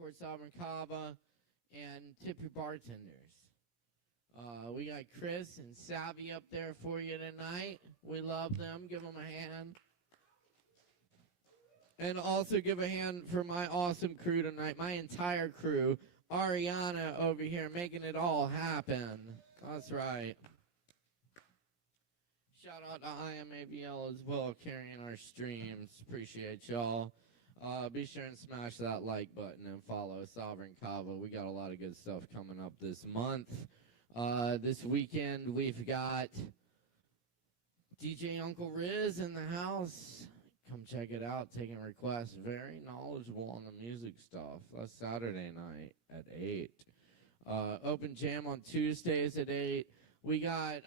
support Sovereign Kava, and tip your bartenders. We got Chris and Savvy up there for you tonight. We love them. Give them a hand. And also give a hand for my awesome crew tonight, my entire crew. Arianna over here making it all happen. That's right. Shout out to IMAVL as well, carrying our streams. Appreciate y'all. Be sure and smash that like button and follow Sovereign Kava. We got a lot of good stuff coming up this month. This weekend we've got DJ Uncle Riz in the house. Come check it out, taking requests. Very knowledgeable on the music stuff. That's Saturday night at 8. Open jam on Tuesdays at 8. We got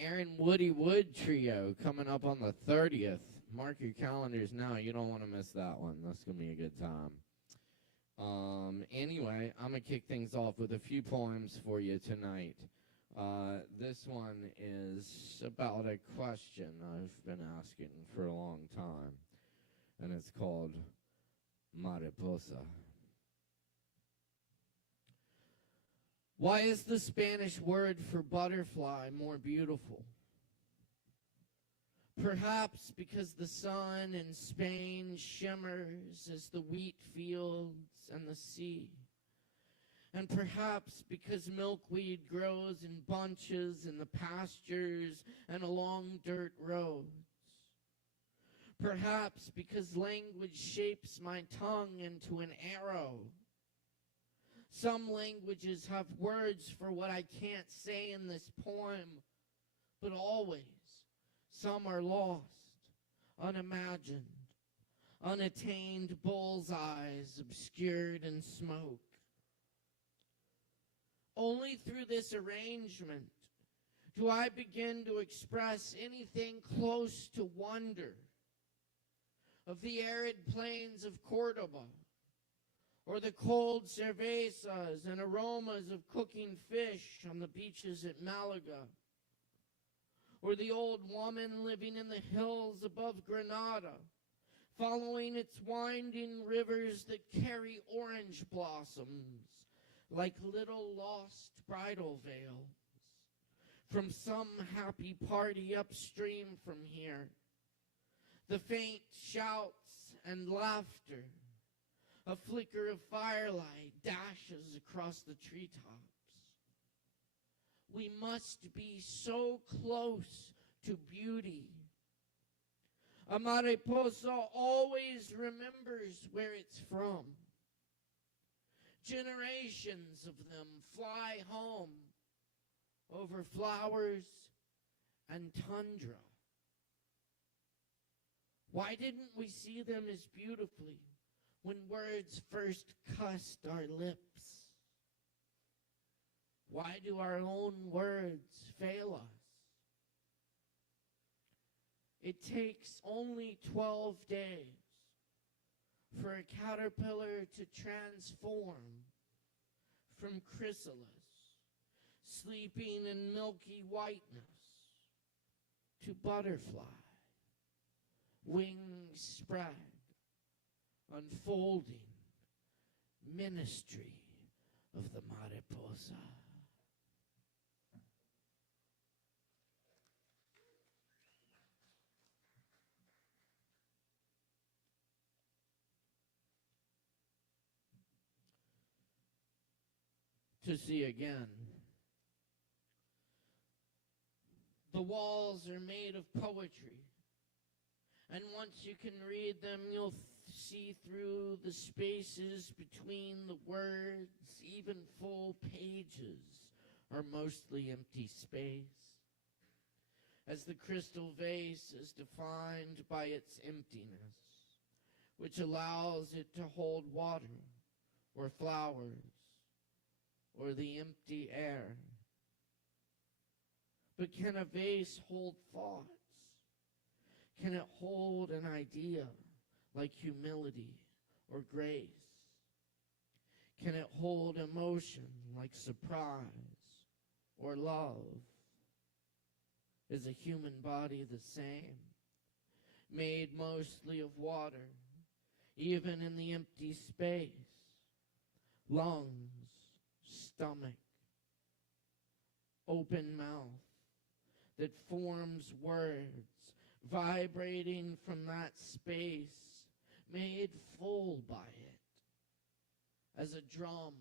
Aaron Woody Wood Trio coming up on the 30th. Mark your calendars now. You don't want to miss that one. That's going to be a good time. Anyway, I'm going to kick things off with a few poems for you tonight. This one is about a question I've been asking for a long time, and it's called Mariposa. Why is the Spanish word for butterfly more beautiful? Perhaps because the sun in Spain shimmers as the wheat fields and the sea. And perhaps because milkweed grows in bunches in the pastures and along dirt roads. Perhaps because language shapes my tongue into an arrow. Some languages have words for what I can't say in this poem, but always some are lost, unimagined, unattained bullseyes obscured in smoke. Only through this arrangement do I begin to express anything close to wonder of the arid plains of Cordoba, or the cold cervezas and aromas of cooking fish on the beaches at Malaga, or the old woman living in the hills above Granada, following its winding rivers that carry orange blossoms like little lost bridal veils from some happy party upstream from here. The faint shouts and laughter, a flicker of firelight dashes across the treetops. We must be so close to beauty. A mariposa always remembers where it's from. Generations of them fly home over flowers and tundra. Why didn't we see them as beautifully when words first cussed our lips? Why do our own words fail us? It takes only 12 days for a caterpillar to transform from chrysalis, sleeping in milky whiteness, to butterfly, wings spread, unfolding ministry of the mariposa. To see again. The walls are made of poetry, and once you can read them, you'll see through the spaces between the words. Even full pages are mostly empty space, as the crystal vase is defined by its emptiness, which allows it to hold water or flowers or the empty air. But can a vase hold thoughts? Can it hold an idea like humility or grace? Can it hold emotion like surprise or love? Is a human body the same, made mostly of water, even in the empty space? lungs, stomach, open mouth that forms words, vibrating from that space, made full by it, as a drum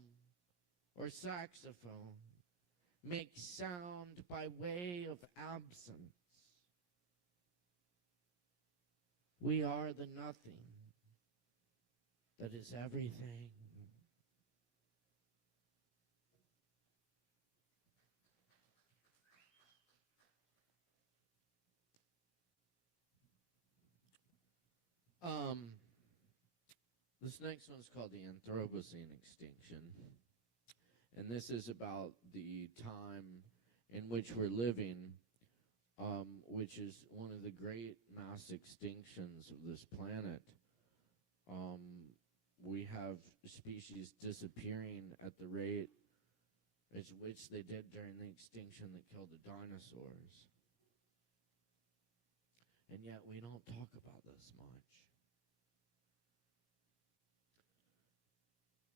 or saxophone makes sound by way of absence. We are the nothing that is everything. This next one's called the Anthropocene extinction. And this is about the time in which we're living, which is one of the great mass extinctions of this planet. We have species disappearing at the rate at which they did during the extinction that killed the dinosaurs. And yet we don't talk about this much.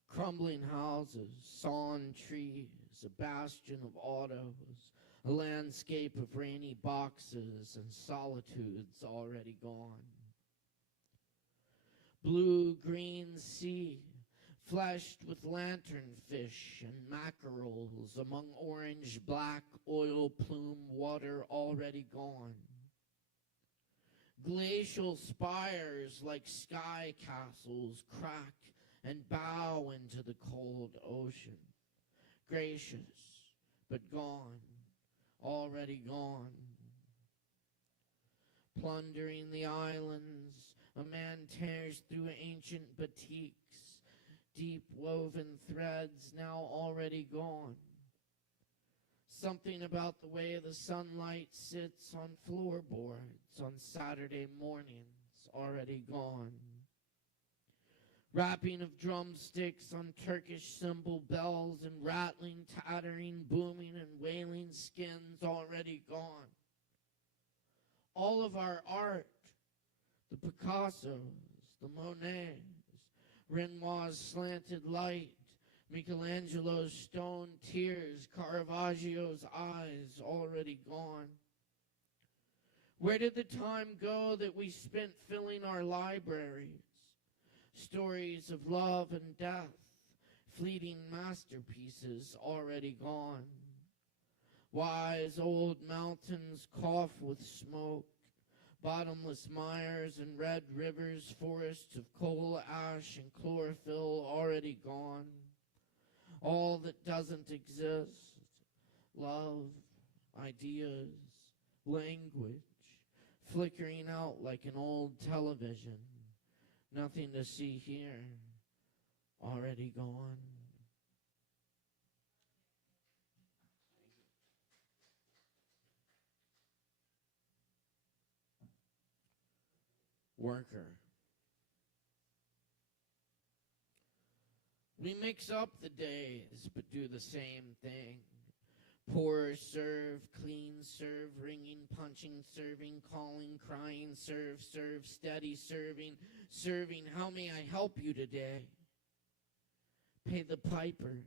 Crumbling houses, sawn trees, a bastion of autos, a landscape of rainy boxes and solitudes already gone. Blue-green sea, fleshed with lanternfish and mackerels among orange-black oil plume water already gone. Glacial spires like sky castles crack and bow into the cold ocean. Gracious, but gone, already gone. Plundering the islands, a man tears through ancient batiks, deep woven threads now already gone. Something about the way the sunlight sits on floorboards on Saturday mornings already gone. Rapping of drumsticks on Turkish cymbal bells and rattling, tattering, booming, and wailing skins already gone. All of our art, the Picassos, the Monets, Renoir's slanted light, Michelangelo's stone tears, Caravaggio's eyes already gone. Where did the time go that we spent filling our libraries? Stories of love and death, fleeting masterpieces already gone. Wise old mountains cough with smoke, bottomless mires and red rivers, forests of coal ash and chlorophyll already gone. All that doesn't exist, love, ideas, language, flickering out like an old television. Nothing to see here, already gone. Worker. We mix up the days, but do the same thing. Pour, serve, clean, serve, ringing, punching, serving, calling, crying, serve, serve, steady, serving, serving. How may I help you today? Pay the piper,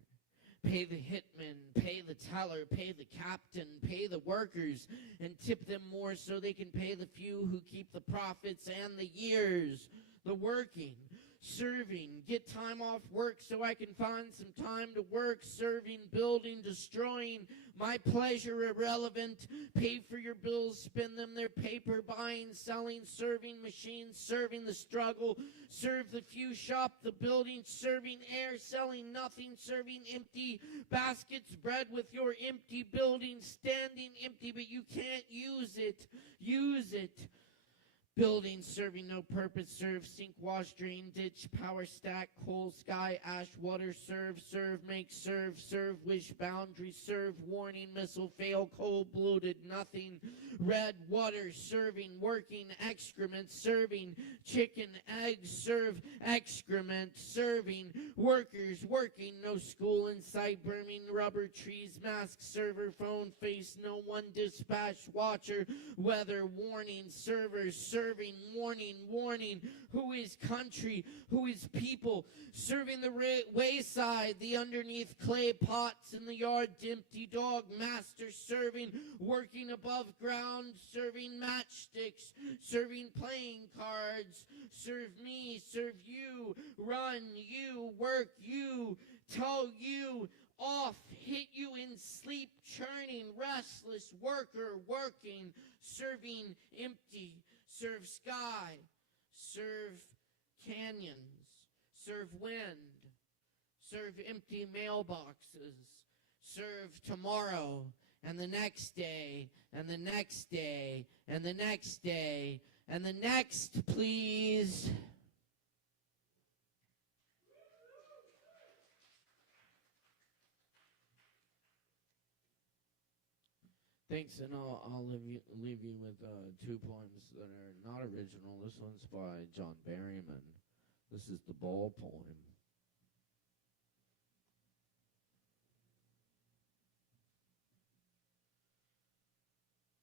pay the hitman, pay the teller, pay the captain, pay the workers, and tip them more so they can pay the few who keep the profits and the years. The working, serving, get time off work so I can find some time to work, serving, building, destroying, my pleasure irrelevant, pay for your bills, spend them their paper, buying, selling, serving machines, serving the struggle, serve the few, shop the building, serving air, selling nothing, serving empty baskets, bread with your empty building, standing empty, but you can't use it, use it. Building, serving no purpose, serve, sink, wash, drain, ditch, power stack, coal, sky, ash, water, serve, serve, make, serve, serve, wish, boundary, serve, warning, missile, fail, cold-blooded, nothing, red, water, serving, working, excrement, serving, chicken, eggs, serve, excrement, serving, workers, working, no school in sight, burning, rubber, trees, mask, server, phone, face, no one, dispatch, watcher, weather, warning, server, serve, serving, warning, who is country, who is people, serving the wayside, the underneath clay pots in the yard, empty dog, master serving, working above ground, serving matchsticks, serving playing cards, serve me, serve you, run, you, work, you, tow you, off, hit you in sleep, churning, restless, worker, working, serving empty, serve sky, serve canyons, serve wind, serve empty mailboxes, serve tomorrow, and the next day, and the next day, and the next day, and the next, please. Thanks, and I'll leave you with 2 poems that are not original. This one's by John Berryman. This is the Ball poem.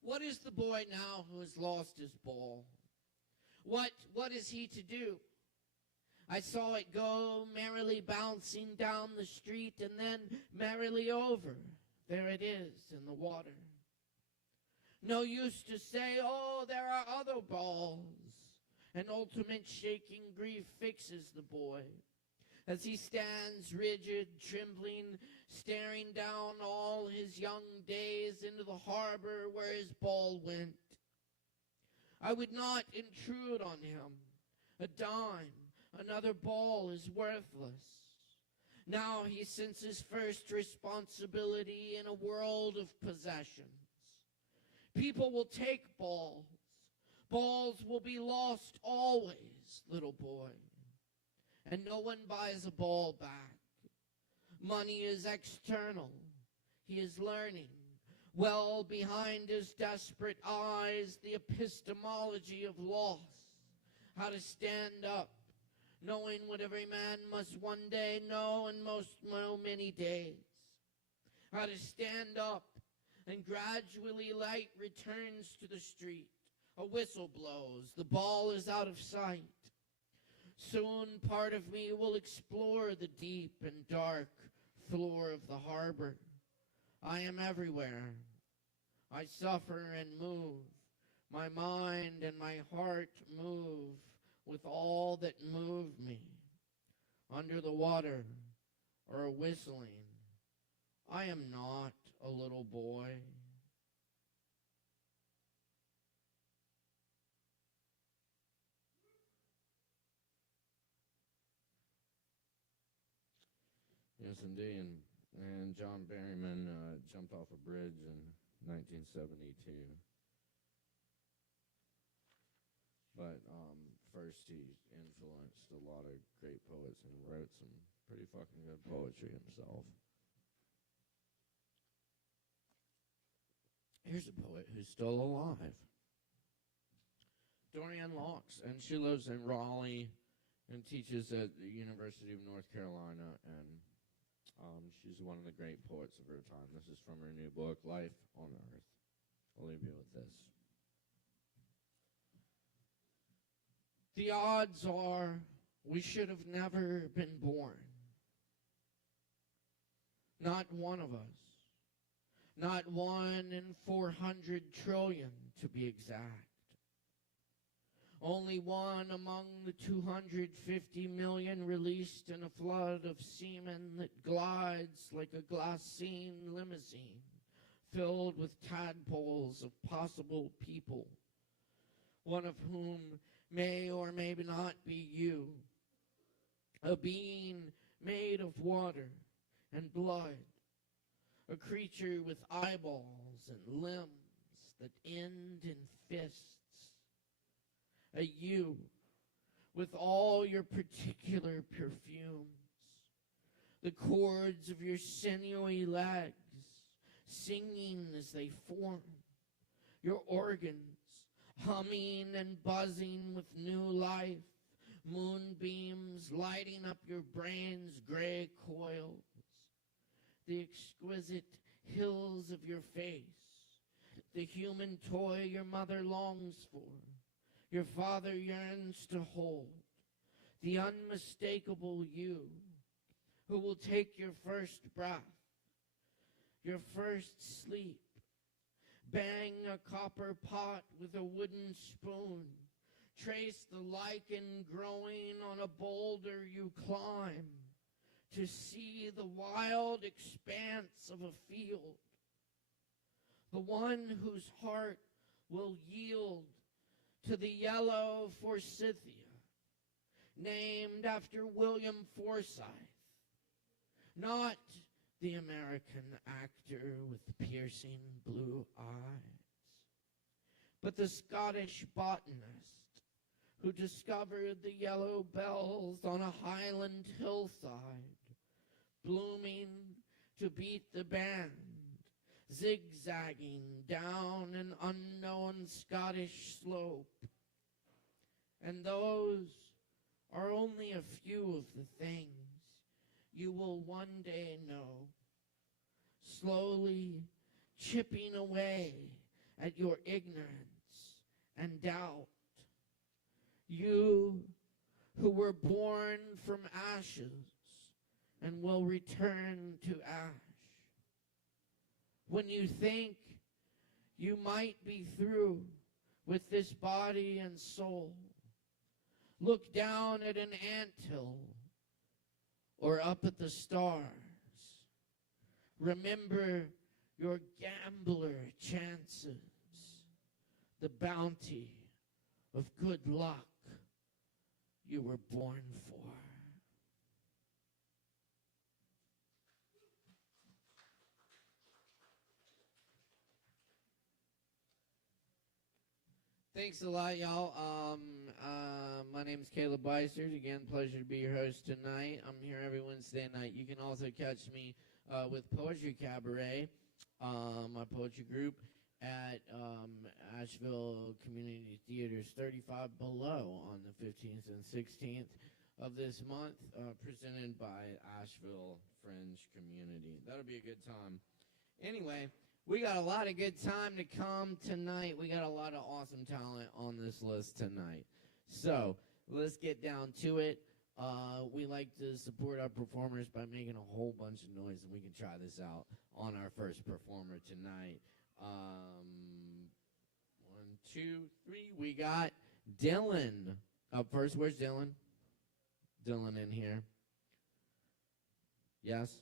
What is the boy now who has lost his ball? What is he to do? I saw it go merrily bouncing down the street and then merrily over. There it is in the water. No use to say, oh, there are other balls. An ultimate shaking grief fixes the boy as he stands rigid, trembling, staring down all his young days into the harbor where his ball went. I would not intrude on him. A dime, another ball is worthless. Now he senses first responsibility in a world of possessions. People will take balls. Balls will be lost always, little boy. And no one buys a ball back. Money is external. He is learning. Well behind his desperate eyes, the epistemology of loss. How to stand up, knowing what every man must one day know and most know many days. How to stand up, and gradually light returns to the street. A whistle blows. The ball is out of sight. Soon part of me will explore the deep and dark floor of the harbor. I am everywhere. I suffer and move. My mind and my heart move with all that move me. Under the water or whistling, I am not a little boy. Yes, indeed. And John Berryman jumped off a bridge in 1972. But first he influenced a lot of great poets and wrote some pretty fucking good poetry himself. Here's a poet who's still alive. Dorian Laux, and she lives in Raleigh and teaches at the University of North Carolina, and she's one of the great poets of her time. This is from her new book, Life on Earth. I'll leave you with this. The odds are we should have never been born. Not one of us. Not 1 in 400 trillion, to be exact. Only one among the 250 million released in a flood of semen that glides like a glassine limousine filled with tadpoles of possible people, one of whom may or may not be you, a being made of water and blood, a creature with eyeballs and limbs that end in fists, a you with all your particular perfumes, the chords of your sinewy legs singing as they form, your organs humming and buzzing with new life, moonbeams lighting up your brain's gray coils, the exquisite hills of your face, the human toy your mother longs for, your father yearns to hold, the unmistakable you who will take your first breath, your first sleep, bang a copper pot with a wooden spoon, trace the lichen growing on a boulder you climb to see the wild expanse of a field, the one whose heart will yield to the yellow forsythia, named after William Forsythe, not the American actor with piercing blue eyes, but the Scottish botanist who discovered the yellow bells on a highland hillside, blooming to beat the band, zigzagging down an unknown Scottish slope. And those are only a few of the things you will one day know, slowly chipping away at your ignorance and doubt. You who were born from ashes and will return to ash. When you think you might be through with this body and soul, look down at an anthill or up at the stars. Remember your gambler chances, the bounty of good luck you were born for. Thanks a lot, y'all. My name is Caleb Beissert. Again, pleasure to be your host tonight. I'm here every Wednesday night. You can also catch me with Poetry Cabaret, my poetry group, at Asheville Community Theater's 35 Below on the 15th and 16th of this month, presented by Asheville Fringe Community. That'll be a good time. Anyway, we got a lot of good time to come tonight. We got a lot of awesome talent on this list tonight. So let's get down to it. We like to support our performers by making a whole bunch of noise, and we can try this out on our first performer tonight. 1, 2, 3. We got Dylan up first. Where's Dylan? Dylan in here. Yes?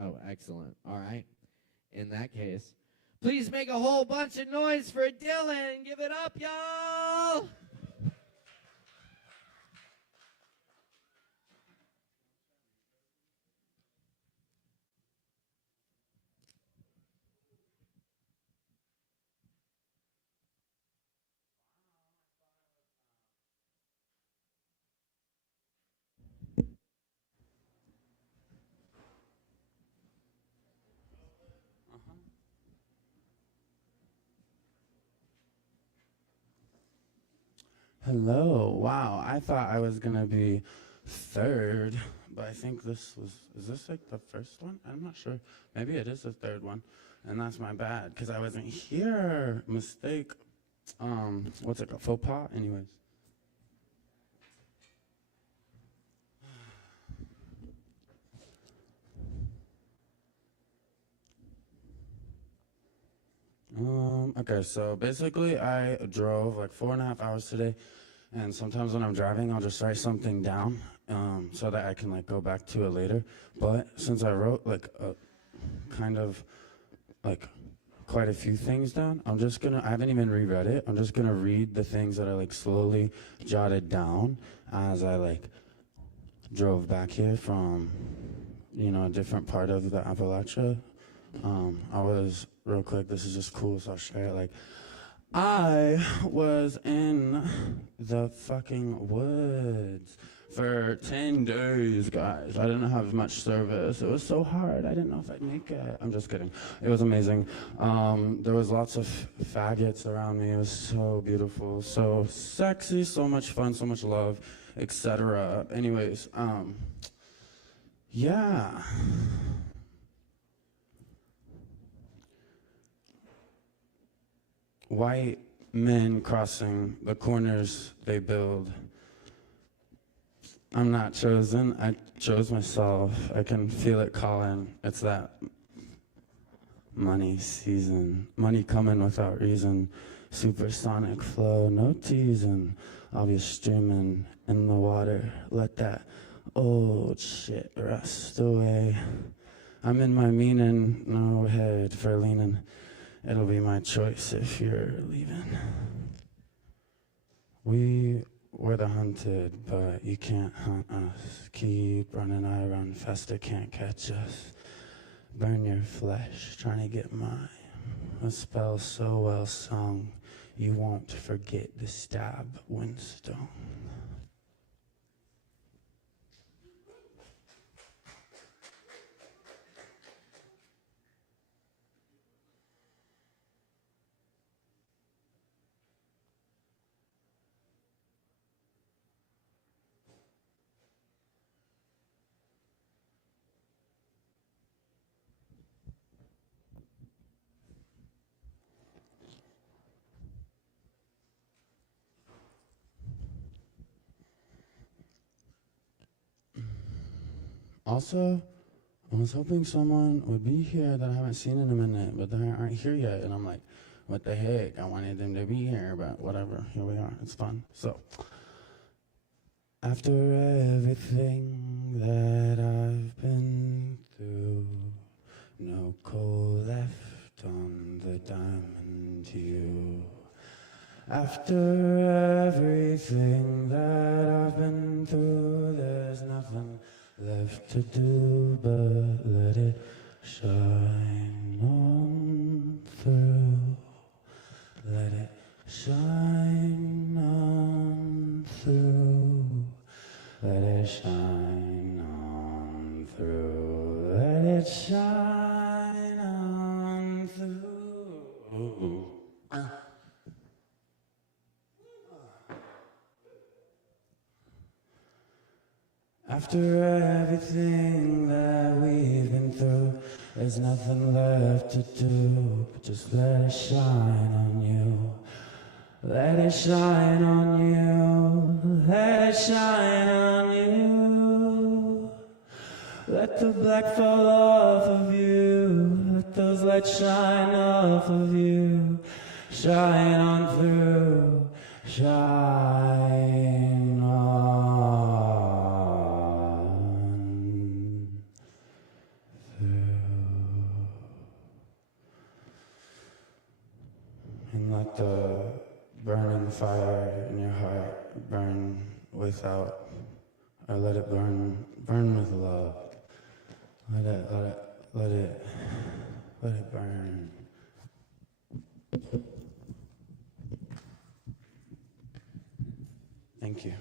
Oh, excellent. All right. In that case, please make a whole bunch of noise for Dylan. Give it up, y'all. Hello. Wow, I thought I was gonna be third, but I think is this like the first one? I'm not sure. Maybe it is the third one, and that's my bad, because I wasn't here. Mistake. What's it called? Faux pas? Anyways. Okay, so basically I drove like 4.5 hours today, and sometimes when I'm driving, I'll just write something down, so that I can like go back to it later. But since I wrote like kind of like quite a few things down, I haven't even reread it. I'm just gonna read the things that I like slowly jotted down as I like drove back here from, a different part of the Appalachia. I was, real quick, this is just cool, so I'll share it. Like, I was in the fucking woods for 10 days, guys. I didn't have much service. It was so hard. I didn't know if I'd make it. I'm just kidding. It was amazing. There was lots of faggots around me. It was so beautiful, so sexy, so much fun, so much love, etc. Anyways, yeah. White men crossing the corners they build. I'm not chosen, I chose myself. I can feel it calling. It's that money season. Money coming without reason. Supersonic flow, no teasing. I'll be streaming in the water. Let that old shit rust away. I'm in my meaning, no head for leaning. It'll be my choice if you're leaving. We were the hunted, but you can't hunt us. Keep running, I run faster, can't catch us. Burn your flesh, trying to get mine. A spell so well sung, you won't forget the stab windstone. Also, I was hoping someone would be here that I haven't seen in a minute, but they aren't here yet. And I'm like, what the heck? I wanted them to be here, but whatever. Here we are. It's fun. So, after everything that I've been through, no coal left on the diamond hue. After everything that I've been through, there's nothing left to do but let it shine on through. Let it shine on through. Let it shine on through. Let it shine on through. After everything that we've been through, there's nothing left to do but just let it shine on you. Let it shine on you. Let it shine on you. Let the black fall off of you. Let those lights shine off of you. Shine on through. Shine on. And let the burning fire in your heart burn without, or let it burn with love. Let it burn. Thank you.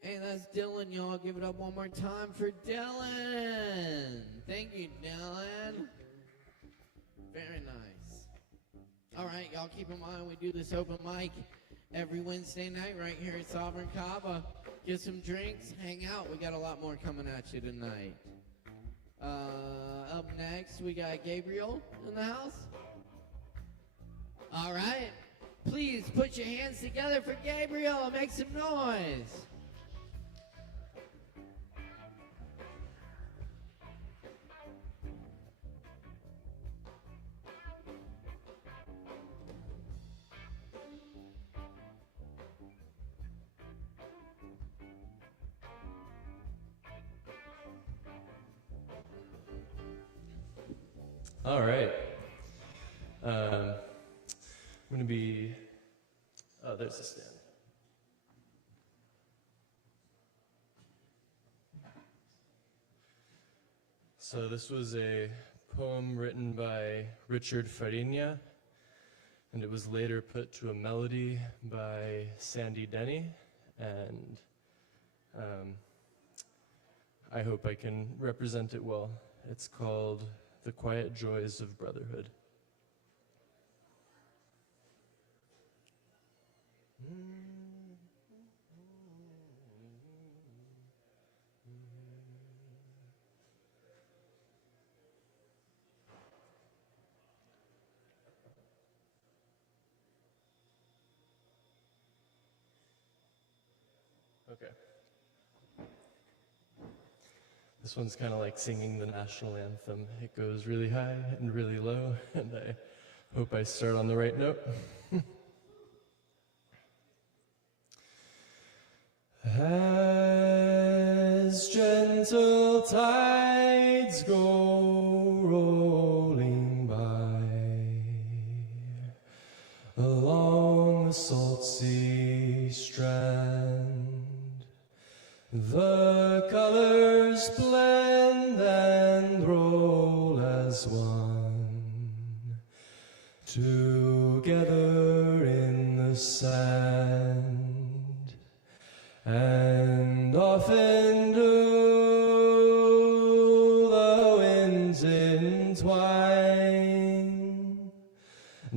Hey, that's Dylan, y'all. Give it up one more time for Dylan. Thank you, Dylan. Very nice. All right, y'all keep in mind we do this open mic every Wednesday night right here at Sovereign Kava. Get some drinks, hang out. We got a lot more coming at you tonight. Up next, we got Gabriel in the house. All right. Please put your hands together for Gabriel and make some noise. All right. I'm going to be, oh, there's the stand. So this was a poem written by Richard Farinha, and it was later put to a melody by Sandy Denny, and I hope I can represent it well. It's called The Quiet Joys of Brotherhood. Okay. This one's kind of like singing the national anthem. It goes really high and really low, and I hope I start on the right note. As gentle tides go rolling by along the salt sea strand, the colors blend and roll as one, together in the sand. And often do the winds entwine,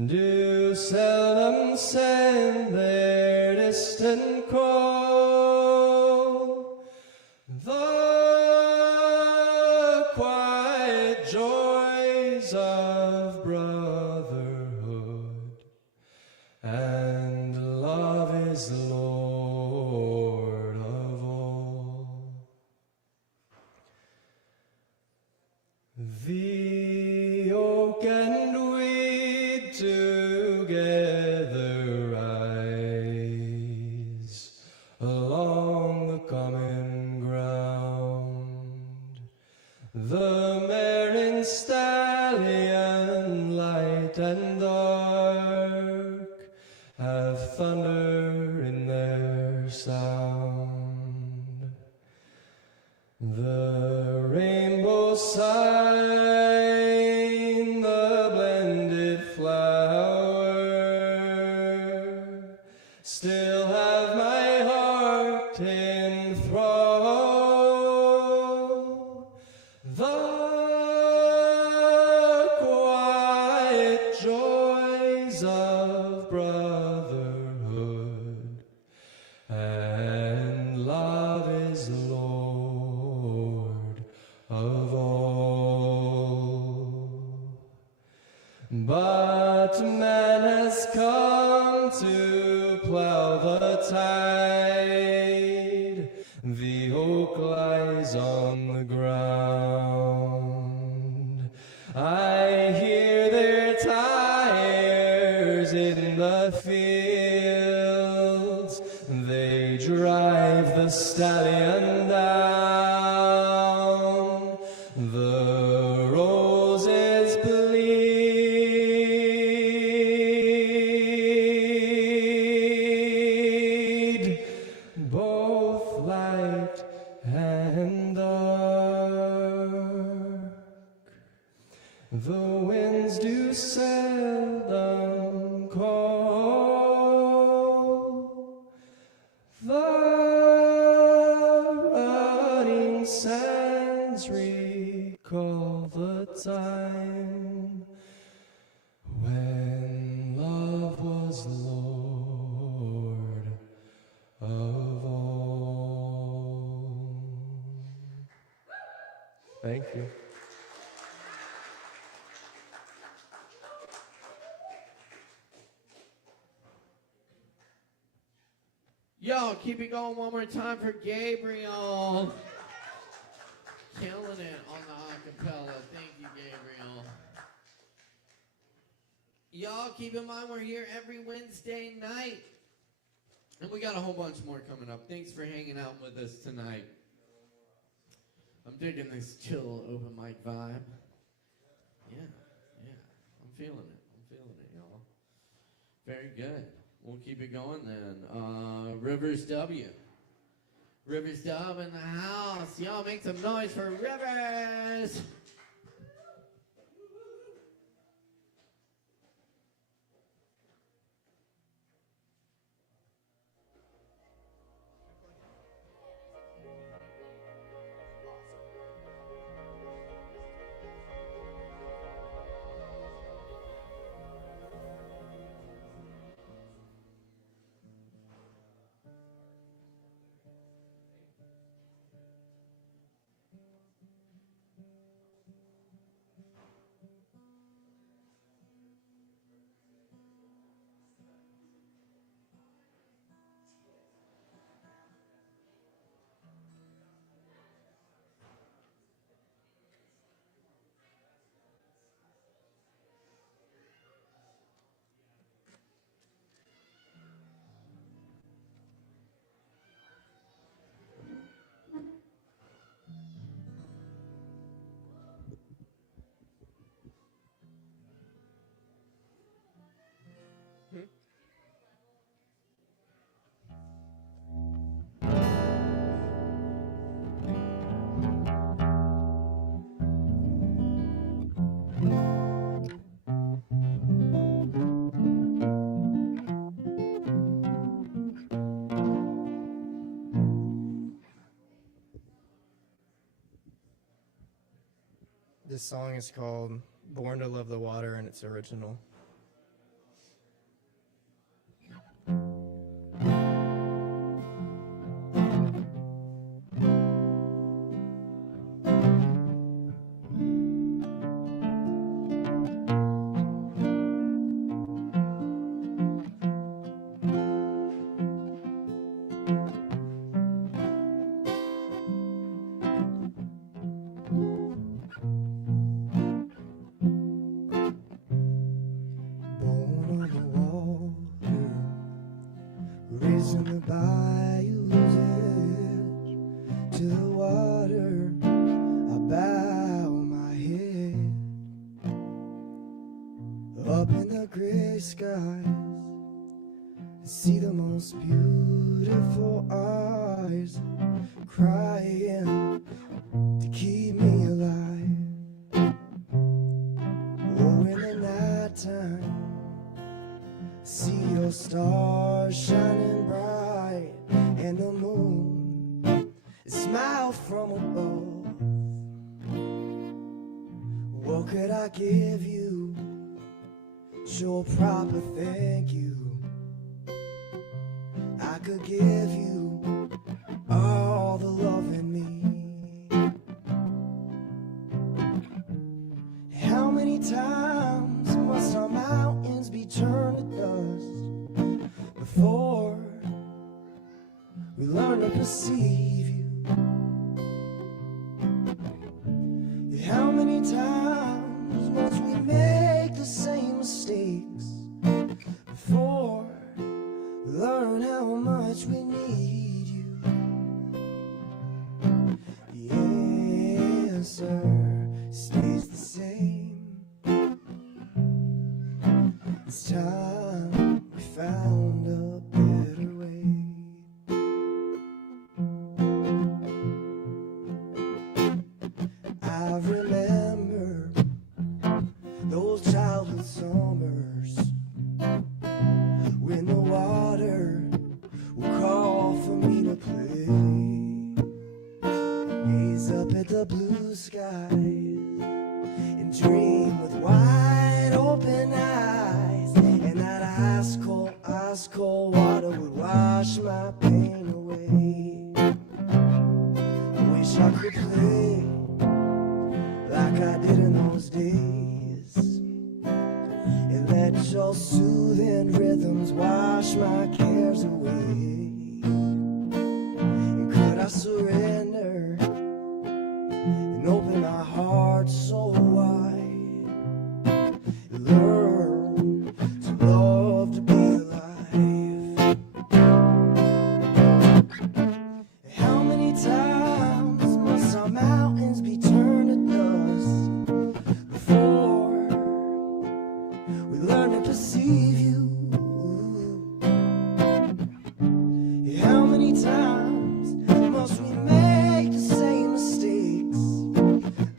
do seldom send their distant call. The quiet joys of brotherhood, and love is Lord of all. The oak and weed together rise along the common ground. The mare and stallion, light and dark, have thunder in their sound. The rainbow sign, the blended flower, still have my heart in thrall. The quiet joys of brotherhood, and love is Lord of all. But man has come to plow the tide. The oak lies on the ground. I hear their tires in the fields. They drive the stallion down. The roses bleed, both light and dark. The winds do seldom call. The running sands recall the time when love was Lord of all. Thank you. Yo, keep it going one more time for Gabriel. Killing it on the acapella. Thank you, Gabriel. Y'all, keep in mind we're here every Wednesday night. And we got a whole bunch more coming up. Thanks for hanging out with us tonight. I'm digging this chill open mic vibe. Yeah. I'm feeling it, y'all. Very good. We'll keep it going then. Rivers W. Rivers Dub in the house. Y'all make some noise for Rivers. This song is called Born to Love the Water, and it's original. Raising the bayou's edge to the water, I bow my head. Up in the gray skies, I see the most beautiful eyes crying to keep me alive. Oh, in the nighttime, see your stars shining bright, and the moon smile from above. What could I give you? Show a proper thank you. I could give you all the love in me. How many times must our mountains be turned to dust before we learn to perceive you? How many times must we make the same mistakes before we learn how much we need you? The answer stays the same. It's time we found a better way. I remember those childhood summers when the water would call for me to play. Gaze up at the blue skies and dream with wide open eyes, and that ice cold water would wash my pain away. I wish I could play like I did in those days, and let your soothing rhythms wash my cares away. And could I surrender and open my heart so wide, and learn to love, to be alive? How many times must our mountains be turned to dust before we learn to perceive you? How many times must we make the same mistakes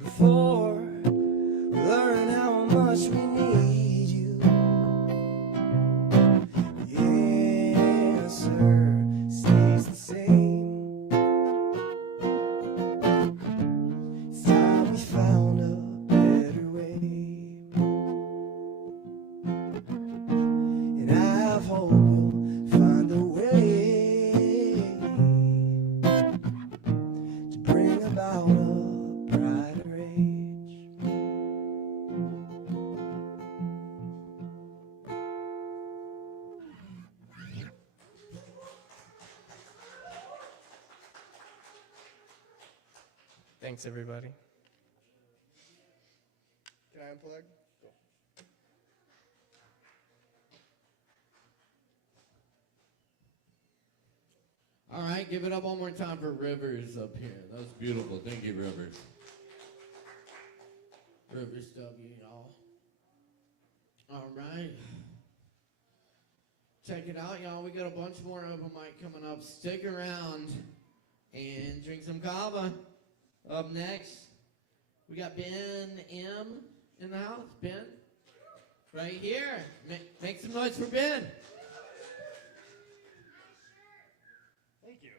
before we learn how much we need you? The answer stays the same. It's time we found a better way, and I have hope we'll find a way to bring about a brighter age. Thanks, everybody. Can I unplug? Cool. All right, give it up one more time for Rivers up here. That was beautiful. Thank you, Rivers. Rivers W, y'all. All right. Check it out, y'all. We got a bunch more open mic coming up. Stick around and drink some Kava. Up next, we got Ben M in the house. Ben, right here. Make some noise for Ben. Thank you.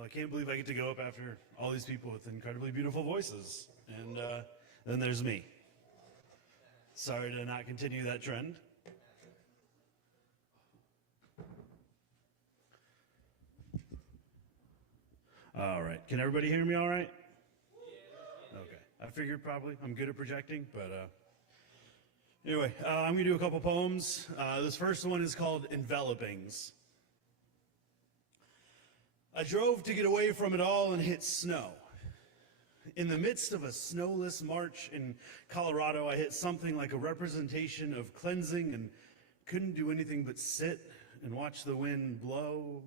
Well, I can't believe I get to go up after all these people with incredibly beautiful voices. And then there's me. Sorry to not continue that trend. All right. Can everybody hear me all right? Okay. I figured probably. I'm good at projecting, but anyway, I'm going to do a couple poems. This first one is called Envelopings. I drove to get away from it all and hit snow. In the midst of a snowless march in Colorado, I hit something like a representation of cleansing and couldn't do anything but sit and watch the wind blow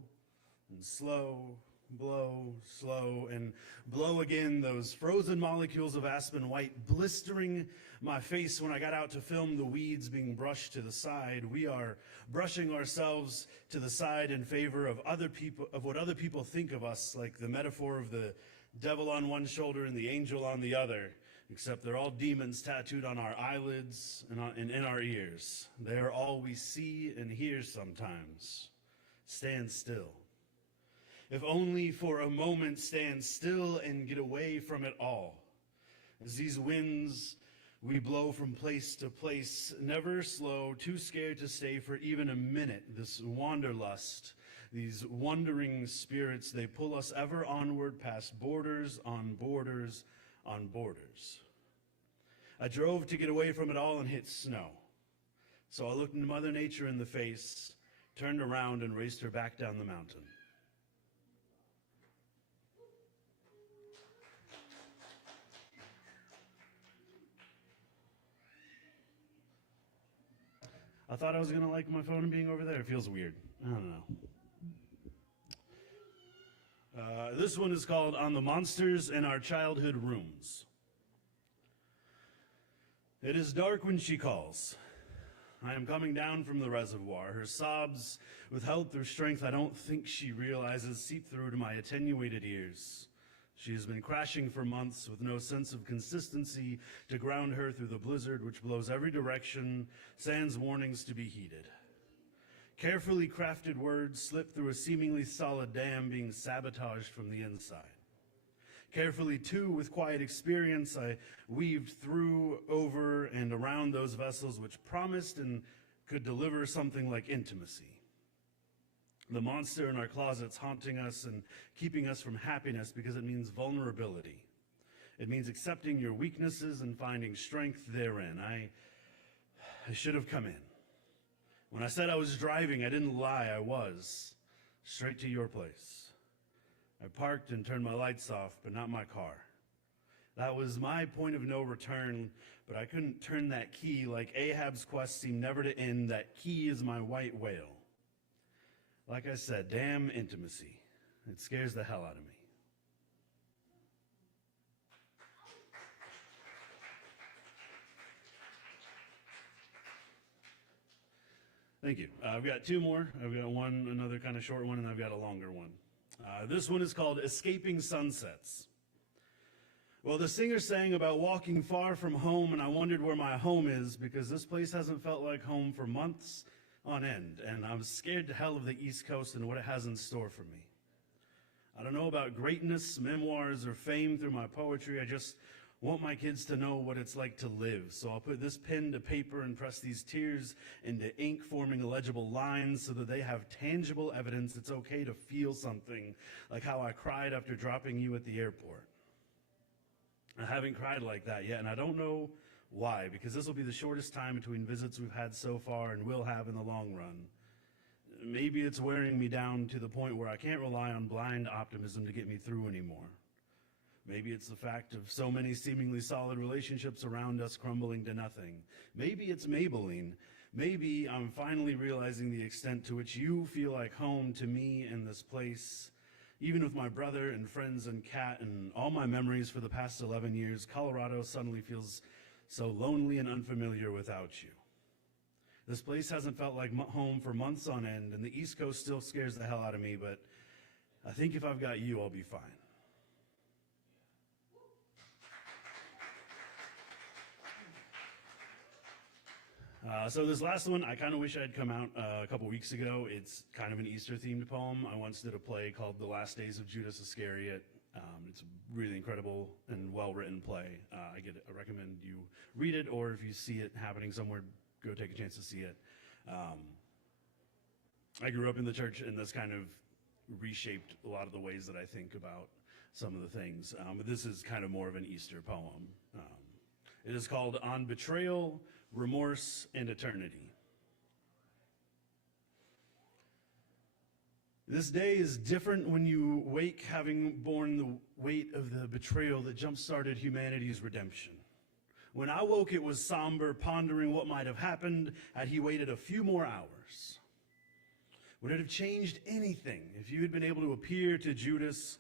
and slow, blow, slow, and blow again, those frozen molecules of aspen white blistering my face when I got out to film the weeds being brushed to the side. We are brushing ourselves to the side in favor of other people, of what other people think of us, like the metaphor of the devil on one shoulder and the angel on the other, except they're all demons tattooed on our eyelids and in our ears. They are all we see and hear sometimes. Stand still. If only for a moment, stand still and get away from it all. As these winds we blow from place to place, never slow, too scared to stay for even a minute. This wanderlust, these wandering spirits, they pull us ever onward past borders on borders on borders. I drove to get away from it all and hit snow. So I looked Mother Nature in the face, turned around and raced her back down the mountain. I thought I was gonna like my phone being over there. It feels weird. I don't know. This one is called On the Monsters in Our Childhood Rooms. It is dark when she calls. I am coming down from the reservoir. Her sobs, withheld through strength I don't think she realizes, seep through to my attenuated ears. She has been crashing for months with no sense of consistency to ground her through the blizzard which blows every direction, sans warnings to be heeded. Carefully crafted words slip through a seemingly solid dam being sabotaged from the inside. Carefully, too, with quiet experience, I weaved through, over, and around those vessels which promised and could deliver something like intimacy. The monster in our closets haunting us and keeping us from happiness because it means vulnerability. It means accepting your weaknesses and finding strength therein. I should have come in. When I said I was driving, I didn't lie, I was. Straight to your place. I parked and turned my lights off, but not my car. That was my point of no return, but I couldn't turn that key. Like Ahab's quest seemed never to end. That key is my white whale. Like I said, damn intimacy. It scares the hell out of me. Thank you. I've got two more. I've got one, another kind of short one, and I've got a longer one. This one is called Escaping Sunsets. Well, the singer sang about walking far from home, and I wondered where my home is because this place hasn't felt like home for months on end, and I'm scared to hell of the East Coast and what it has in store for me. I don't know about greatness, memoirs, or fame through my poetry. I just want my kids to know what it's like to live. So I'll put this pen to paper and press these tears into ink, forming illegible lines so that they have tangible evidence it's okay to feel something, like how I cried after dropping you at the airport. I haven't cried like that yet, and I don't know why, because this will be the shortest time between visits we've had so far and will have in the long run. Maybe it's wearing me down to the point where I can't rely on blind optimism to get me through anymore. Maybe it's the fact of so many seemingly solid relationships around us crumbling to nothing. Maybe it's Maybelline. Maybe I'm finally realizing the extent to which you feel like home to me in this place. Even with my brother and friends and cat and all my memories for the past 11 years, Colorado suddenly feels so lonely and unfamiliar without you. This place hasn't felt like home for months on end, and the East Coast still scares the hell out of me, but I think if I've got you, I'll be fine. So this last one, I kind of wish I'd come out a couple weeks ago. It's kind of an Easter-themed poem. I once did a play called The Last Days of Judas Iscariot. It's a really incredible and well-written play. I recommend you read it, or if you see it happening somewhere, go take a chance to see it. I grew up in the church, and this kind of reshaped a lot of the ways that I think about some of the things. But this is kind of more of an Easter poem. It is called On Betrayal, Remorse, and Eternity. This day is different when you wake having borne the weight of the betrayal that jump-started humanity's redemption. When I woke, it was somber, pondering what might have happened had he waited a few more hours. Would it have changed anything if you had been able to appear to Judas,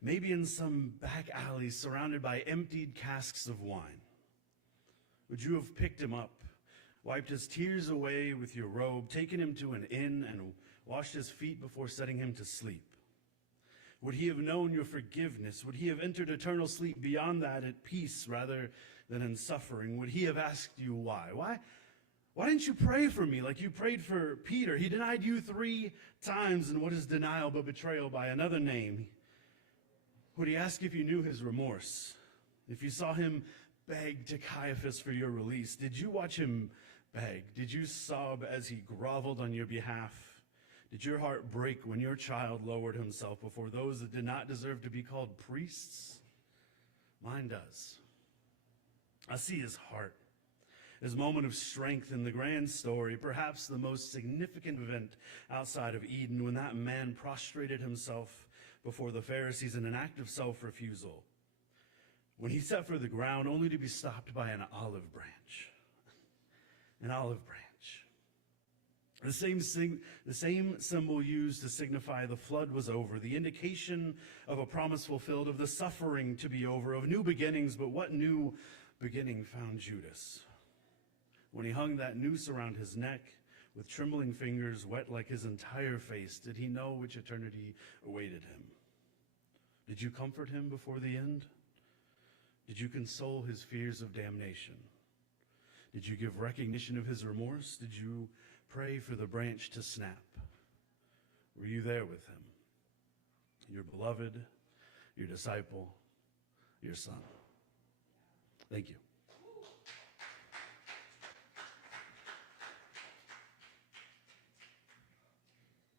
maybe in some back alley surrounded by emptied casks of wine? Would you have picked him up, wiped his tears away with your robe, taken him to an inn, and washed his feet before setting him to sleep? Would he have known your forgiveness? Would he have entered eternal sleep beyond that at peace rather than in suffering? Would he have asked you why? Why didn't you pray for me like you prayed for Peter? He denied you 3 times, and what is denial but betrayal by another name? Would he ask if you knew his remorse? If you saw him beg to Caiaphas for your release, did you watch him beg? Did you sob as he groveled on your behalf? Did your heart break when your child lowered himself before those that did not deserve to be called priests? Mine does. I see his heart, his moment of strength in the grand story, perhaps the most significant event outside of Eden, when that man prostrated himself before the Pharisees in an act of self-refusal. When he set for the ground only to be stopped by an olive branch. An olive branch. The same symbol used to signify the flood was over, the indication of a promise fulfilled, of the suffering to be over, of new beginnings. But what new beginning found Judas? When he hung that noose around his neck, with trembling fingers wet like his entire face, did he know which eternity awaited him? Did you comfort him before the end? Did you console his fears of damnation? Did you give recognition of his remorse? Did you pray for the branch to snap? Were you there with him? Your beloved, your disciple, your son. Thank you.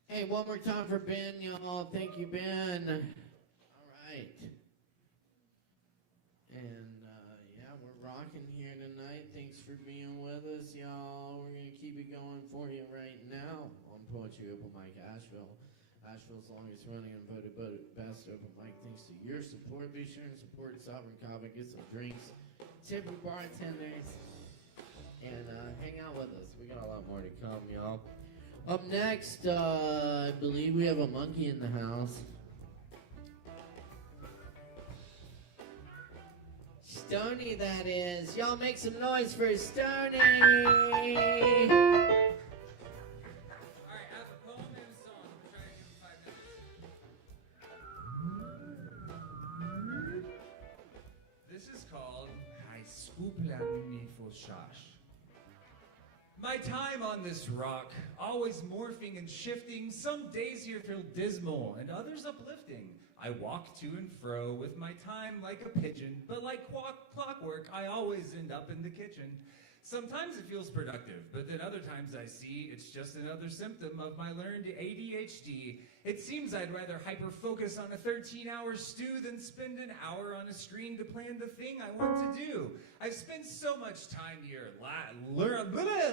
Hey, one more time for Ben, y'all. Thank you, Ben. All right. And, yeah, we're rocking here tonight. Thanks for being with us, y'all. We're going to keep it going for you right now on Poetry Open Mic Asheville. Asheville's longest running and voted best open mic. Thanks to your support. Be sure and support Sovereign Kava. Get some drinks. Tip your bartenders. And hang out with us. We got a lot more to come, y'all. Up next, I believe we have a monkey in the house. Stony, that is. Y'all make some noise for Stony. Alright, I have a poem and a song. I'm trying to give 5 minutes. This is called I Scooplan Me for Shash. My time on this rock, always morphing and shifting. Some days here feel dismal and others uplifting. I walk to and fro with my time like a pigeon, but like clockwork, I always end up in the kitchen. Sometimes it feels productive, but then other times I see it's just another symptom of my learned ADHD. It seems I'd rather hyper-focus on a 13-hour stew than spend an hour on a screen to plan the thing I want to do. I've spent so much time here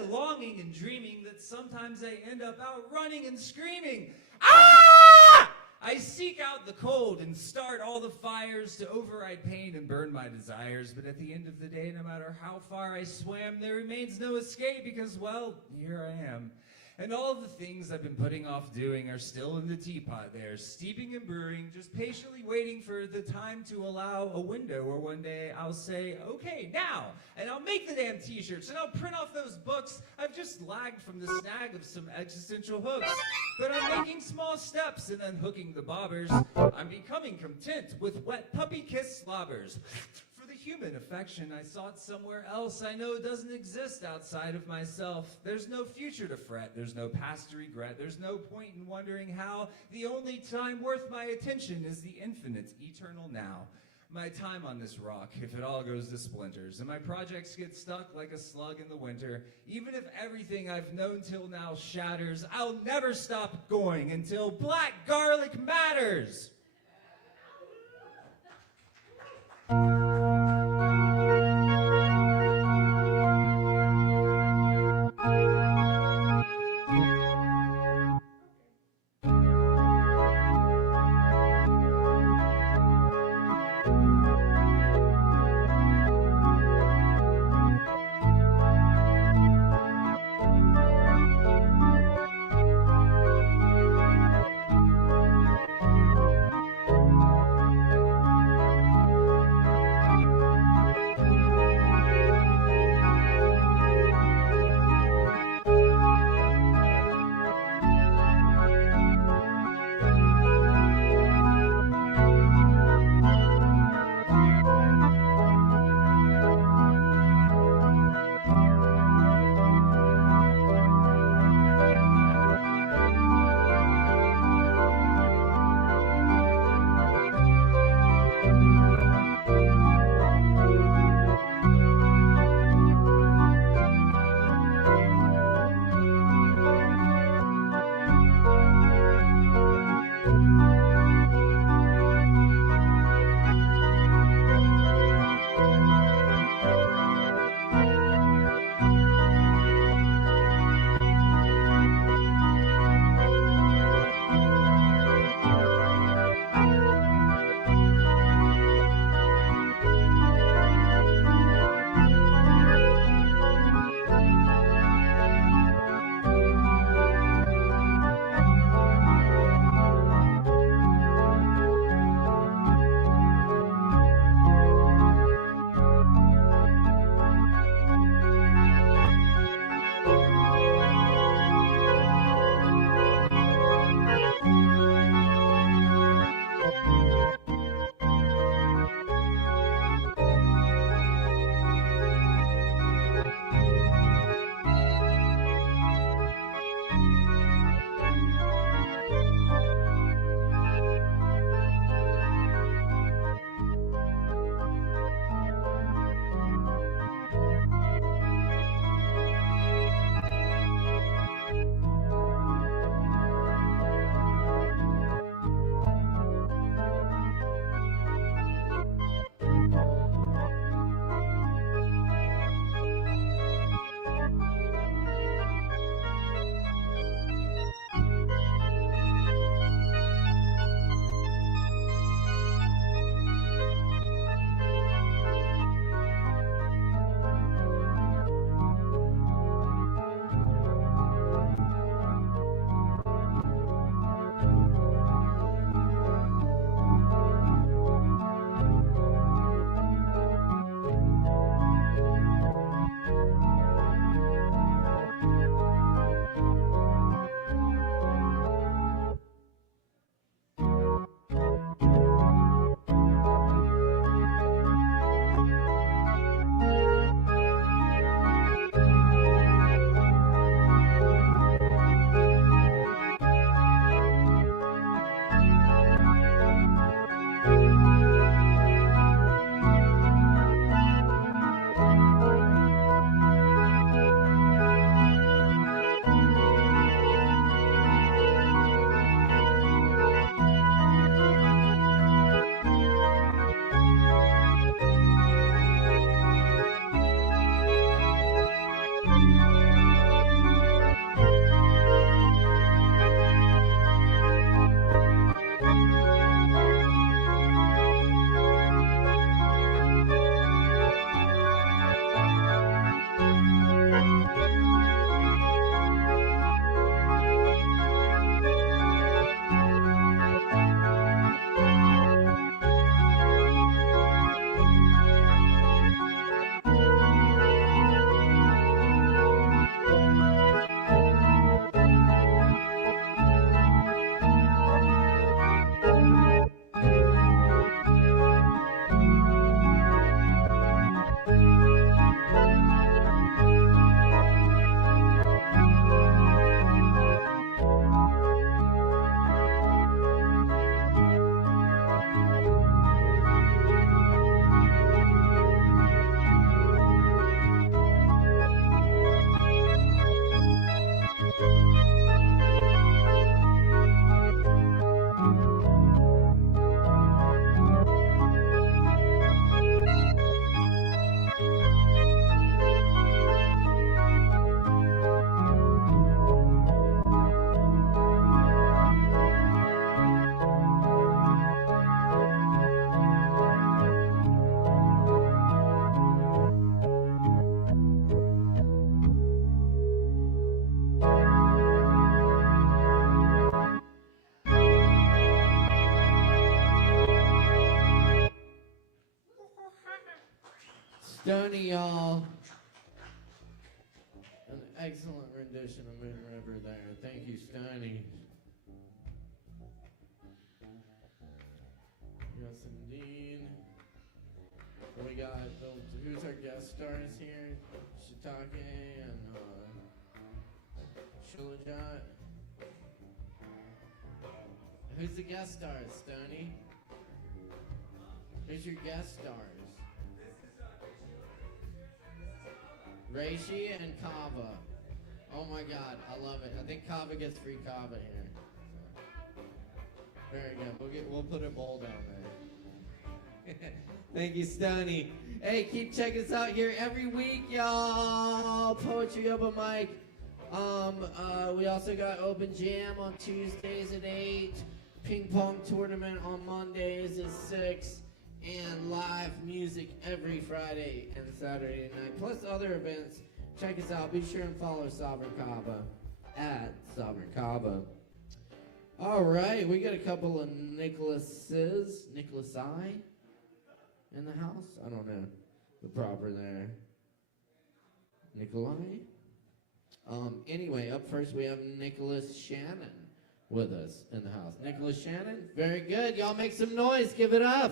longing and dreaming that sometimes I end up out running and screaming. Ah! I seek out the cold and start all the fires to override pain and burn my desires. But at the end of the day, no matter how far I swam, there remains no escape because, well, here I am. And all of the things I've been putting off doing are still in the teapot there, steeping and brewing, just patiently waiting for the time to allow a window where one day I'll say, okay, now, and I'll make the damn t-shirts, and I'll print off those books. I've just lagged from the snag of some existential hooks, but I'm making small steps and unhooking the bobbers. I'm becoming content with wet puppy kiss slobbers. For the Human affection I sought somewhere else. I know it doesn't exist outside of myself. There's no future to fret. There's no past to regret. There's no point in wondering how. The only time worth my attention is the infinite, eternal now. My time on this rock, if it all goes to splinters, and my projects get stuck like a slug in the winter, even if everything I've known till now shatters, I'll never stop going until black garlic matters. Stoney, y'all. An excellent rendition of Moon River there. Thank you, Stoney. Yes, indeed. We got, who's our guest stars here? Shiitake and Shilajat. Who's the guest stars, Stoney? Who's your guest stars? Reishi and Kava. Oh my God, I love it. I think Kava gets free Kava here. So. Very good. We'll put a bowl down there. Thank you, Stoney. Hey, keep checking us out here every week, y'all. Poetry Open Mic. We also got Open Jam on Tuesdays at 8. Ping pong tournament on Mondays at 6. And live music every Friday and Saturday night, plus other events. Check us out. Be sure and follow Sovereign Kava at Sovereign Kava. All right, we got a couple of Nicholasai in the house. I don't know the proper there. Nikolai. Anyway, up first we have Nicholas Shannon with us in the house. Nicholas Shannon, very good. Y'all make some noise. Give it up.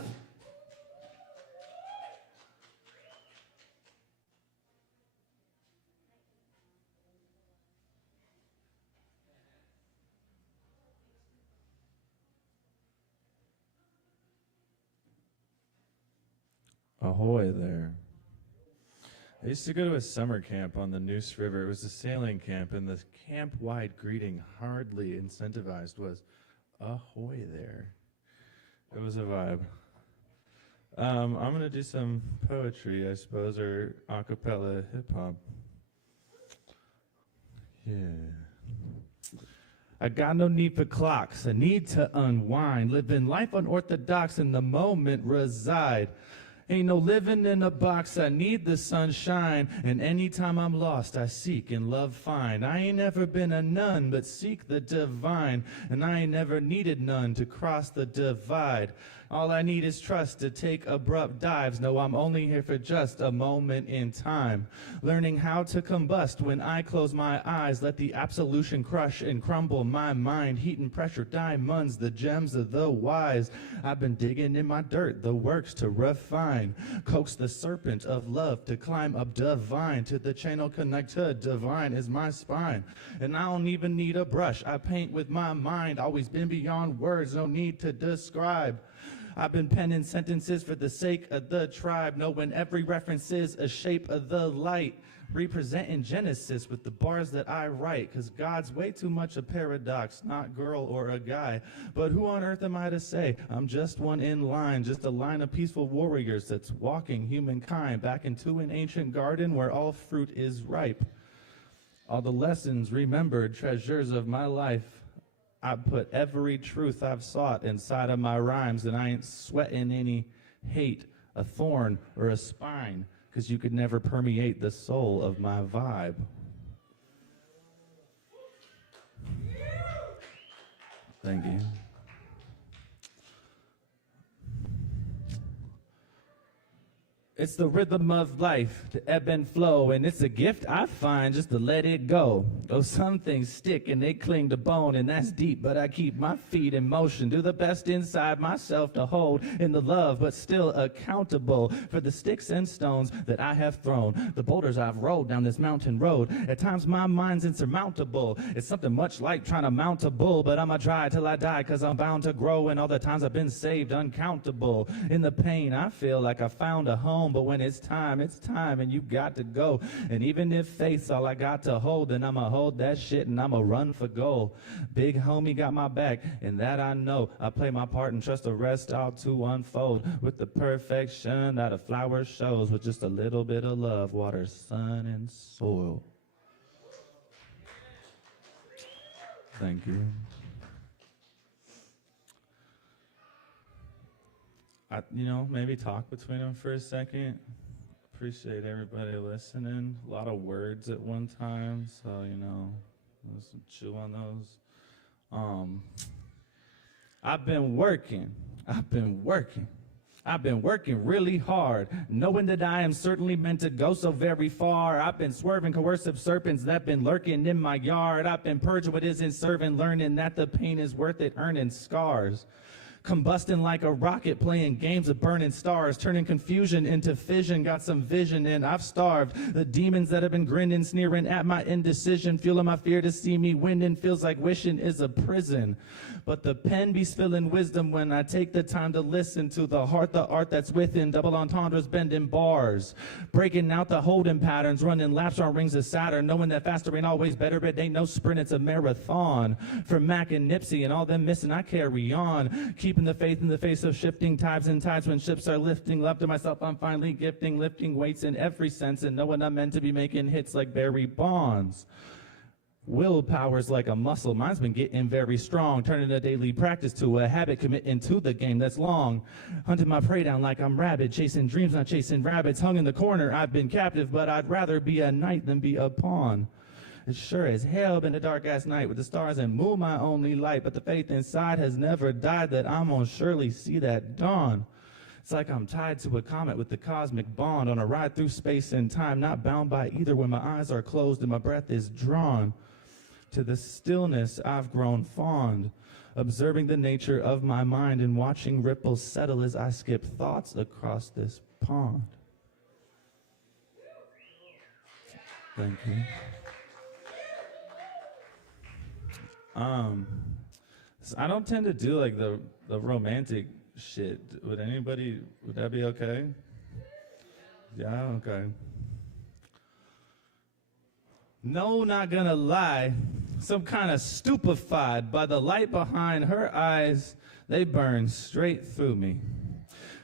Ahoy there. I used to go to a summer camp on the Neuse River. It was a sailing camp, and the camp-wide greeting, hardly incentivized, was ahoy there. It was a vibe. I'm going to do some poetry, I suppose, or a cappella hip-hop. Yeah. I got no need for clocks. I need to unwind. Living life unorthodox, in the moment reside. Ain't no living in a box, I need the sunshine. And anytime I'm lost, I seek and love find. I ain't never been a nun, but seek the divine. And I ain't never needed none to cross the divide. All I need is trust to take abrupt dives. No, I'm only here for just a moment in time. Learning how to combust when I close my eyes. Let the absolution crush and crumble my mind. Heat and pressure, diamonds, the gems of the wise. I've been digging in my dirt, the works to refine. Coax the serpent of love to climb up divine. To the channel connected, divine is my spine. And I don't even need a brush, I paint with my mind. Always been beyond words, no need to describe. I've been penning sentences for the sake of the tribe, knowing every reference is a shape of the light, representing Genesis with the bars that I write, cause God's way too much a paradox, not girl or a guy. But who on earth am I to say? I'm just one in line, just a line of peaceful warriors that's walking humankind back into an ancient garden where all fruit is ripe. All the lessons remembered, treasures of my life. I put every truth I've sought inside of my rhymes, and I ain't sweating any hate, a thorn, or a spine, because you could never permeate the soul of my vibe. Thank you. It's the rhythm of life, the ebb and flow, and it's a gift I find just to let it go. Though some things stick and they cling to bone, and that's deep, but I keep my feet in motion. Do the best inside myself to hold in the love, but still accountable for the sticks and stones that I have thrown. The boulders I've rolled down this mountain road. At times my mind's insurmountable. It's something much like trying to mount a bull, but I'ma try till I die, cause I'm bound to grow, and all the times I've been saved uncountable. In the pain, I feel like I found a home. But when it's time, and you got to go. And even if faith's all I got to hold, then I'ma hold that shit and I'ma run for goal. Big homie got my back, and that I know. I play my part and trust the rest all to unfold. With the perfection that a flower shows, with just a little bit of love, water, sun, and soil. Thank you. Maybe talk between them for a second. Appreciate everybody listening. A lot of words at one time, so, let's chew on those. I've been working. I've been working really hard, knowing that I am certainly meant to go so very far. I've been swerving coercive serpents that been lurking in my yard. I've been purging what isn't serving, learning that the pain is worth it, earning scars. Combusting like a rocket, playing games of burning stars, turning confusion into fission, got some vision and I've starved. The demons that have been grinning, sneering at my indecision, fueling my fear to see me winning, feels like wishing is a prison. But the pen be spilling wisdom when I take the time to listen to the art that's within, double entendres bending bars, breaking out the holding patterns, running laps on rings of Saturn, knowing that faster ain't always better, it ain't no sprint, it's a marathon. For Mac and Nipsey and all them missing, I carry on, keeping the faith in the face of shifting tides and tides when ships are lifting. Love to myself, I'm finally gifting, lifting weights in every sense, and knowing I'm meant to be making hits like Barry Bonds. Willpower's like a muscle, mine's been getting very strong, turning a daily practice to a habit, committing to the game that's long. Hunting my prey down like I'm rabid, chasing dreams, not chasing rabbits. Hung in the corner, I've been captive, but I'd rather be a knight than be a pawn. It's sure as hell been a dark-ass night with the stars and moon my only light, but the faith inside has never died that I'm gonna surely see that dawn. It's like I'm tied to a comet with the cosmic bond on a ride through space and time, not bound by either when my eyes are closed and my breath is drawn. To the stillness I've grown fond, observing the nature of my mind and watching ripples settle as I skip thoughts across this pond. Thank you. So I don't tend to do like the romantic shit. Would that be okay? Yeah, okay. No, not gonna lie, some kind of stupefied by the light behind her eyes, they burn straight through me.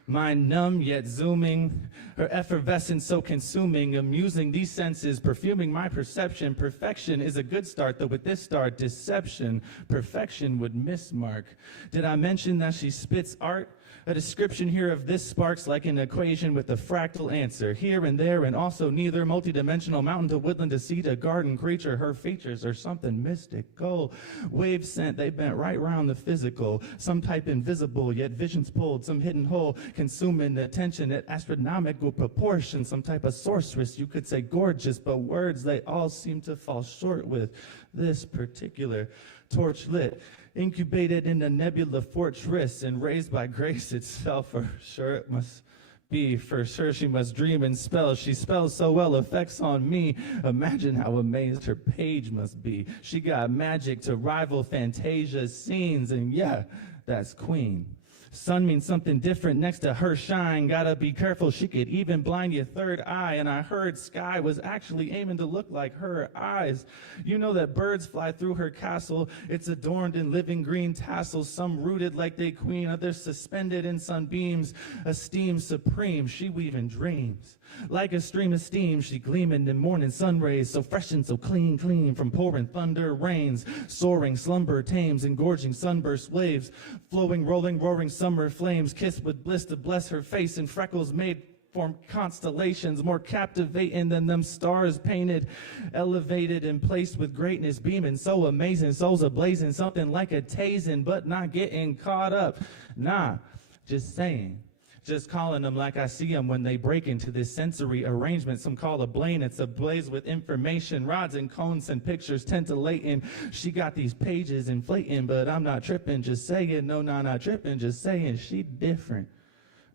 Mind numb yet zooming, her effervescence so consuming, amusing these senses, perfuming my perception. Perfection is a good start, though with this start, deception, perfection would mismark. Did I mention that she spits art? A description here of this sparks like an equation with a fractal answer. Here and there and also neither, multidimensional mountain to woodland to sea to garden creature. Her features are something mystical. Waves sent, they bent right round the physical. Some type invisible, yet visions pulled. Some hidden hole, consuming attention at astronomical proportion. Some type of sorceress, you could say gorgeous, but words they all seem to fall short with. This particular torch lit, incubated in a nebula fortress and raised by grace itself, for sure it must be, for sure she must dream and spell. She spells so well, effects on me. Imagine how amazed her page must be. She got magic to rival Fantasia's scenes, and yeah, that's Queen. Sun means something different next to her shine. Gotta be careful, she could even blind your third eye. And I heard sky was actually aiming to look like her eyes. You know that birds fly through her castle. It's adorned in living green tassels. Some rooted like they queen, others suspended in sunbeams. Esteem supreme, she weaving dreams. Like a stream of steam, she gleaming in morning sun rays, so fresh and so clean, clean from pouring thunder rains. Soaring slumber tames, engorging sunburst waves, flowing, rolling, roaring summer flames, kissed with bliss to bless her face, and freckles made form constellations more captivating than them stars painted, elevated and placed with greatness beaming, so amazing, souls ablazing, something like a tasing, but not getting caught up. Nah, just saying. Just calling them like I see them when they break into this sensory arrangement. Some call a blane, it's ablaze with information. Rods and cones and pictures tintillating. She got these pages inflating, but I'm not tripping, just saying. No, not tripping, just saying. She different.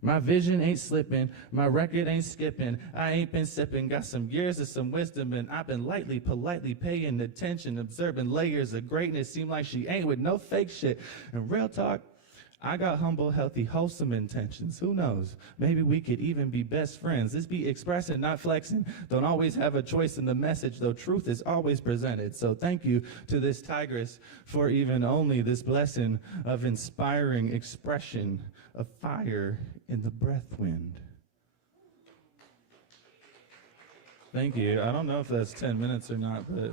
My vision ain't slipping, my record ain't skipping. I ain't been sipping, got some years of some wisdom, and I've been lightly, politely paying attention, observing layers of greatness. Seem like she ain't with no fake shit. And real talk, I got humble, healthy, wholesome intentions. Who knows? Maybe we could even be best friends. This be expressing, not flexing. Don't always have a choice in the message, though truth is always presented. So thank you to this tigress for even only this blessing of inspiring expression of fire in the breath wind. Thank you. I don't know if that's 10 minutes or not, but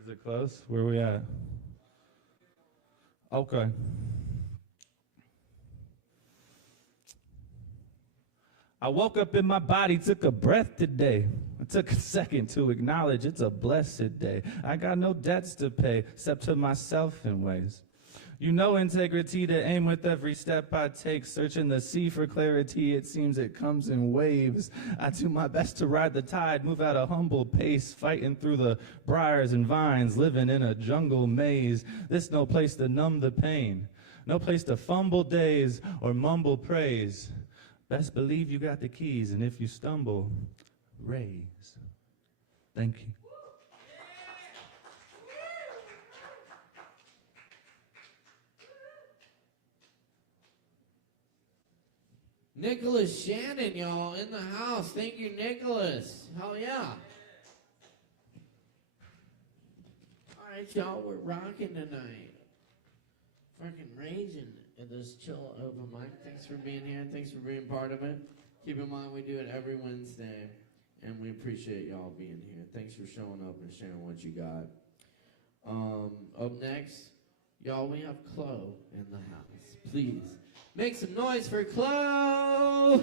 is it close? Where are we at? Okay. I woke up in my body, took a breath today. I took a second to acknowledge it's a blessed day. I got no debts to pay, except to myself in ways. You know integrity to aim with every step I take, searching the sea for clarity. It seems it comes in waves. I do my best to ride the tide, move at a humble pace, fighting through the briars and vines, living in a jungle maze. This no place to numb the pain, no place to fumble days or mumble praise. Best believe you got the keys, and if you stumble, raise. Thank you. Nicholas Shannon, y'all, in the house. Thank you, Nicholas. Hell yeah. All right, y'all, we're rocking tonight. Fucking raging at this chill open mic. Thanks for being here. Thanks for being part of it. Keep in mind, we do it every Wednesday, and we appreciate y'all being here. Thanks for showing up and sharing what you got. Up next, y'all, we have Chloe in the house. Please. Make some noise for Chloe!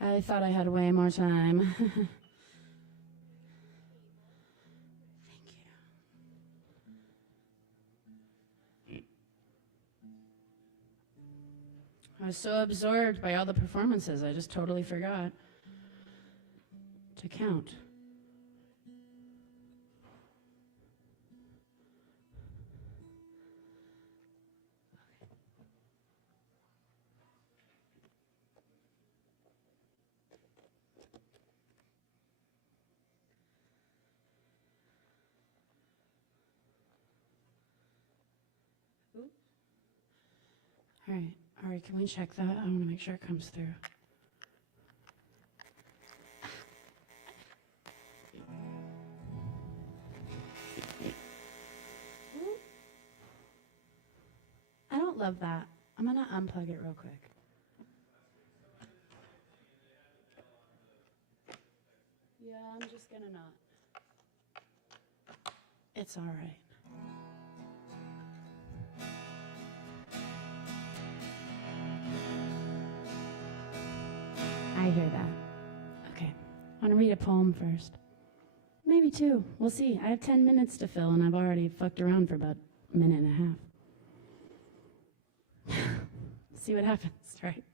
I thought I had way more time. Thank you. I was so absorbed by all the performances, I just totally forgot to count. All right, can we check that? I want to make sure it comes through. I don't love that. I'm going to unplug it real quick. Yeah, I'm just going to not. It's all right. I hear that. Okay. I want to read a poem first. Maybe two. We'll see. I have 10 minutes to fill, and I've already fucked around for about a minute and a half. See what happens, right?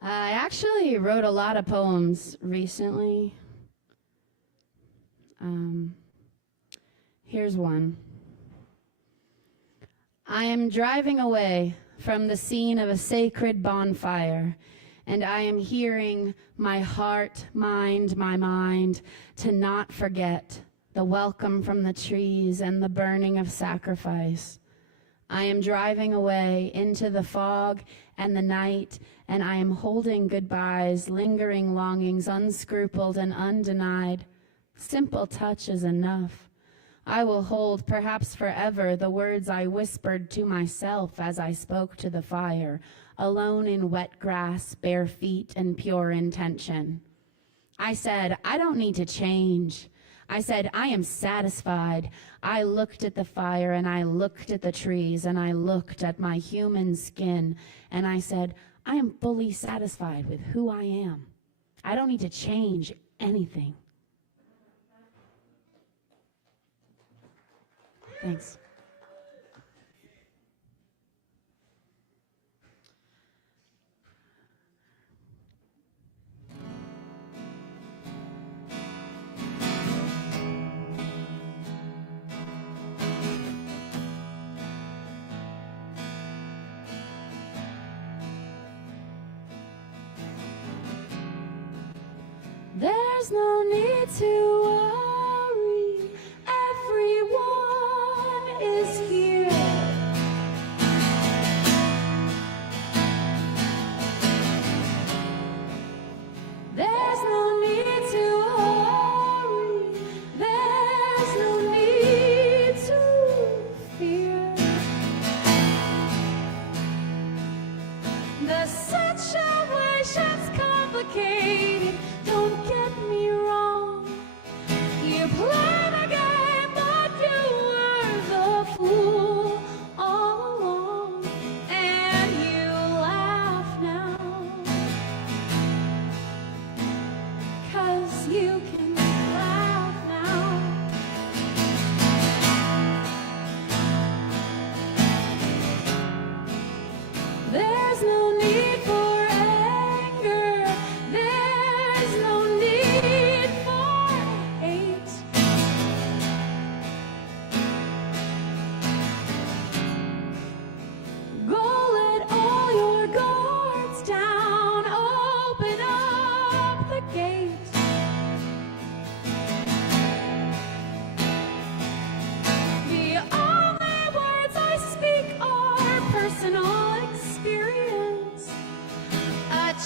I actually wrote a lot of poems recently. Here's one. I am driving away from the scene of a sacred bonfire, and I am hearing my heart, mind, my mind, to not forget the welcome from the trees and the burning of sacrifice. I am driving away into the fog and the night, and I am holding goodbyes, lingering longings, unscrupled and undenied. Simple touch is enough. I will hold, perhaps forever, the words I whispered to myself as I spoke to the fire, alone in wet grass, bare feet, and pure intention. I said, I don't need to change. I said, I am satisfied. I looked at the fire, and I looked at the trees, and I looked at my human skin, and I said, I am fully satisfied with who I am. I don't need to change anything. Thanks. There's no need to worry, everyone is here.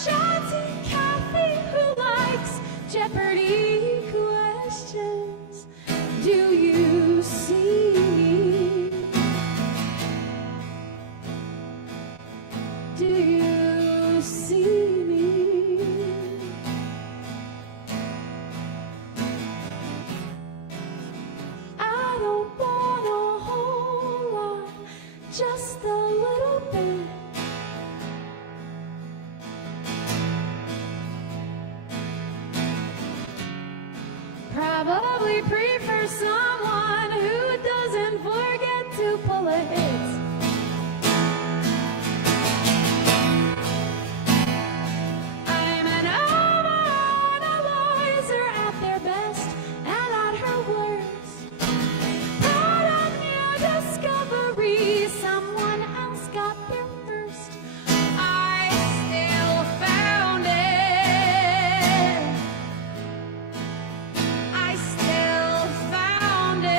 Chauncey Cathy who likes Jeopardy questions. Do you see me? Do you see me? I don't want a whole lot, just a little bit. Probably prefer someone who doesn't forget to pull a hit. I'm an overanalyzer at their best and at her worst. Proud of new discovery, someone else got there first. I still found it. I still found it.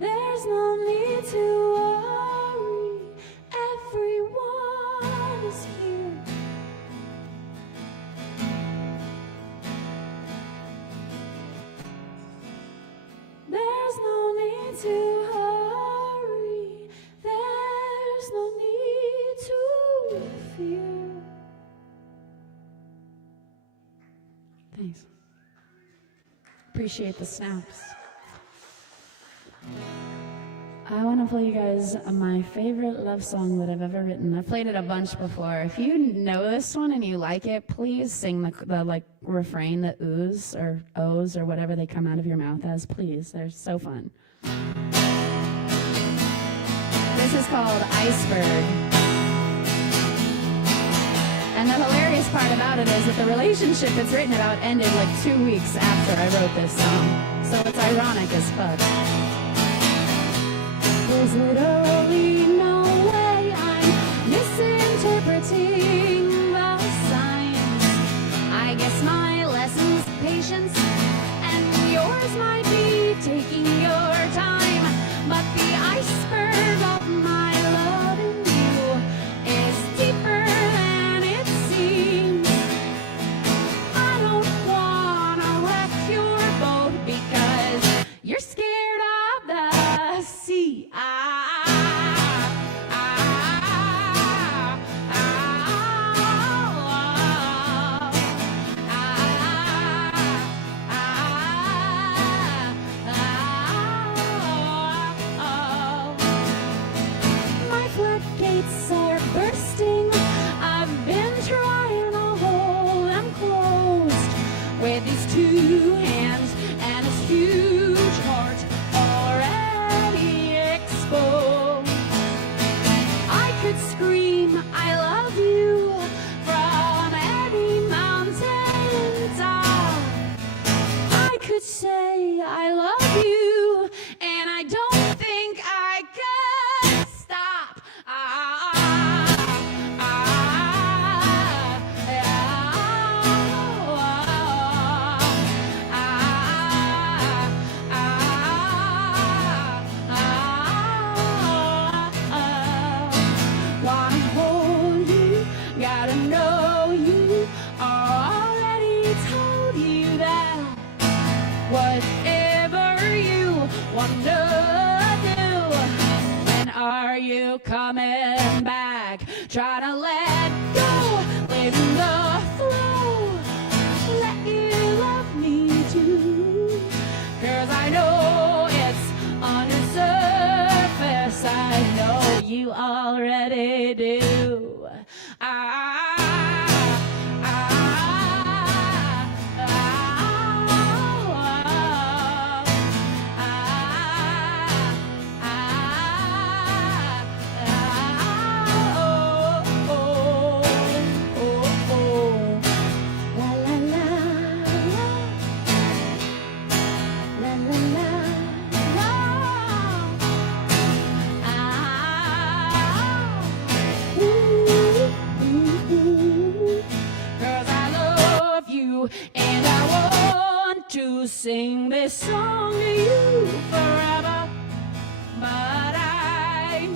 There's no need to worry, everyone is here. There's no need to hurry, there's no need to fear. Thanks. Appreciate the snaps. I want to play you guys my favorite love song that I've ever written. I've played it a bunch before. If you know this one and you like it, please sing the like refrain, the oohs or ohs or whatever they come out of your mouth as. Please, they're so fun. This is called Iceberg. And the hilarious part about it is that the relationship it's written about ended like 2 weeks after I wrote this song. So it's ironic as fuck. There's literally no way I'm misinterpreting the signs. I guess my lesson's patience and yours might be taking your time. But the iceberg of my love in you is deeper than it seems. I don't wanna wreck your boat because you're scared of the sea. My floodgates are bursting. I've been trying to hold them closed with these two hands and this huge heart already exposed. I could scream I love you from any mountain top. I could say I love you and I don't think I could stop. Wanna hold you, gotta know you. Already told you that whatever you wanna do. When are you coming back? Try to let go, live in the flow. Let you love me too. 'Cause I know it's on your surface. I know you already do. And I want to sing this song to you forever, but I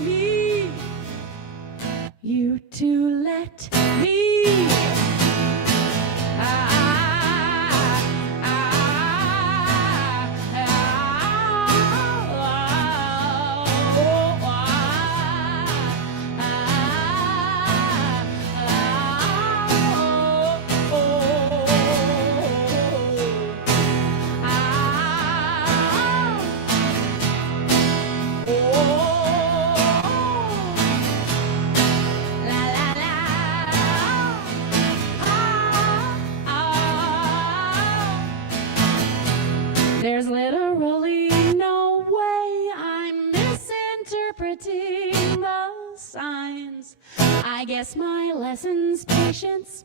interpreting the signs. I guess my lesson's patience,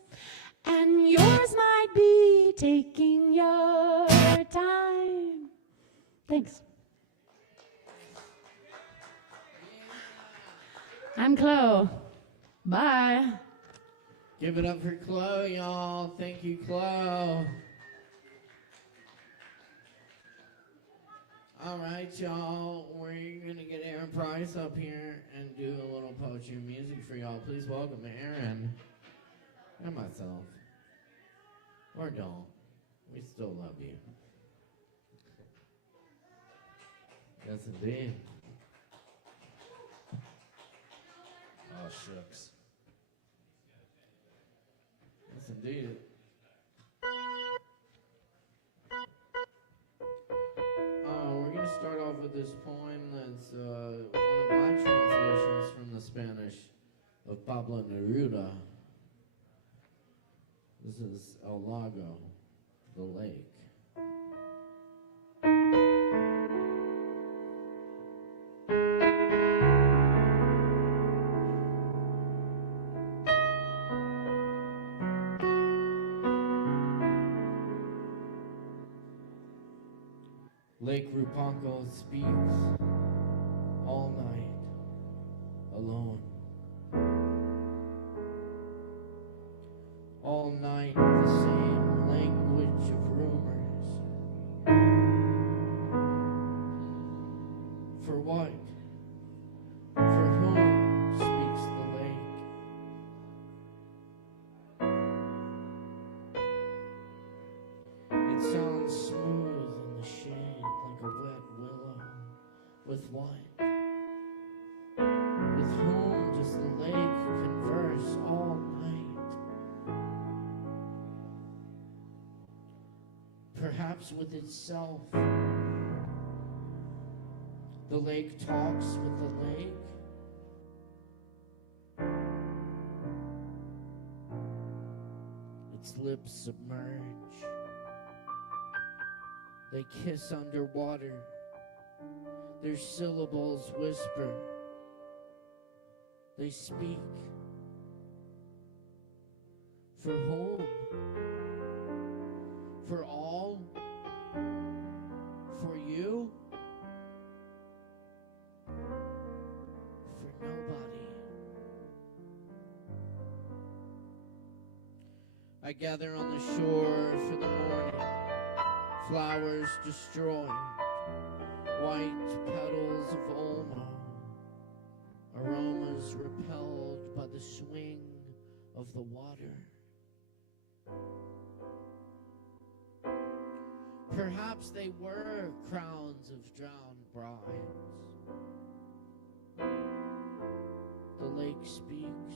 and yours might be taking your time. Thanks. I'm Chloe. Bye. Give it up for Chloe, y'all. Thank you, Chloe. All right, y'all. We're going to get Aaron Price up here and do a little poetry and music for y'all. Please welcome Aaron and myself. Or don't. We still love you. Yes, indeed. Oh, shucks. Yes, indeed. We're going to start off with this poem that's one of my translations from the Spanish of Pablo Neruda. This is El Lago, the lake. Lake Rupanco speaks all night, alone. All night, the same language of rumors. For what? For whom speaks the lake? It sounds smooth in the shade like a wet willow. With what? With whom does the lake converse all night? Perhaps with itself. The lake talks with the lake. Its lips submerge. They kiss underwater. Their syllables whisper. They speak. For whom? For all? For you? For nobody. I gather on the shore for the morning. Flowers destroyed. White petals of Olmo. Aromas repelled by the swing of the water. Perhaps they were crowns of drowned brides. The lake speaks,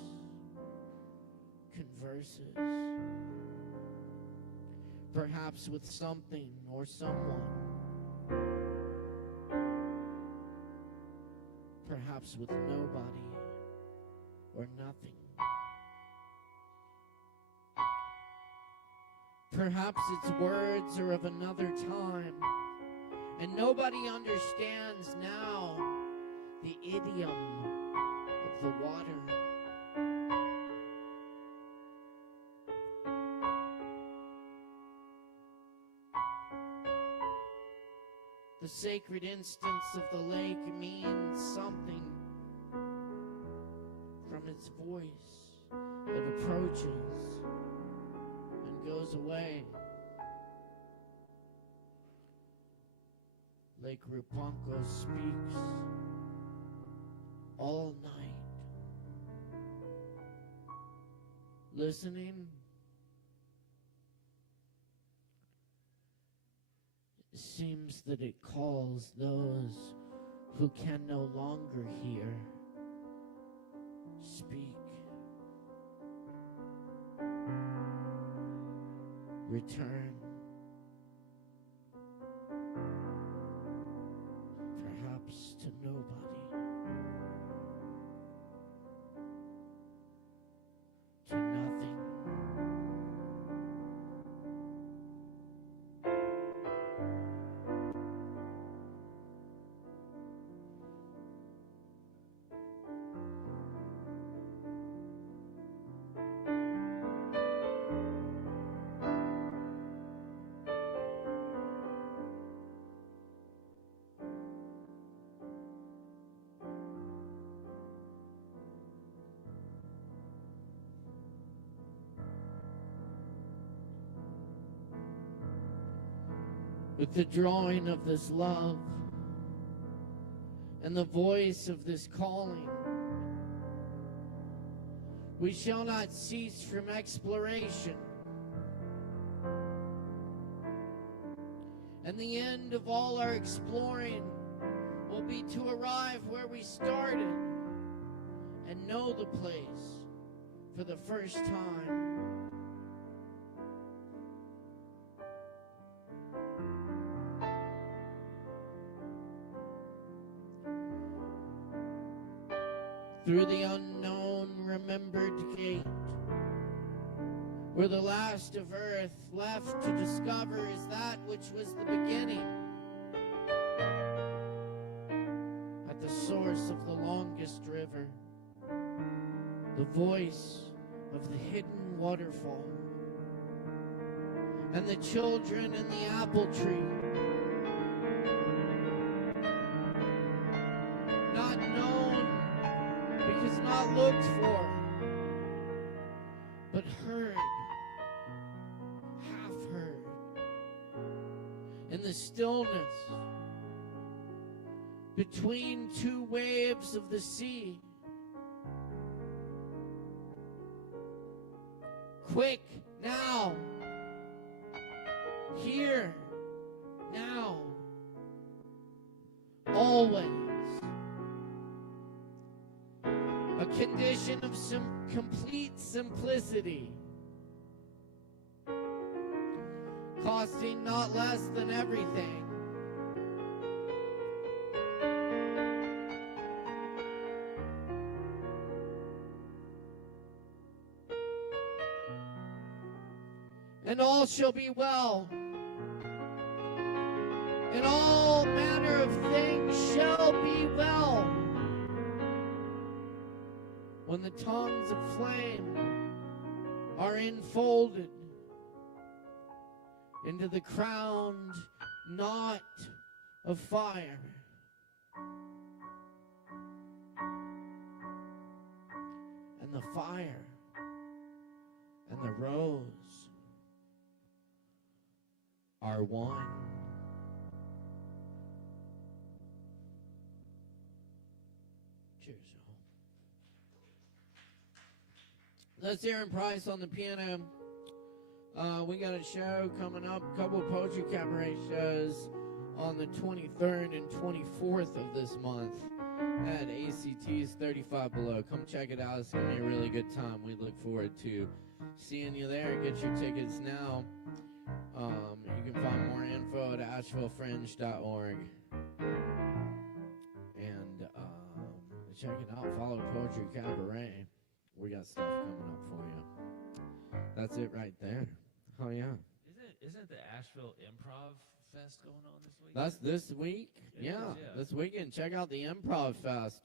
converses, perhaps with something or someone, perhaps with nobody or nothing. Perhaps its words are of another time, and nobody understands now the idiom of the water. The sacred instance of the lake means something from its voice that approaches and goes away. Lake Rupanco speaks all night. Listening. It seems that it calls those who can no longer hear. Speak. Return. Perhaps to nobody. To nothing. with the drawing of this love and the voice of this calling. We shall not cease from exploration. And the end of all our exploring will be to arrive where we started and know the place for the first time. Through the unknown remembered gate, where the last of earth left to discover is that which was the beginning. At the source of the longest river, the voice of the hidden waterfall, and the children in the apple tree, not known because not looked for, but heard, half heard, in the stillness between two waves of the sea. Quick, now, here, now, always. A condition of complete simplicity, costing not less than everything. And all shall be well, and all manner of things shall be well, when the tongues of flame are enfolded into the crowned knot of fire. And the fire and the rose are one. Cheers, y'all. That's Aaron Price on the piano. We got a show coming up, a couple of poetry cabaret shows on the 23rd and 24th of this month at ACT's 35 Below. Come check it out. It's going to be a really good time. We look forward to seeing you there. Get your tickets now. You can find more info at ashevillefringe.org. And check it out. Follow Poetry Cabaret. We got stuff coming up for you. That's it right there. Oh, yeah. Isn't the Asheville Improv Fest going on this week? That's this week? It Yeah, is, yeah. this weekend. Check out the Improv Fest.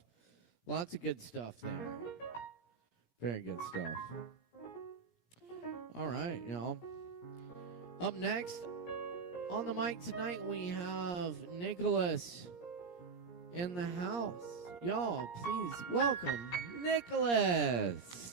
Lots of good stuff there. Very good stuff. All right, y'all. Up next on the mic tonight, we have Nicholas in the house. Y'all, please welcome Nicholas.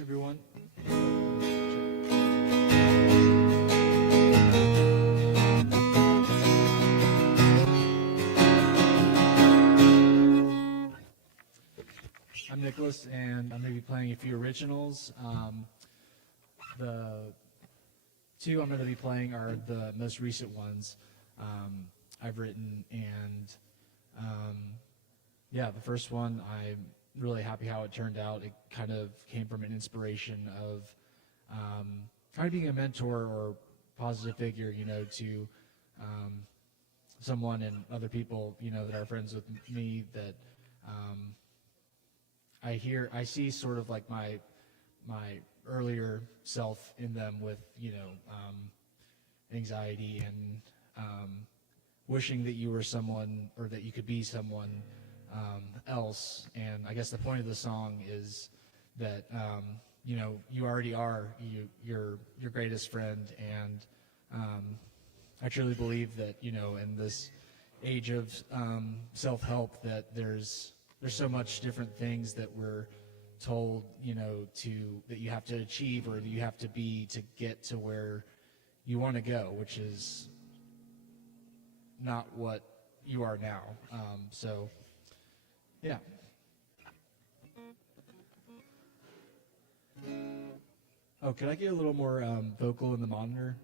Everyone. I'm Nicholas, and I'm going to be playing a few originals. The two I'm going to be playing are the most recent ones I've written, and yeah, the first one, I'm really happy how it turned out. It kind of came from an inspiration of kind of being a mentor or positive figure, you know, to someone and other people, that are friends with me that I see sort of like my earlier self in them with, anxiety and wishing that you were someone or that you could be someone else. And I guess the point of the song is that, you already are your greatest friend. And I truly believe that, in this age of self-help, that there's so much different things that we're told, that you have to achieve or that you have to be to get to where you want to go, which is not what you are now. So, yeah. Oh, could I get a little more vocal in the monitor?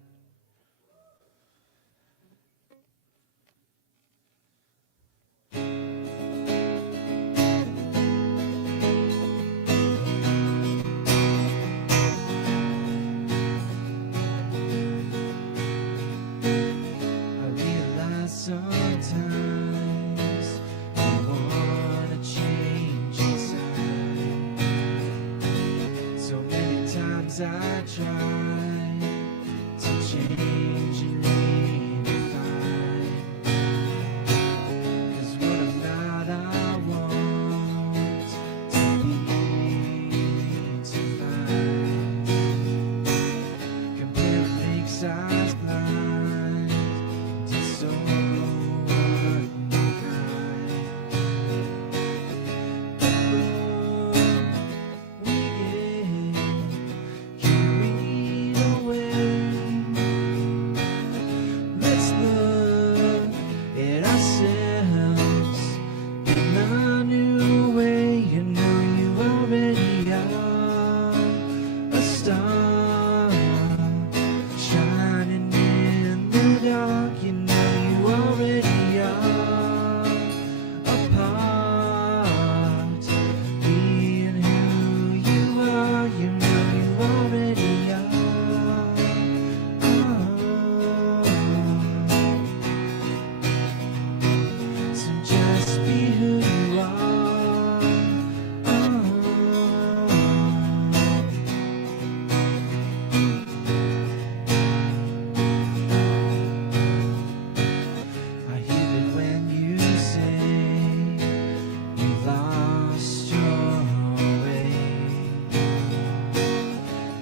Sometimes I wanna change inside. So many times I try to change and redefine. 'Cause what I'm not, I want to be, to find. Compare makes eyes blind to so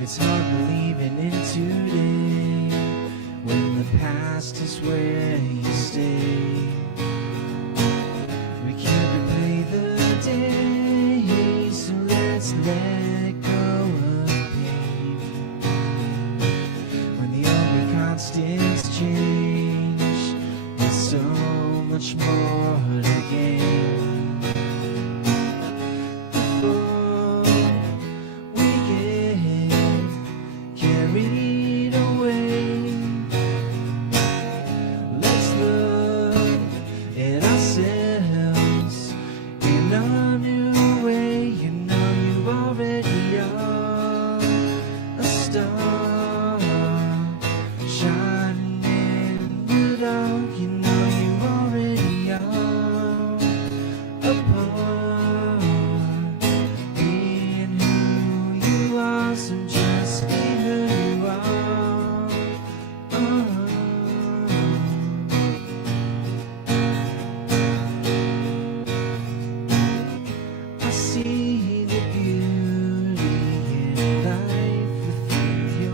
It's hard believing in today when the past is where you stay. We can't replay the days, so let's let go of pain. When the only constants change, there's so much more to gain. Carried away, let's look at ourselves in a new way. You know you already are a star shining in the dark. You know you already are a part, being who you are. So just be who you are. I see the beauty in life with you.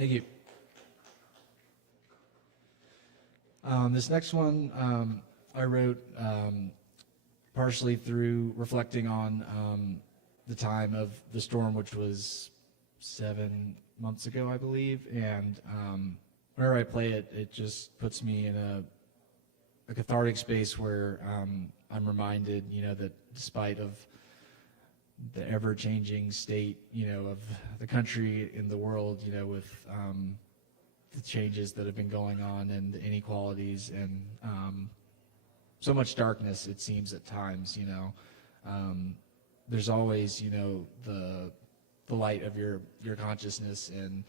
Thank you. This next one I wrote partially through reflecting on the time of the storm, which was 7 months ago, I believe. And whenever I play it, it just puts me in a cathartic space where I'm reminded, that despite of the ever-changing state, of the country and the world, with the changes that have been going on and the inequalities and so much darkness, it seems at times, there's always, the light of your consciousness and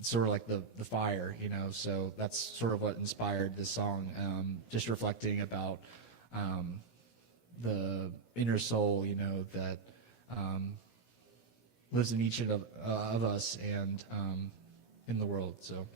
sort of like the fire, so that's sort of what inspired this song, just reflecting about the inner soul, that lives in each of us and in the world. So.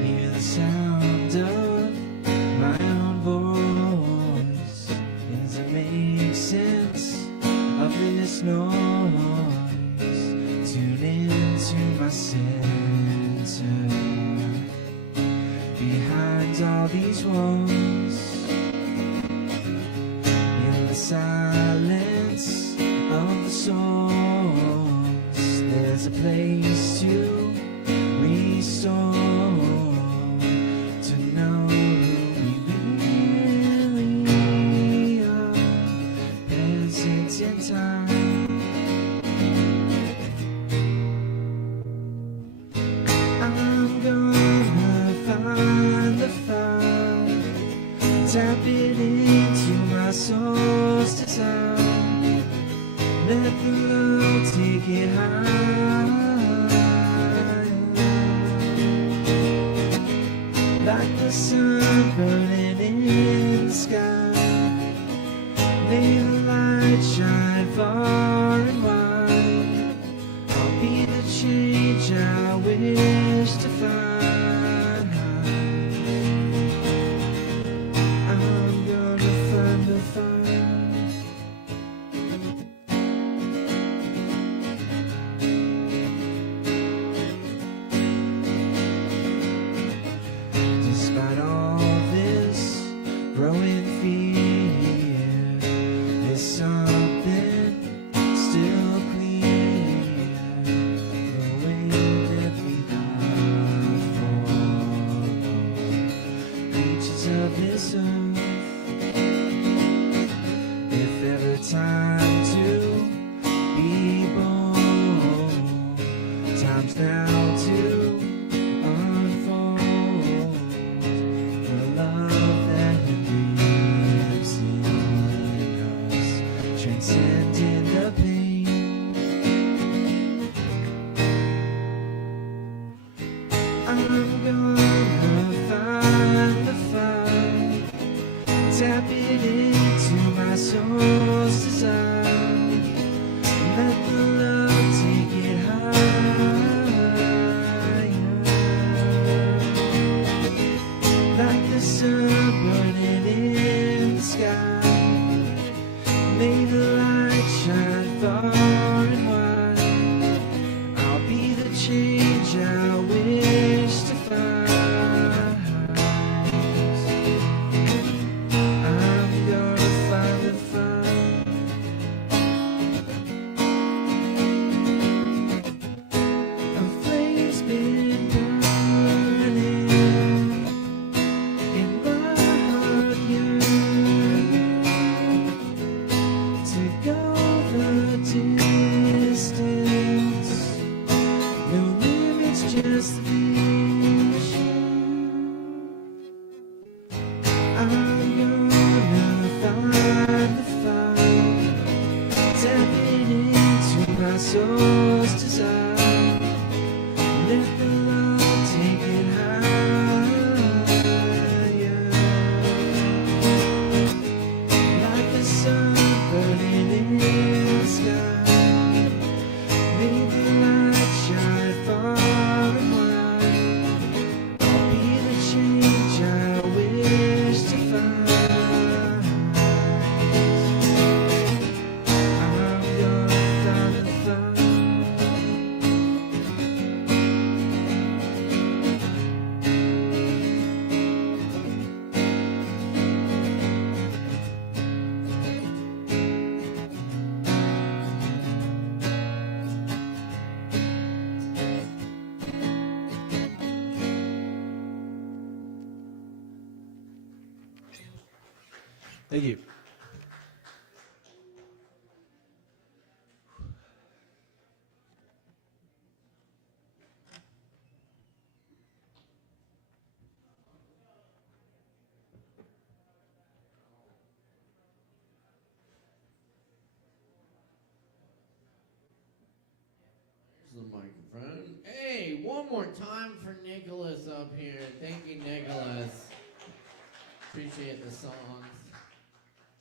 Hear the sound of my own voice. Does it make sense of this noise? Tune into my center. Behind all these walls, in the silence of the source, there's a place to restore, to know who we really are, present in time. I'm gonna find the fire, tap it into my soul's desire, let the love take it higher. Like the sun burning in the sky, may the light shine far and wide. I'll be the change I wish to find. I'm gonna find the fire. Despite all this growing fear, there's something still clear. The way that we love for creatures of this earth. If ever time to be born, time's now to unfold the love that lives in us, transcending the pain. I'm gonna find the fire, tap it into my soul's desire, let the love take it higher. Like the sun burning in the sky, may the light shine far and wide. I'll be the change I wish to find. I'm gonna find the fire. Thank you. The microphone. Hey, one more time for Nicholas up here. Thank you, Nicholas. Appreciate the songs.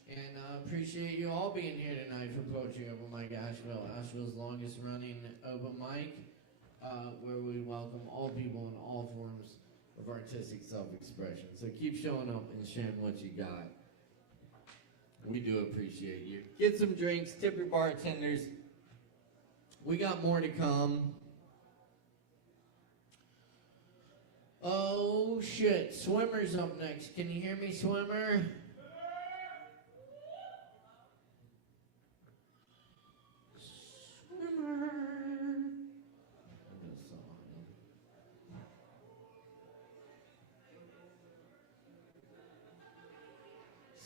And appreciate you all being here tonight for Poetry Open Mic Asheville. Asheville's longest running open mic, where we welcome all people in all forms of artistic self-expression. So keep showing up and sharing what you got. We do appreciate you. Get some drinks, tip your bartenders. We got more to come. Oh shit, Swimmer's up next. Can you hear me, Swimmer? Swimmer.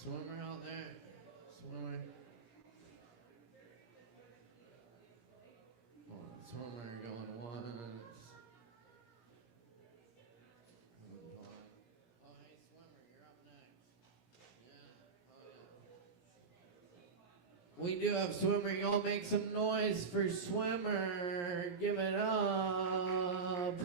Swimmer out there? Swimmer. Swimmer going once. Oh, hey, Swimmer, you're up next. Yeah, oh yeah. We do have Swimmer. Y'all make some noise for Swimmer. Give it up.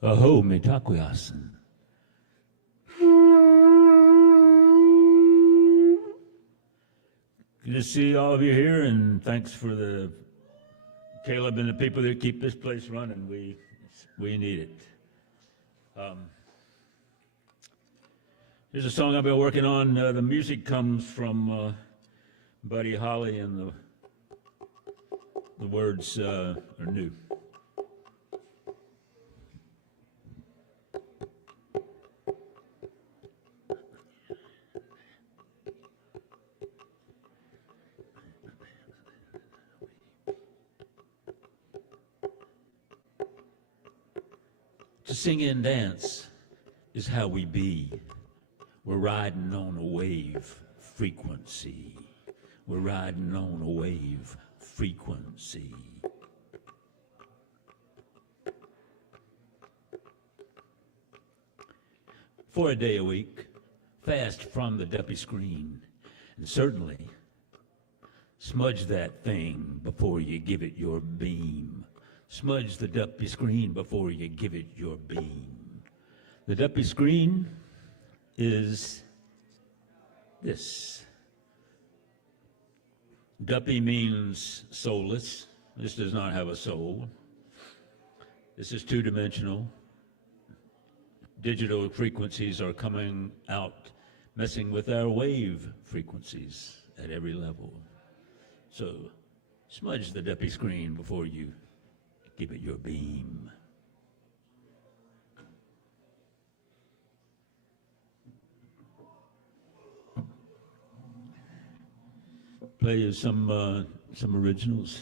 Aho, me takuyasan. Good to see all of you here, and thanks for the Caleb and the people that keep this place running. We need it. Here's a song I've been working on. The music comes from Buddy Holly, and the words are new. To sing and dance is how we be. We're riding on a wave frequency. We're riding on a wave frequency. For a day a week, fast from the duppy screen, and certainly smudge that thing before you give it your beam. Smudge the duppy screen before you give it your beam. The duppy screen is this. Duppy means soulless. This does not have a soul. This is two-dimensional. Digital frequencies are coming out, messing with our wave frequencies at every level. So smudge the duppy screen before you give it your beam. Play you some originals.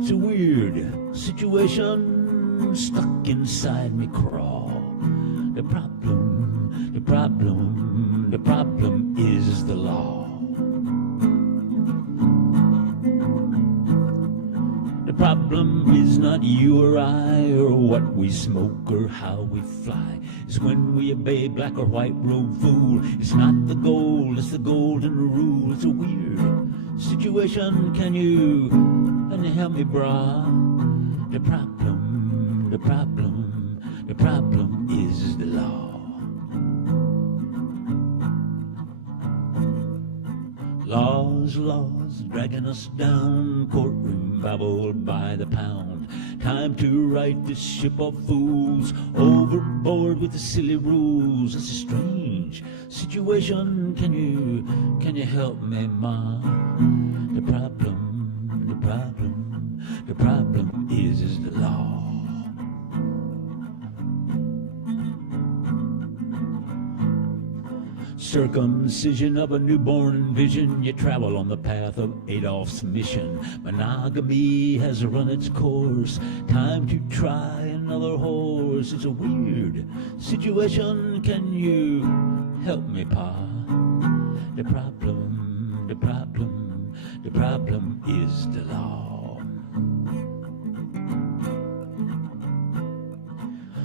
It's a weird situation stuck inside me crawl. The problem is the law. The problem is not you or I or what we smoke or how we fly. It's when we obey black or white road fool. It's not the gold, it's the golden rule. It's a weird situation. Can you help me, brah? The problem is the law. Laws, dragging us down, courtroom babbled by the pound. Time to right this ship of fools, overboard with the silly rules. It's a strange situation. Can you help me, ma? The problem is the law. Circumcision of a newborn vision, you travel on the path of Adolf's mission. Monogamy has run its course, time to try another horse. It's a weird situation. Can you help me, pa? The problem is the law.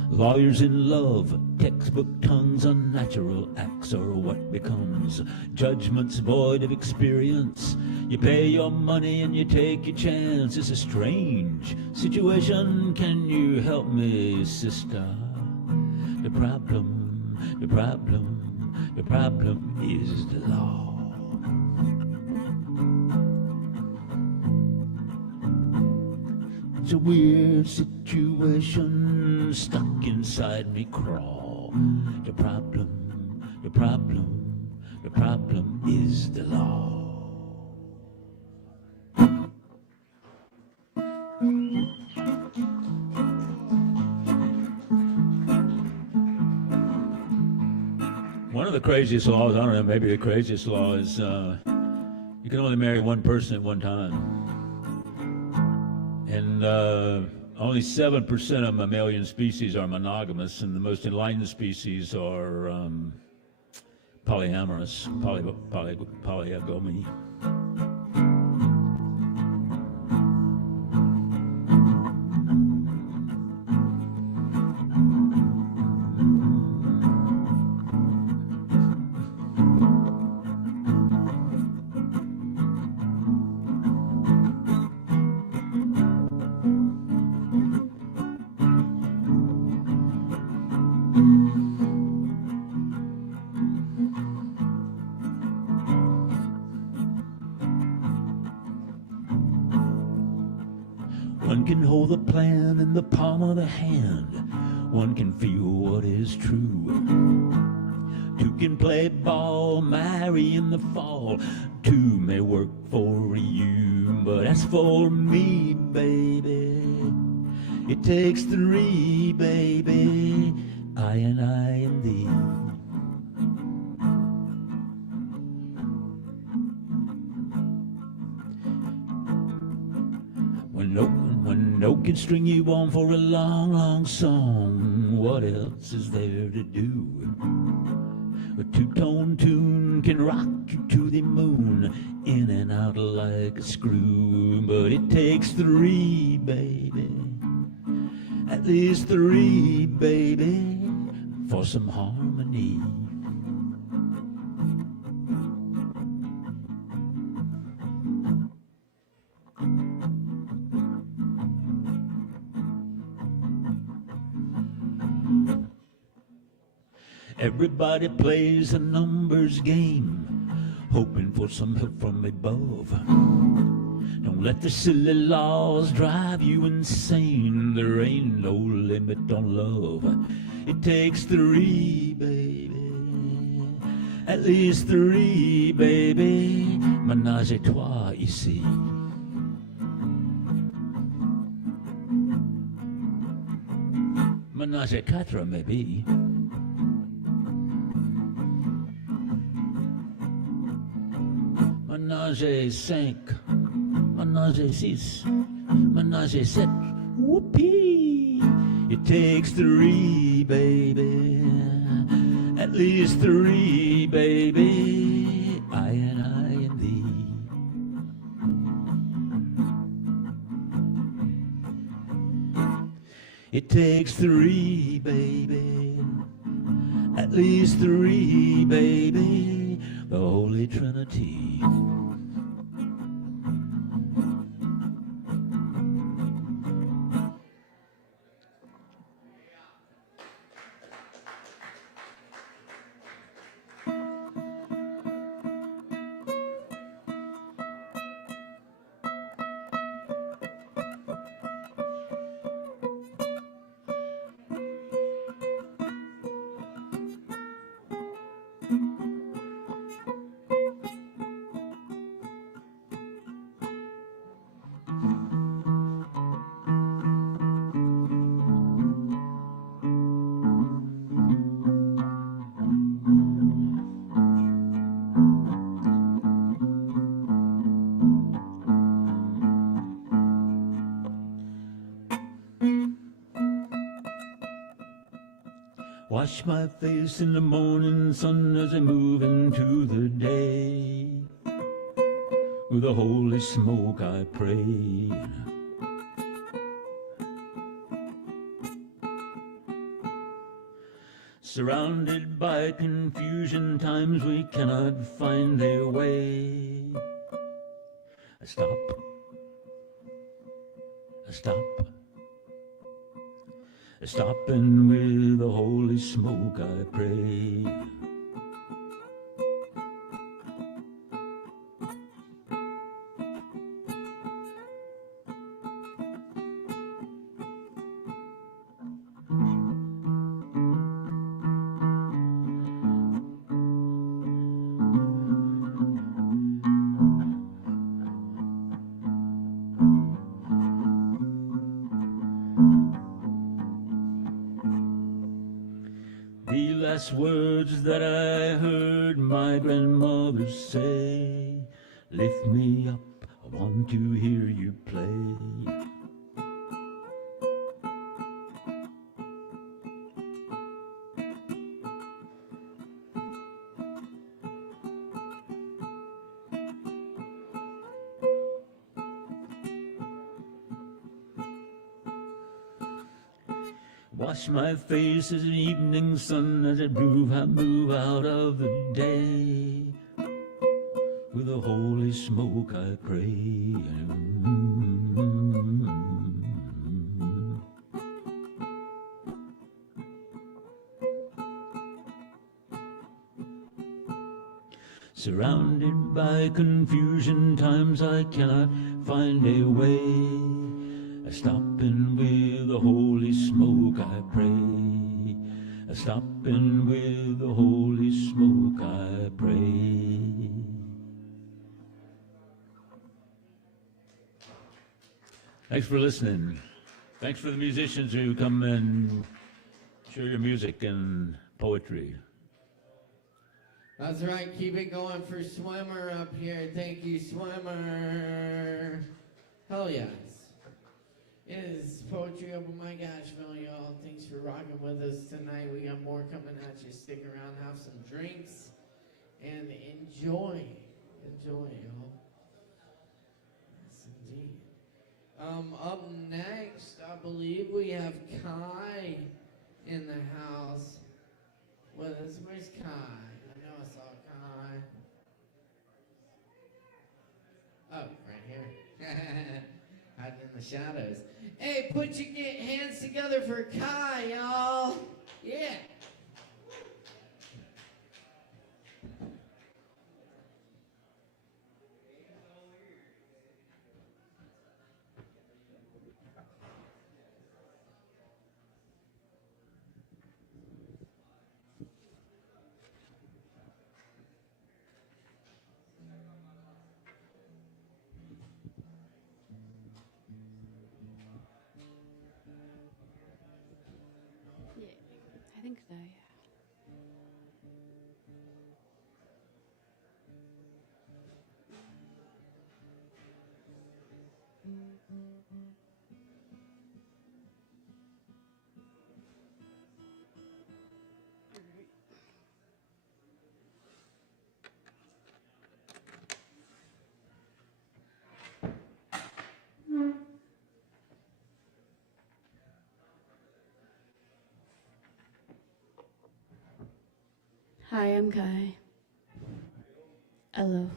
Lawyers in love, textbook tongues, unnatural acts are what becomes judgments void of experience. You pay your money and you take your chance. It's a strange situation. Can you help me, sister? The problem is the law. It's a weird situation stuck inside me crawl. The problem is the law. One of the craziest laws, I don't know, maybe the craziest law is you can only marry one person at one time. And only 7% of mammalian species are monogamous, and the most enlightened species are polyamorous, polygamy. One can hold the plan in the palm of the hand. One can feel what is true. Two can play ball, marry in the fall. Two may work for you, but as for me, baby, it takes three, baby, I and thee. When no can string you on for a long, long song, what else is there to do? A two-tone tune can rock you to the moon, in and out like a screw. But it takes three, baby, at least three, baby, for some harmony. Everybody plays a numbers game, hoping for some help from above. Don't let the silly laws drive you insane. There ain't no limit on love. It takes three, baby, at least three, baby. Ménage à trois ici. Ménage à quatre, maybe. Ménage 5, ménage 6, ménage 7, whoopee! It takes three, baby, at least three, baby, I and thee. It takes three, baby, at least three, baby, the Holy Trinity. Wash my face in the morning sun as I move into the day. With the holy smoke I pray. Surrounded by confusion, times we cannot find their way. I stop. I stop. Stopping with the holy smoke I pray. Last words that I heard my grandmother say, lift me up, I want to hear you play. Wash my face as an evening sun as I move out of the day. With the holy smoke I pray. Surrounded by confusion, times I cannot find a way. I stop in with the holy smoke I pray. I stop in with the holy smoke I pray. Thanks for listening. Thanks for the musicians who come and share your music and poetry. That's right. Keep it going for Swimmer up here. Thank you, Swimmer. Hell yes. is Poetry Open Mic Asheville, y'all. Thanks for rocking with us tonight. We got more coming at you. Stick around, have some drinks, and enjoy. Enjoy, y'all. Yes, indeed. Up next, I believe we have Kai in the house with us. Where's Kai? I know I saw Kai. Oh, right here. Hiding in the shadows. Hey, put your hands together for Kai, y'all. Yeah. I think so, yeah. Hi, I'm Kai. Hello.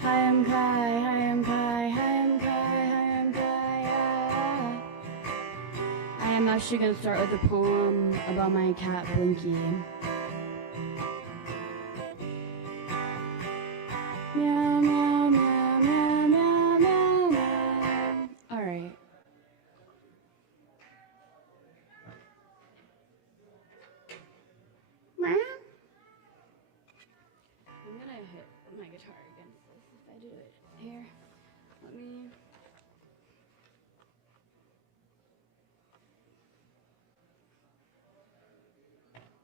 Hi, I'm Kai. Hi, I'm Kai. Hi, I'm Kai. Hi, I'm Kai. Yeah. I am actually going to start with a poem about my cat, Blinky. Meow, meow, meow, meow, meow, meow, meow. All right. Meow. I'm going to hit my guitar against this if I do it. Here, let me...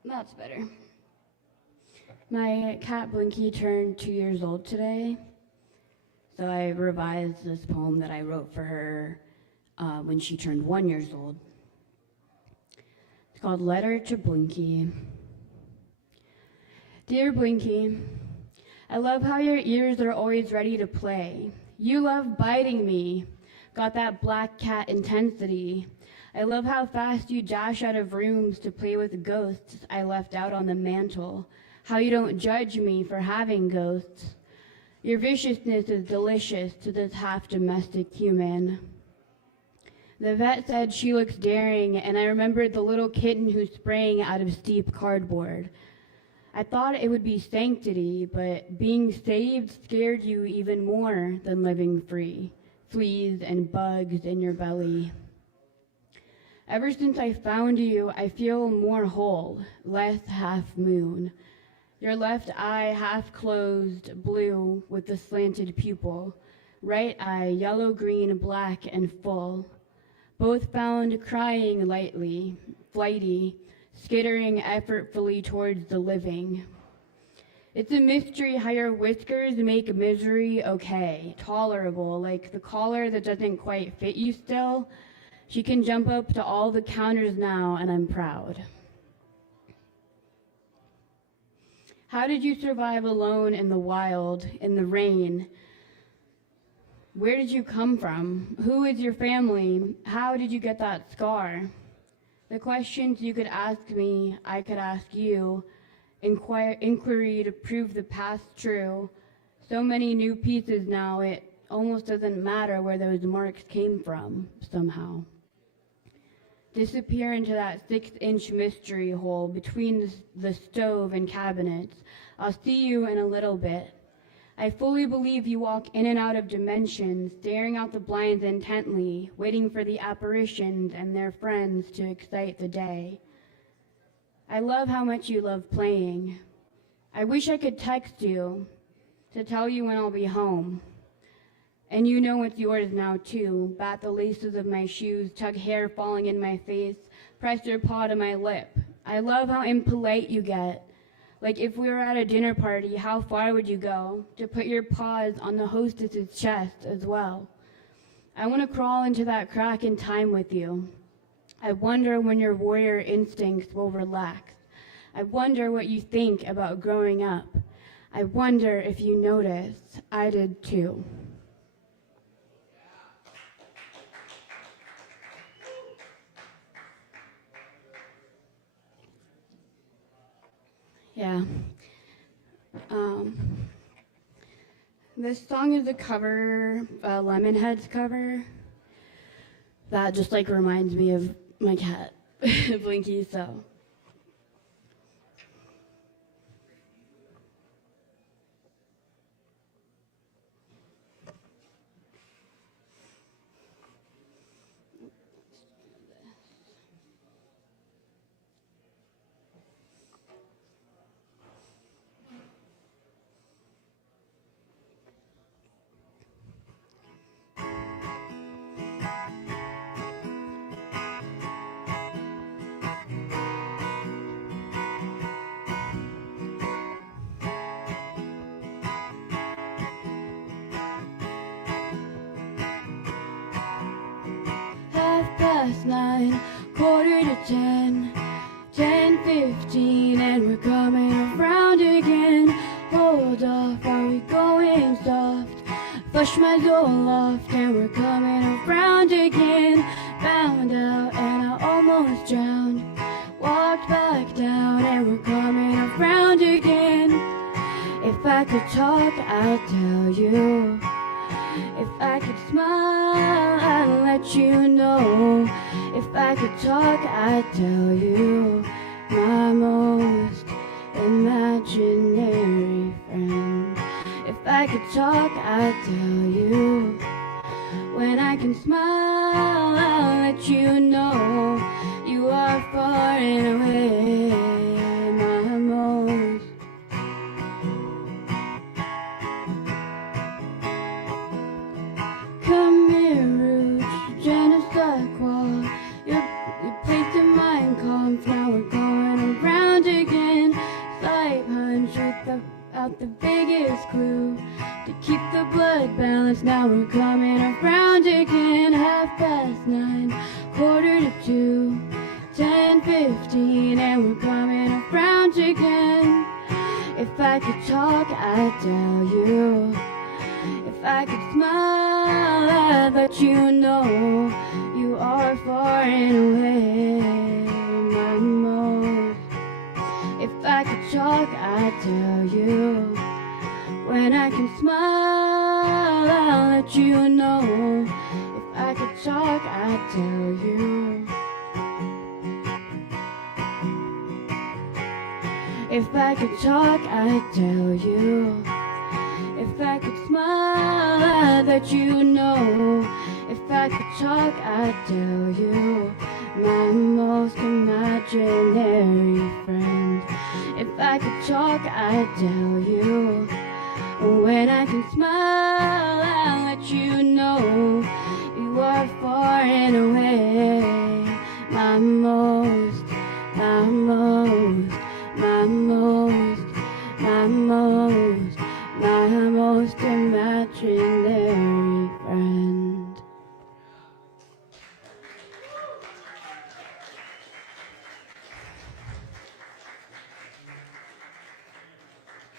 That's better. My cat Blinky turned 2 years old today, so I revised this poem that I wrote for her when she turned 1 year old. It's called Letter to Blinky. Dear Blinky, I love how your ears are always ready to play. You love biting me, got that black cat intensity. I love how fast you dash out of rooms to play with ghosts I left out on the mantle. How you don't judge me for having ghosts. Your viciousness is delicious to this half-domestic human. The vet said she looks daring, and I remembered the little kitten who sprang out of steep cardboard. I thought it would be sanctity, but being saved scared you even more than living free. Fleas and bugs in your belly. Ever since I found you, I feel more whole, less half moon. Your left eye half closed, blue with the slanted pupil. Right eye, yellow, green, black, and full. Both found crying lightly, flighty, skittering effortfully towards the living. It's a mystery how your whiskers make misery okay, tolerable, like the collar that doesn't quite fit you still. She can jump up to all the counters now, and I'm proud. How did you survive alone in the wild, in the rain? Where did you come from? Who is your family? How did you get that scar? The questions you could ask me, I could ask you. Inquiry to prove the past true. So many new pieces now, it almost doesn't matter where those marks came from, somehow. Disappear into that 6-inch mystery hole between the stove and cabinets. I'll see you in a little bit. I fully believe you walk in and out of dimensions, staring out the blinds intently, waiting for the apparitions and their friends to excite the day. I love how much you love playing. I wish I could text you, to tell you when I'll be home. And you know it's yours now too. Bat the laces of my shoes, tug hair falling in my face, press your paw to my lip. I love how impolite you get. Like if we were at a dinner party, how far would you go to put your paws on the hostess's chest as well? I want to crawl into that crack in time with you. I wonder when your warrior instincts will relax. I wonder what you think about growing up. I wonder if you notice. I did too. Yeah. This song is a cover, Lemonhead's cover. That just like reminds me of my cat, Blinky, so. Past 9, quarter to 10, 10:15, and we're coming around again. Hold off, are we going soft? Flush my Zoloft, and we're coming around again. Found out, and I almost drowned. Walked back down, and we're coming around again. If I could talk, I'd tell you. If I could smile, I'd let you know. If I could talk, I'd tell you. My most imaginary friend. If I could talk, I'd tell you. When I can smile, I'll let you know. You are far and away my most. Come here, Rouge, je ne sais quoi. You're placed in my conf, now we're going around again. Slight hunch without the biggest clue. To keep the blood balanced, now we're coming around again. 9:30, quarter to 2, 10:15, and we're coming around again. If I could talk, I'd tell you. If I could smile, I'd let you know. You are far and away my most. If I could talk, I'd tell you. When I can smile, I'll let you know. If I could talk, I'd tell you. If I could talk, I'd tell you. If I could smile, I'd let you know. If I could talk, I'd tell you. My most imaginary friend. If I could talk, I'd tell you. When I can smile, I'll let you know. You are far and away my most, my most, my most, my most, my most imaginary friend.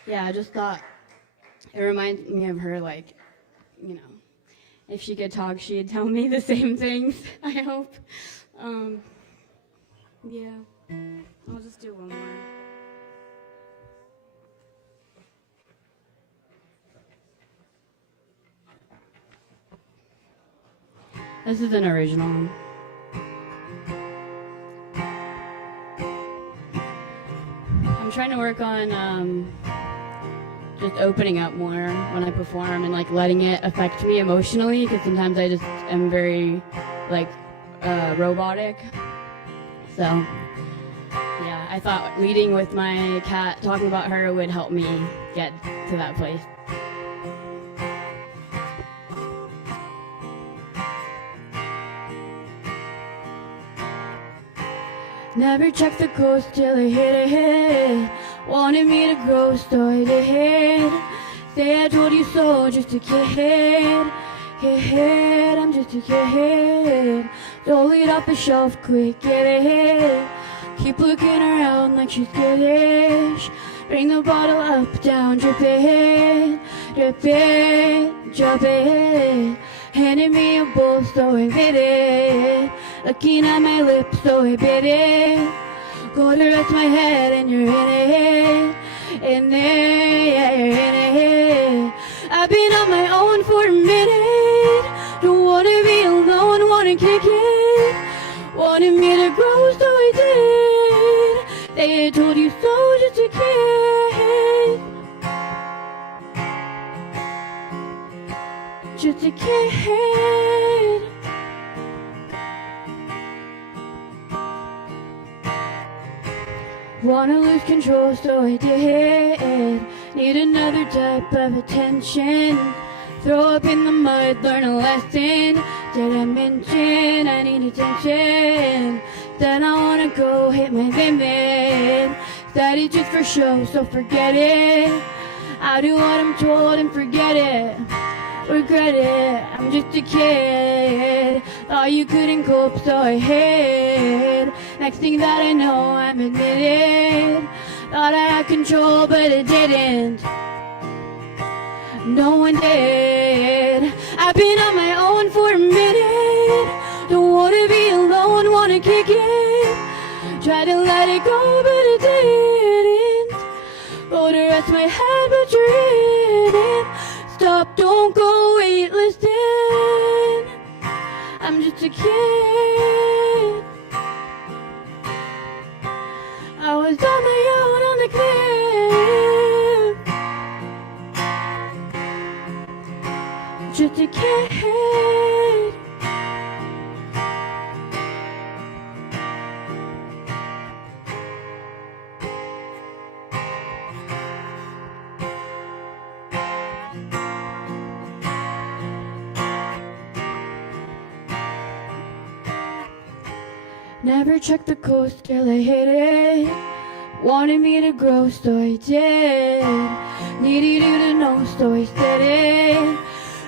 Yeah, I just thought it reminds me of her, like, you know, if she could talk, she'd tell me the same things, I hope. Yeah, I'll just do one more. This is an original. I'm trying to work on just opening up more when I perform and like letting it affect me emotionally, because sometimes I just am very like robotic. So yeah, I thought leading with my cat, talking about her, would help me get to that place. Never checked the coast till I hit it. Wanted me to grow, so I did. Say I told you so, just a kid. Kid, I'm just a kid. Stole it off the shelf, quick, get it. Keep looking around like she's goodish. Bring the bottle up, down, drip it, drip it, drop it. Handed me a bowl, so I bit it. Looking at my lips, so I bit it. Go to rest my head, and you're in it, in there, yeah, you're in it. I've been on my own for a minute. Don't wanna be alone, wanna kick it. Wanted me to grow, so I did. They told you so, just a kid. Just a kid. Wanna lose control, so I did. Need another type of attention. Throw up in the mud, learn a lesson. Did I mention I need attention? Then I wanna go hit my limit. That is just for show, so forget it. I do what I'm told and forget it. Regret it, I'm just a kid. Thought you couldn't cope, so I hid. Next thing that I know, I'm admitted. Thought I had control, but I didn't. No one did. I've been on my own for a minute. Don't wanna be alone, wanna kick it. Tried to let it go, but I didn't. Go to rest my head, but you're in it. Stop, don't go, wait, listen. I'm just a kid. I was on my own on the cliff. Just a kid. Never checked the coast till I hit it. Wanted me to grow, so I did. Needed you to know, so I said it.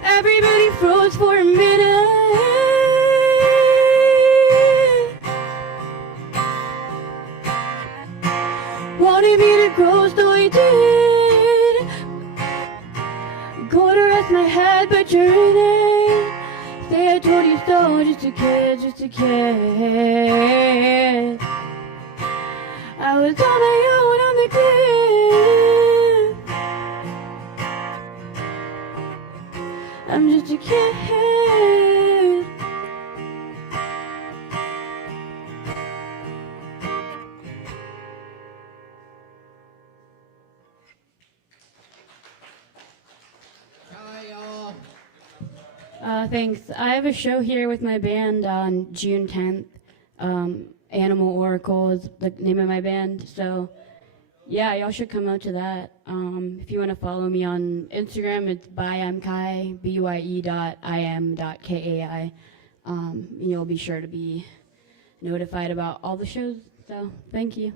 Everybody froze for a minute. Wanted me to grow, so I did. Go to rest my head, but you're in it. Say I told you so, just a kid, just a kid. I was on my own on the cliff. I'm just a kid. Hi, y'all. Thanks. I have a show here with my band on June 10th. Animal Oracle is the name of my band. So, yeah, y'all should come out to that. If you want to follow me on Instagram, it's byamkai, bye.im.kai. You'll be sure to be notified about all the shows. So, thank you.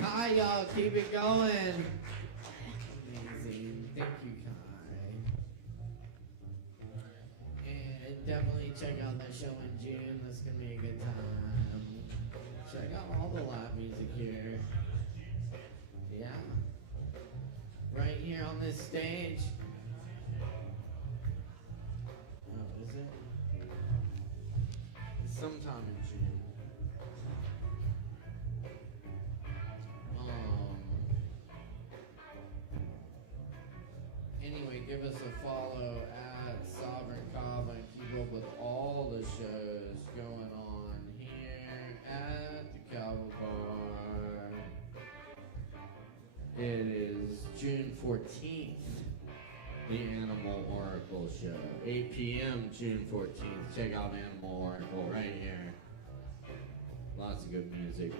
Hi, y'all. Keep it going. Amazing. Thank you, Kai. And definitely check out that show in June. That's going to be a good time. Check out all the live music here. Yeah. Right here on this stage. Oh, is it? It's sometime in June. Anyway, give us a follow at Sovereign Kava and keep up with all the shows going on here at the Kava Bar. It is June 14th, the Animal Oracle Show. 8 p.m. June 14th. Check out Animal Oracle right here. Lots of good music.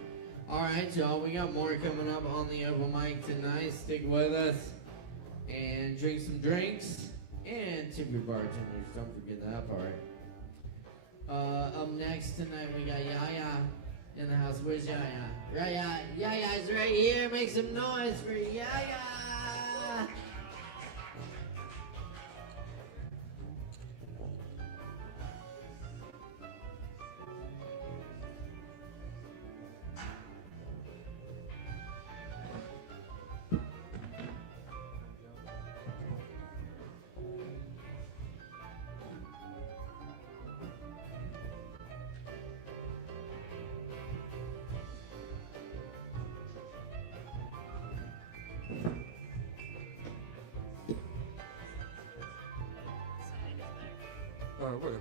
All right, y'all. We got more coming up on the open mic tonight. Stick with us. And drink some drinks and tip your bartenders. Don't forget that part. Up next tonight, we got Yaya in the house. Where's Yaya? Yaya, Yaya's right here. Make some noise for Yaya. Whatever.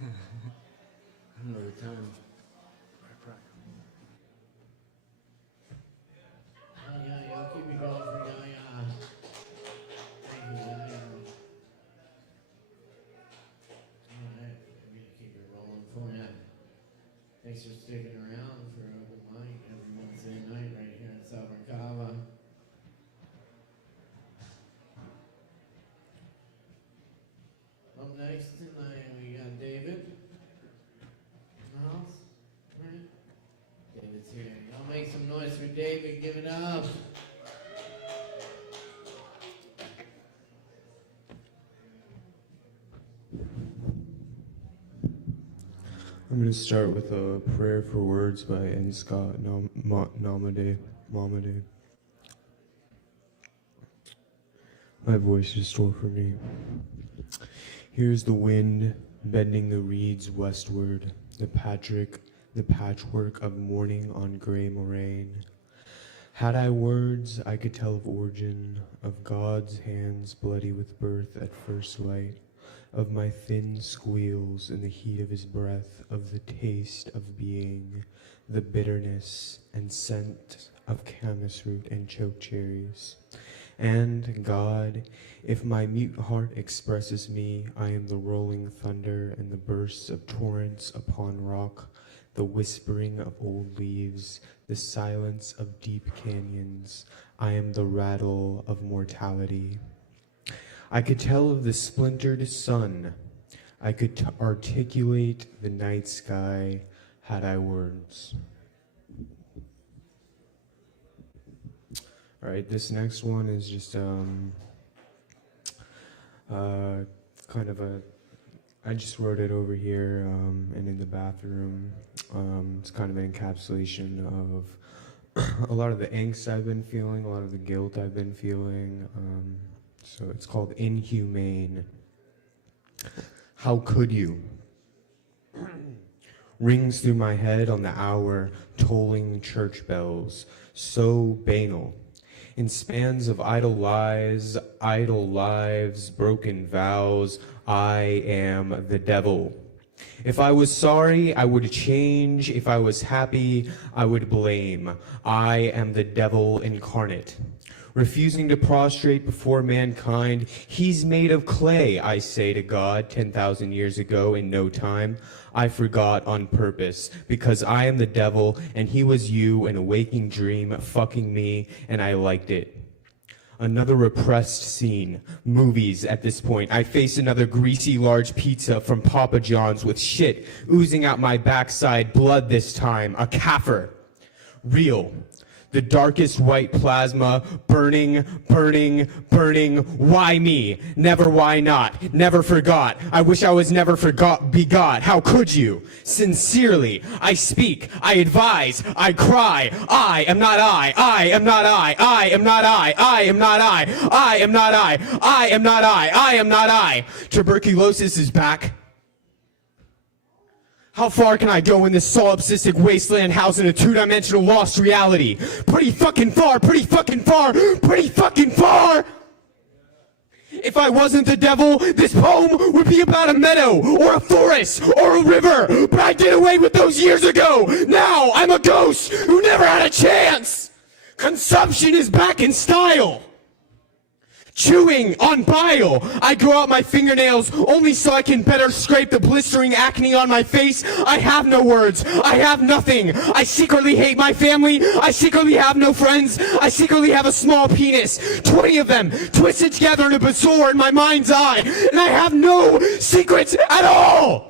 Another time. Yeah, y'all keep it going for y'all, yeah. Thank you, yeah. All right, I'm gonna keep it rolling for you. Thanks for sticking around for open mic every Wednesday night right here at Southern Kava. Up next tonight we got David in the house, right? David's here. Y'all make some noise for David. Give it up. I'm going to start with a prayer for words by N. Scott Namade. My voice restore for me. Here's the wind bending the reeds westward, the patchwork of morning on gray moraine. Had I words, I could tell of origin, of God's hands bloody with birth at first light, of my thin squeals in the heat of his breath, of the taste of being, the bitterness and scent of camas root and choke cherries. And God, if my mute heart expresses me, I am the rolling thunder and the bursts of torrents upon rock, the whispering of old leaves, the silence of deep canyons. I am the rattle of mortality. I could tell of the splintered sun. I could articulate the night sky had I words. All right, this next one is just kind of I just wrote it over here and in the bathroom. It's kind of an encapsulation of a lot of the angst I've been feeling, a lot of the guilt I've been feeling. So it's called Inhumane. How could you? Rings through my head on the hour, tolling church bells, so banal. In spans of idle lies, idle lives, broken vows, I am the devil. If I was sorry, I would change. If I was happy, I would blame. I am the devil incarnate. Refusing to prostrate before mankind, he's made of clay, I say to God, 10,000 years ago in no time. I forgot on purpose, because I am the devil, and he was you in a waking dream, fucking me, and I liked it. Another repressed scene. Movies at this point. I face another greasy large pizza from Papa John's with shit oozing out my backside, blood this time. A kaffir. Real. The darkest white plasma, burning, burning, burning. Why me? Never why not? Never forgot. I wish I was never begot. How could you? Sincerely, I speak, I advise, I cry. I am not I. I am not I. I am not I. I am not I. I am not I. I am not I. I am not I. Tuberculosis is back. How far can I go in this solipsistic wasteland housed in a two-dimensional lost reality? Pretty fucking far, pretty fucking far, pretty fucking far! If I wasn't the devil, this poem would be about a meadow, or a forest, or a river, but I did away with those years ago! Now I'm a ghost who never had a chance! Consumption is back in style! Chewing on bile. I grow out my fingernails only so I can better scrape the blistering acne on my face. I have no words. I have nothing. I secretly hate my family. I secretly have no friends. I secretly have a small penis. 20 of them twisted together in a bazaar in my mind's eye. And I have no secrets at all.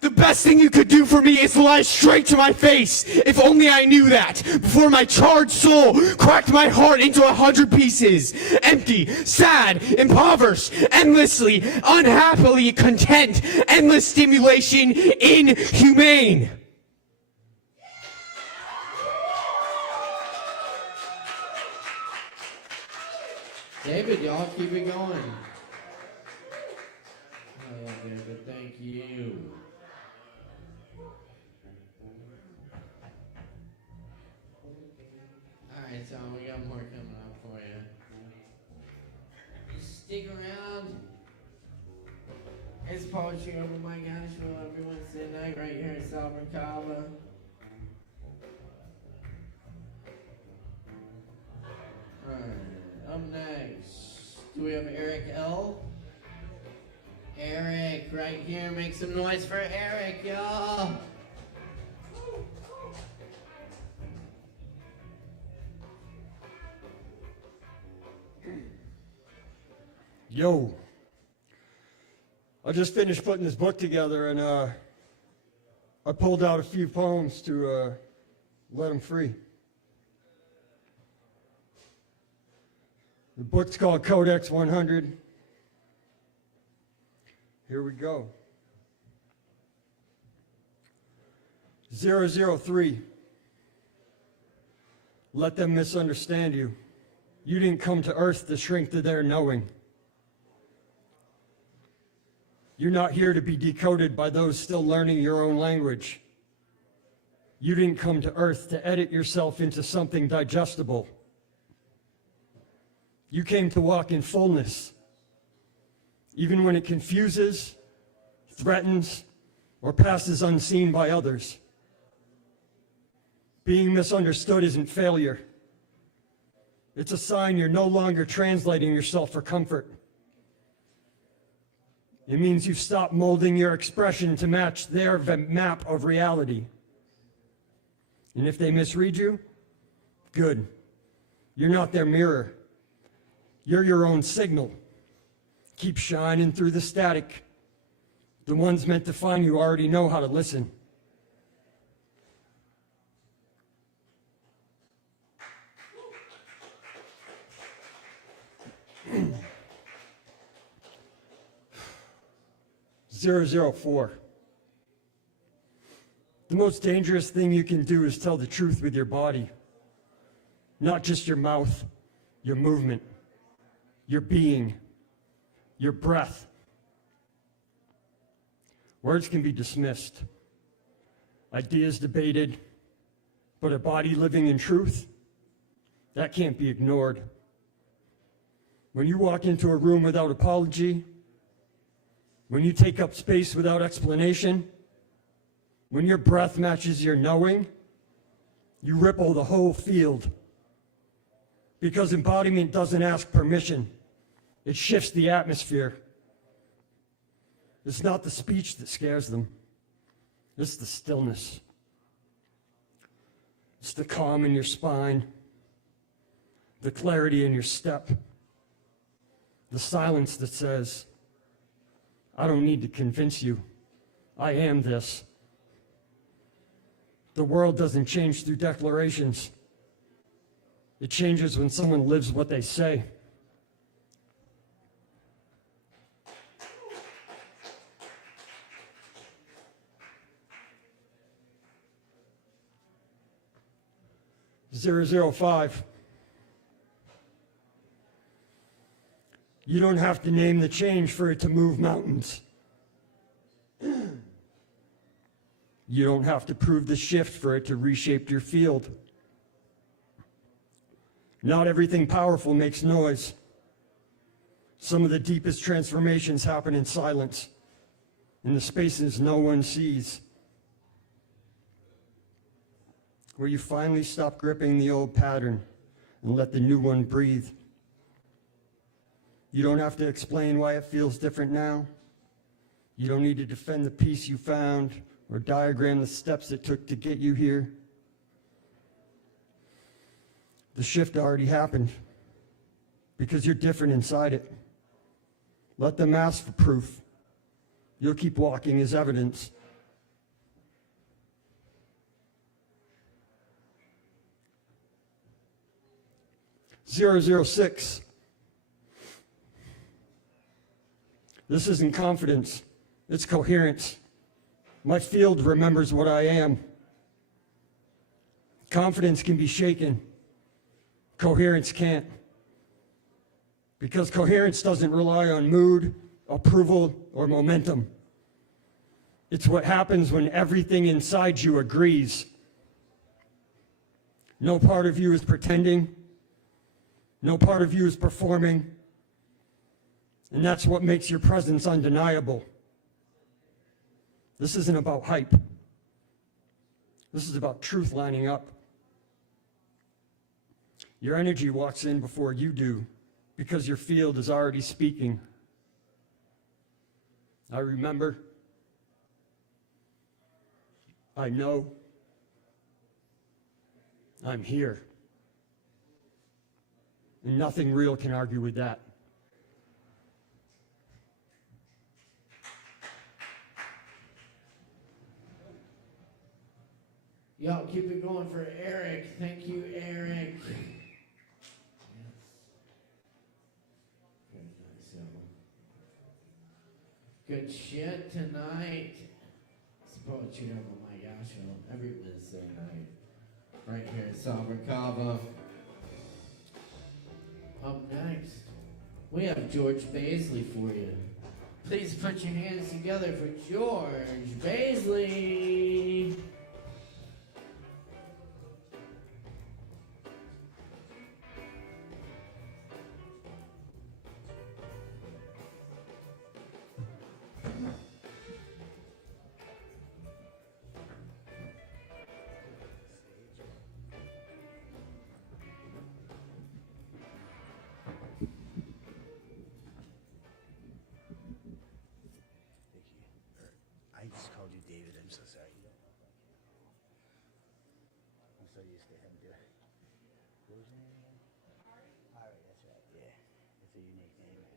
The best thing you could do for me is lie straight to my face. If only I knew that before my charred soul cracked my heart into 100 pieces. Empty, sad, impoverished, endlessly, unhappily content, endless stimulation, inhumane. David, y'all keep it going. Oh, yeah, David, thank you. Alright, so we got more coming up for you. Stick around. It's Poetry Open Mic Asheville every Wednesday night right here at Kava. Alright, up next, do we have Eric L? Eric, right here, make some noise for Eric, y'all. Yo, I just finished putting this book together, and I pulled out a few poems to let them free. The book's called Codex 100. Here we go. 003. Let them misunderstand you. You didn't come to Earth to shrink to their knowing. You're not here to be decoded by those still learning your own language. You didn't come to Earth to edit yourself into something digestible. You came to walk in fullness, even when it confuses, threatens, or passes unseen by others. Being misunderstood isn't failure. It's a sign you're no longer translating yourself for comfort. It means you've stopped molding your expression to match their map of reality. And if they misread you, good. You're not their mirror. You're your own signal. Keep shining through the static. The ones meant to find you already know how to listen. .004. The most dangerous thing you can do is tell the truth with your body. Not just your mouth, your movement, your being, your breath. Words can be dismissed, ideas debated, but a body living in truth, that can't be ignored. When you walk into a room without apology, when you take up space without explanation, when your breath matches your knowing, you ripple the whole field. Because embodiment doesn't ask permission. It shifts the atmosphere. It's not the speech that scares them. It's the stillness. It's the calm in your spine, the clarity in your step, the silence that says, I don't need to convince you. I am this. The world doesn't change through declarations. It changes when someone lives what they say. .005. You don't have to name the change for it to move mountains. You don't have to prove the shift for it to reshape your field. Not everything powerful makes noise. Some of the deepest transformations happen in silence, in the spaces no one sees, where you finally stop gripping the old pattern and let the new one breathe. You don't have to explain why it feels different now. You don't need to defend the peace you found or diagram the steps it took to get you here. The shift already happened because you're different inside it. Let them ask for proof. You'll keep walking as evidence. .006. This isn't confidence, it's coherence. My field remembers what I am. Confidence can be shaken. Coherence can't. Because coherence doesn't rely on mood, approval, or momentum. It's what happens when everything inside you agrees. No part of you is pretending. No part of you is performing. And that's what makes your presence undeniable. This isn't about hype. This is about truth lining up. Your energy walks in before you do because your field is already speaking. I remember. I know. I'm here. And nothing real can argue with that. Y'all keep it going for Eric. Thank you, Eric. Good shit tonight. It's poetry of my Asheville every Wednesday night. Right here at Sovereign Kava. Up next, we have George Baisley for you. Please put your hands together for George Baisley. I just called you David. I'm so sorry. I'm so used to him doing. What was your name again? Ari, that's right. Yeah, it's a unique name.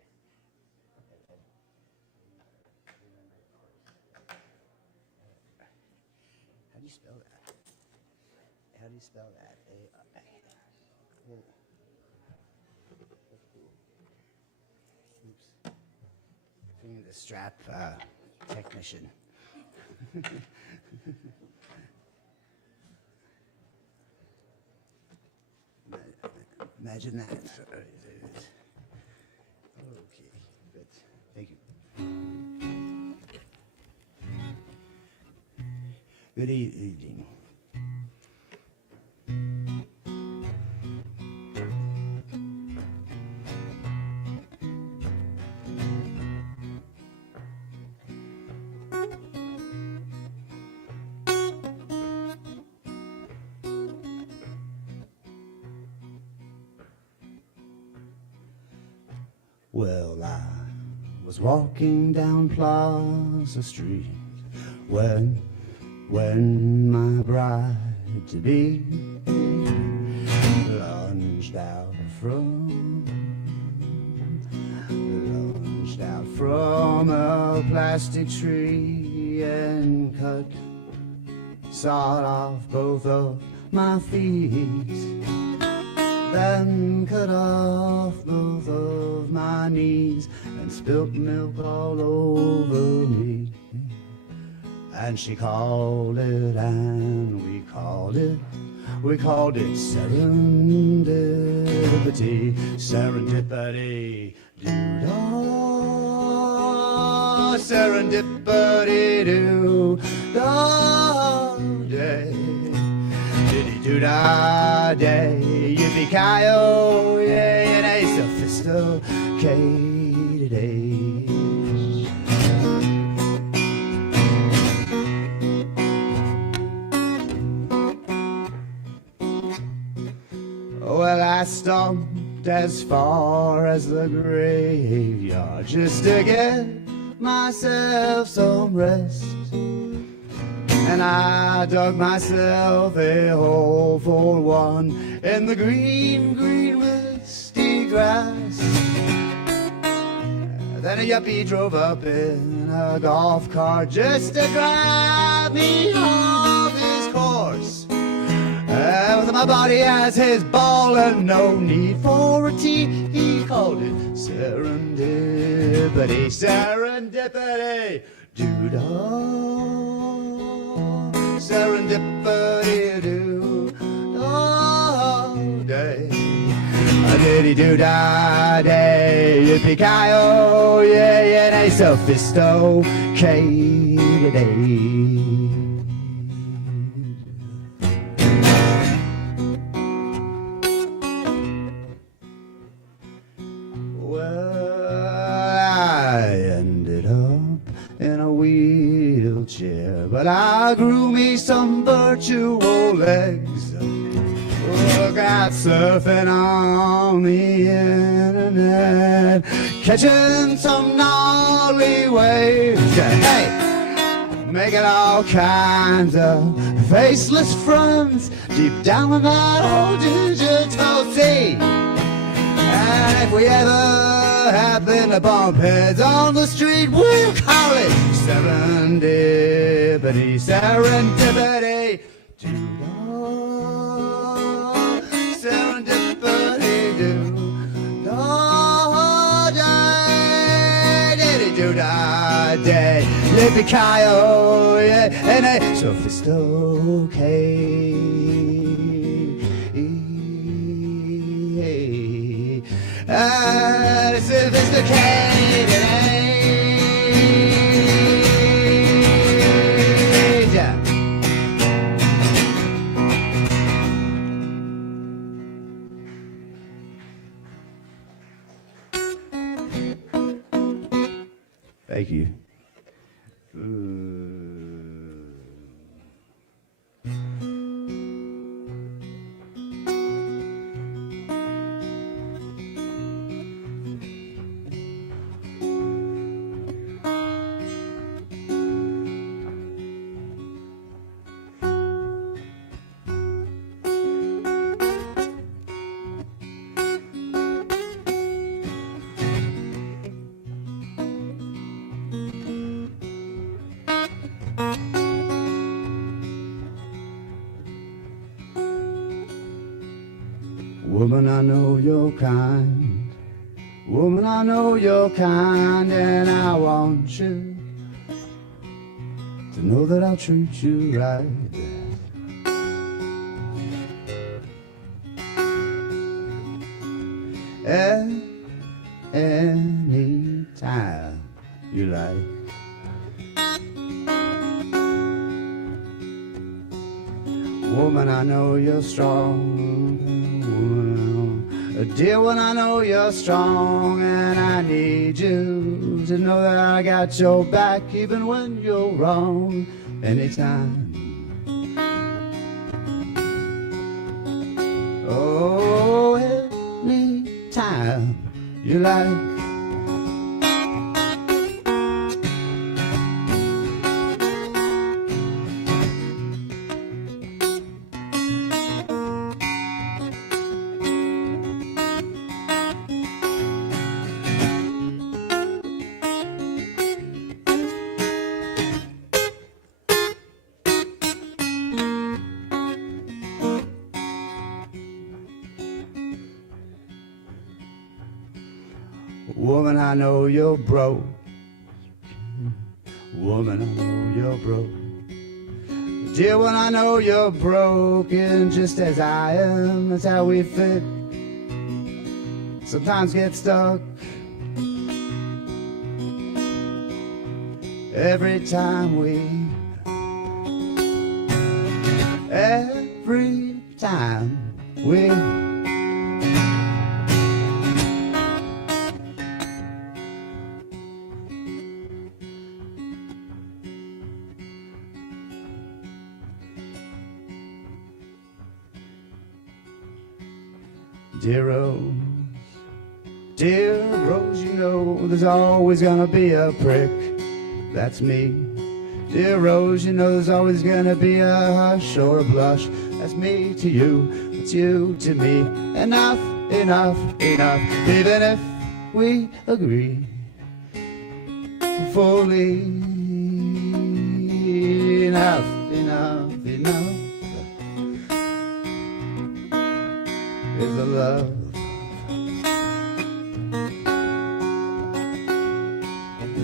How do you spell that? How do you spell that? Oops. Being the strap technician. Imagine that. Okay, good. Thank you. Good evening. Well, I was walking down Plaza Street when my bride-to-be lunged out from a plastic tree and sawed off both of my feet. Then cut off both of my knees and spilt milk all over me. And she called it, and we called it serendipity, serendipity, doo-dah, serendipity, doo-dah, day, diddy-doo-dah, day. Yippee-ki-yo, yeah, in a sophisticated age. Well, I stomped as far as the graveyard just to get myself some rest. And I dug myself a hole for one in the green, green, misty grass. Then a yuppie drove up in a golf cart just to drive me off his course. With my body as his ball and no need for a tee, he called it serendipity, serendipity, doo-dah. Serendipity do day, a diddy do da day, yippee-ki-yo, yeah, and a sophisticated age. Well, I ended up in a wheelchair but I grew me some virtual legs. Look out surfing on the internet, catching some gnarly waves. Hey, making all kinds of faceless friends deep down in that old digital sea. And if we ever happen to bump heads on the street, we'll call it serendipity, serendipity. Serendipity, do da day, yippee-ki-yo, yeah, and a sophisticated, and sophisticated age. Thank you. Woman, I know you're kind. Woman, I know you're kind, and I want you to know that I'll treat you right. Any time you like. Woman, I know you're strong. Dear one, I know you're strong, and I need you to know that I got your back even when you're wrong. Anytime. Oh, anytime you like. Woman, I know you're broke. Woman, I know you're broke. Dear one, I know you're broken just as I am. That's how we fit. Sometimes get stuck. Every time we Dear Rose, you know there's always gonna be a prick. That's me. Dear Rose, you know there's always gonna be a hush or a blush. That's me to you, it's you to me. Enough, enough, enough. Even if we agree fully. Enough, enough, enough. Is the love.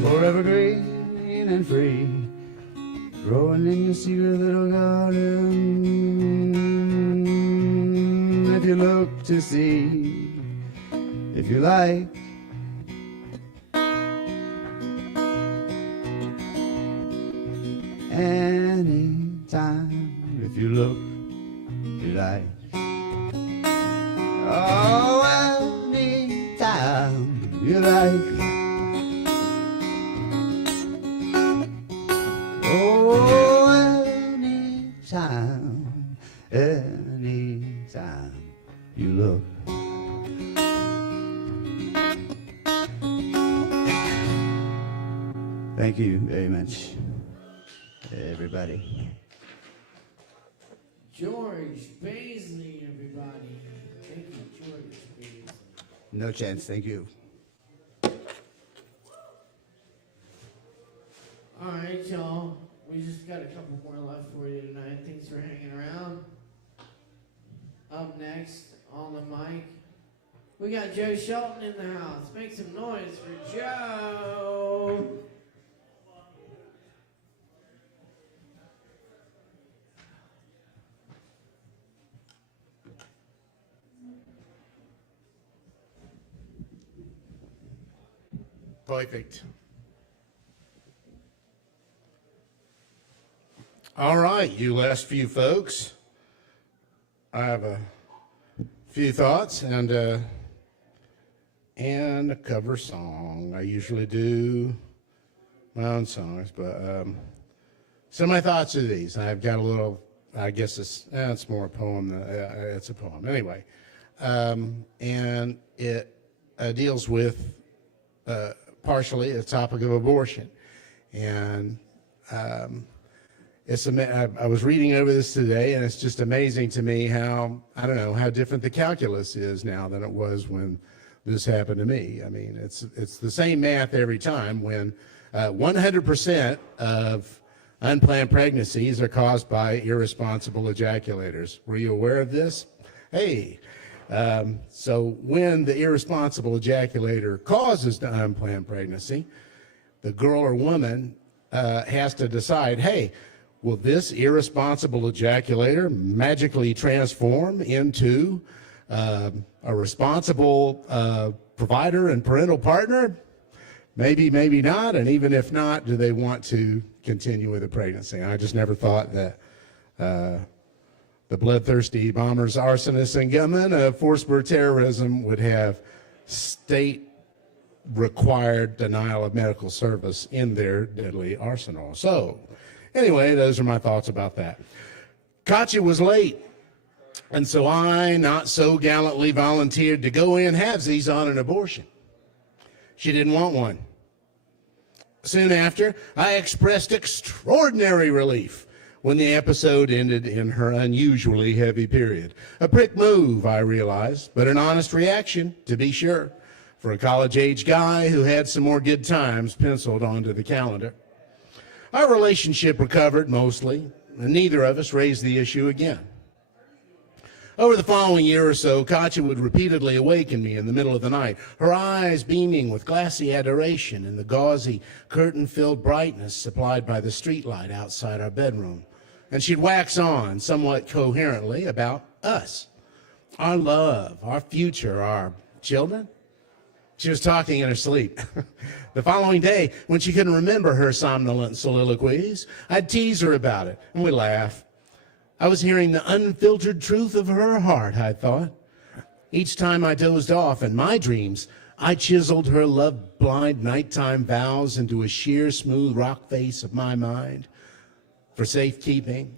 Forever green and free, growing in your secret little garden. If you look to see, if you like, anytime, if you look, you like. Oh, anytime you like. Oh, Thank you very much, everybody. George Baisley, everybody. Thank you, George Baisley. No chance, thank you. All right, y'all. We just got a couple more left for you tonight. Thanks for hanging around. Up next on the mic, we got Joe Shelton in the house. Make some noise for Joe. Perfect. All right, you last few folks. I have a few thoughts and a cover song. I usually do my own songs, but some of my thoughts are these. I've got a little, I guess it's more a poem than it's a poem. Anyway, and it deals with partially a topic of abortion. And I was reading over this today, and it's just amazing to me how, I don't know, how different the calculus is now than it was when this happened to me. I mean, it's the same math every time when 100% of unplanned pregnancies are caused by irresponsible ejaculators. Were you aware of this? Hey. So when the irresponsible ejaculator causes the unplanned pregnancy, the girl or woman has to decide, hey, will this irresponsible ejaculator magically transform into a responsible provider and parental partner? Maybe, maybe not. And even if not, do they want to continue with the pregnancy? I just never thought that the bloodthirsty bombers, arsonists, and gunmen of Forsberg terrorism would have state-required denial of medical service in their deadly arsenal. So, anyway, those are my thoughts about that. Katya was late, and so I not so gallantly volunteered to go in halvesies on an abortion. She didn't want one. Soon after, I expressed extraordinary relief when the episode ended in her unusually heavy period. A prick move, I realized, but an honest reaction, to be sure, for a college-age guy who had some more good times penciled onto the calendar. Our relationship recovered mostly, and neither of us raised the issue again. Over the following year or so, Katya would repeatedly awaken me in the middle of the night, her eyes beaming with glassy adoration in the gauzy, curtain-filled brightness supplied by the streetlight outside our bedroom. And she'd wax on, somewhat coherently, about us, our love, our future, our children. She was talking in her sleep. The following day, when she couldn't remember her somnolent soliloquies, I'd tease her about it, and we'd laugh. I was hearing the unfiltered truth of her heart, I thought. Each time I dozed off in my dreams, I chiseled her love-blind nighttime vows into a sheer, smooth rock face of my mind for safekeeping.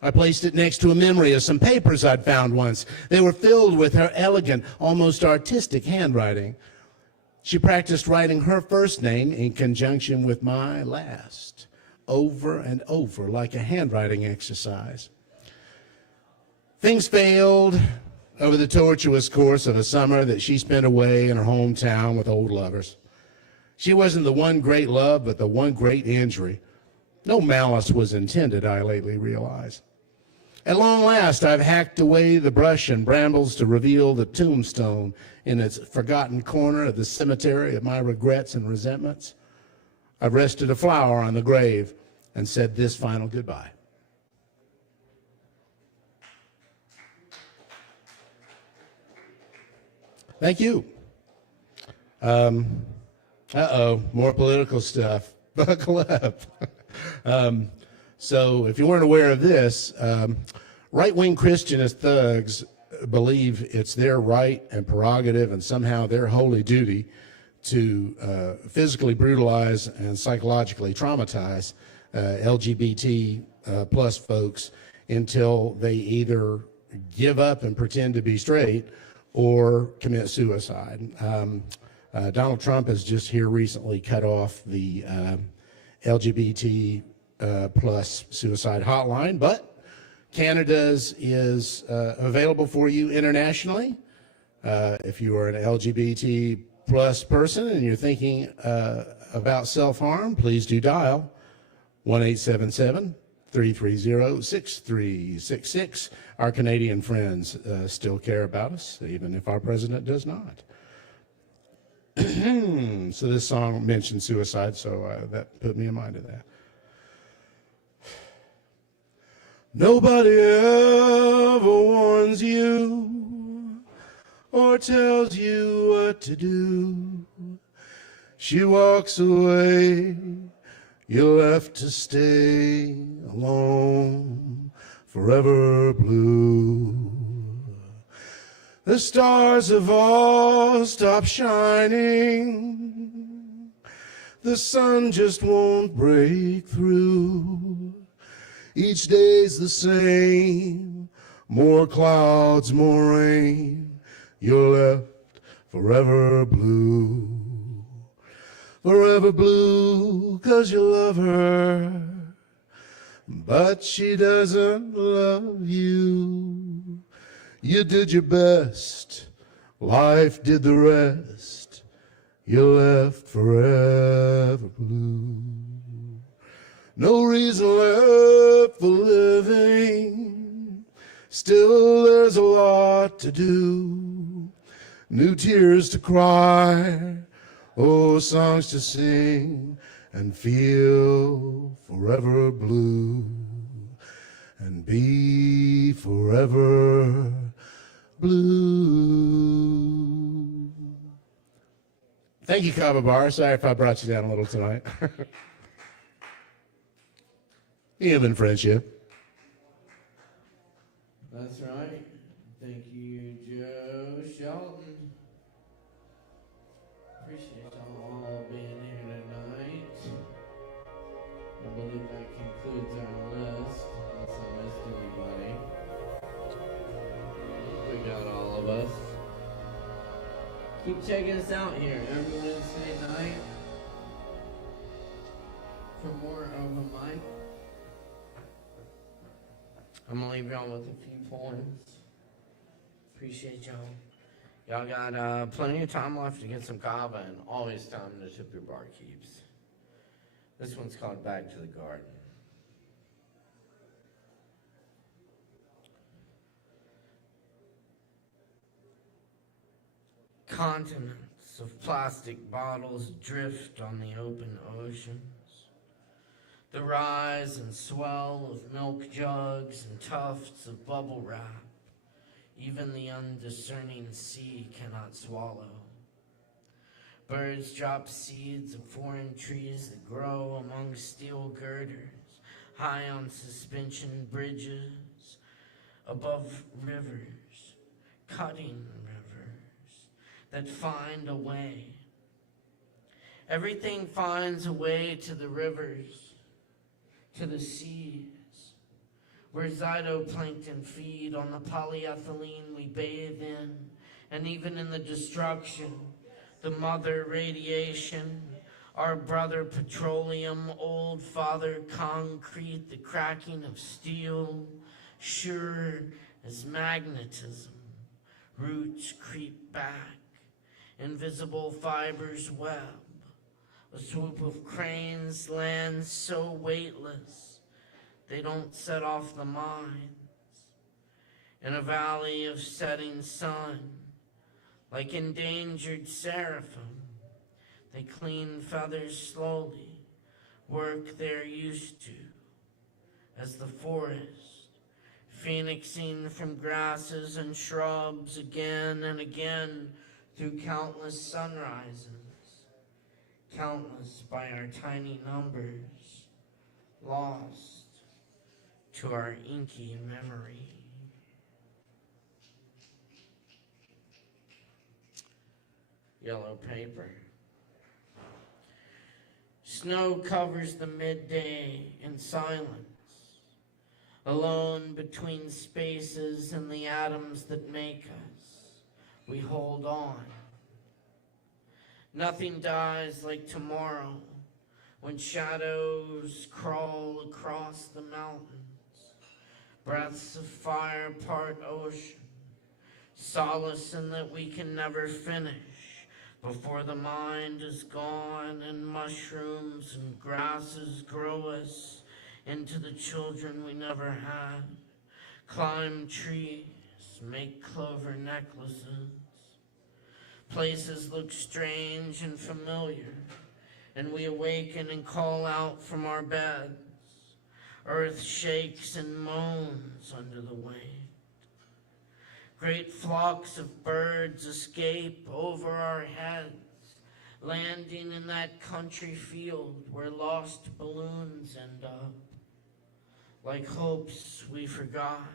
I placed it next to a memory of some papers I'd found once. They were filled with her elegant, almost artistic handwriting. She practiced writing her first name in conjunction with my last, over and over, like a handwriting exercise. Things failed over the tortuous course of a summer that she spent away in her hometown with old lovers. She wasn't the one great love, but the one great injury. No malice was intended, I lately realized. At long last, I've hacked away the brush and brambles to reveal the tombstone in its forgotten corner of the cemetery of my regrets and resentments. I've rested a flower on the grave and said this final goodbye. Thank you. More political stuff. Buckle up. So if you weren't aware of this, right-wing Christianist thugs believe it's their right and prerogative and somehow their holy duty to physically brutalize and psychologically traumatize LGBT plus folks until they either give up and pretend to be straight or commit suicide. Donald Trump has just here recently cut off the LGBT plus suicide hotline, but Canada's is available for you internationally. If you are an LGBT plus person and you're thinking about self-harm, please do dial 1-877-330-6366. Our Canadian friends still care about us, even if our president does not. So this song mentioned suicide, so that put me in mind of that. Nobody ever warns you or tells you what to do. She walks away, you're left to stay alone, forever blue. The stars have all stopped shining. The sun just won't break through. Each day's the same. More clouds, more rain. You're left forever blue. Forever blue, 'cause you love her, but she doesn't love you. You did your best, life did the rest. You're left forever blue. No reason left for living, still there's a lot to do. New tears to cry, oh, songs to sing, and feel forever blue, and be forever blue. Thank you, Kava Bar. Sorry if I brought you down a little tonight. Human friendship. That's right. Thank you, Joe Shelton. Appreciate y'all all being here tonight. I believe that concludes our list, unless I missed anybody. We got all of us. Keep checking us out here every Wednesday night for more Open Mic. I'm gonna leave y'all with a few points. Appreciate y'all. Y'all got plenty of time left to get some kava, and always time to tip your barkeeps. This one's called Back to the Garden. Continents of plastic bottles drift on the open oceans. The rise and swell of milk jugs and tufts of bubble wrap, even the undiscerning sea cannot swallow. Birds drop seeds of foreign trees that grow among steel girders, high on suspension bridges, above rivers, cutting rivers that find a way. Everything finds a way to the rivers, to the seas, where phytoplankton feed on the polyethylene we bathe in, and even in the destruction, the mother radiation, our brother petroleum, old father concrete, the cracking of steel, sure as magnetism, roots creep back, invisible fibers web. A swoop of cranes lands so weightless, they don't set off the mines. In a valley of setting sun, like endangered seraphim, they clean feathers slowly, work they're used to, as the forest, phoenixing from grasses and shrubs again and again through countless sunrises. Countless by our tiny numbers, lost to our inky memory. Yellow paper. Snow covers the midday in silence, alone between spaces and the atoms that make us. We hold on. Nothing dies like tomorrow when shadows crawl across the mountains. Breaths of fire part ocean, solace in that we can never finish before the mind is gone and mushrooms and grasses grow us into the children we never had. Climb trees, make clover necklaces. Places look strange and familiar, and we awaken and call out from our beds. Earth shakes and moans under the weight. Great flocks of birds escape over our heads, landing in that country field where lost balloons end up. Like hopes we forgot,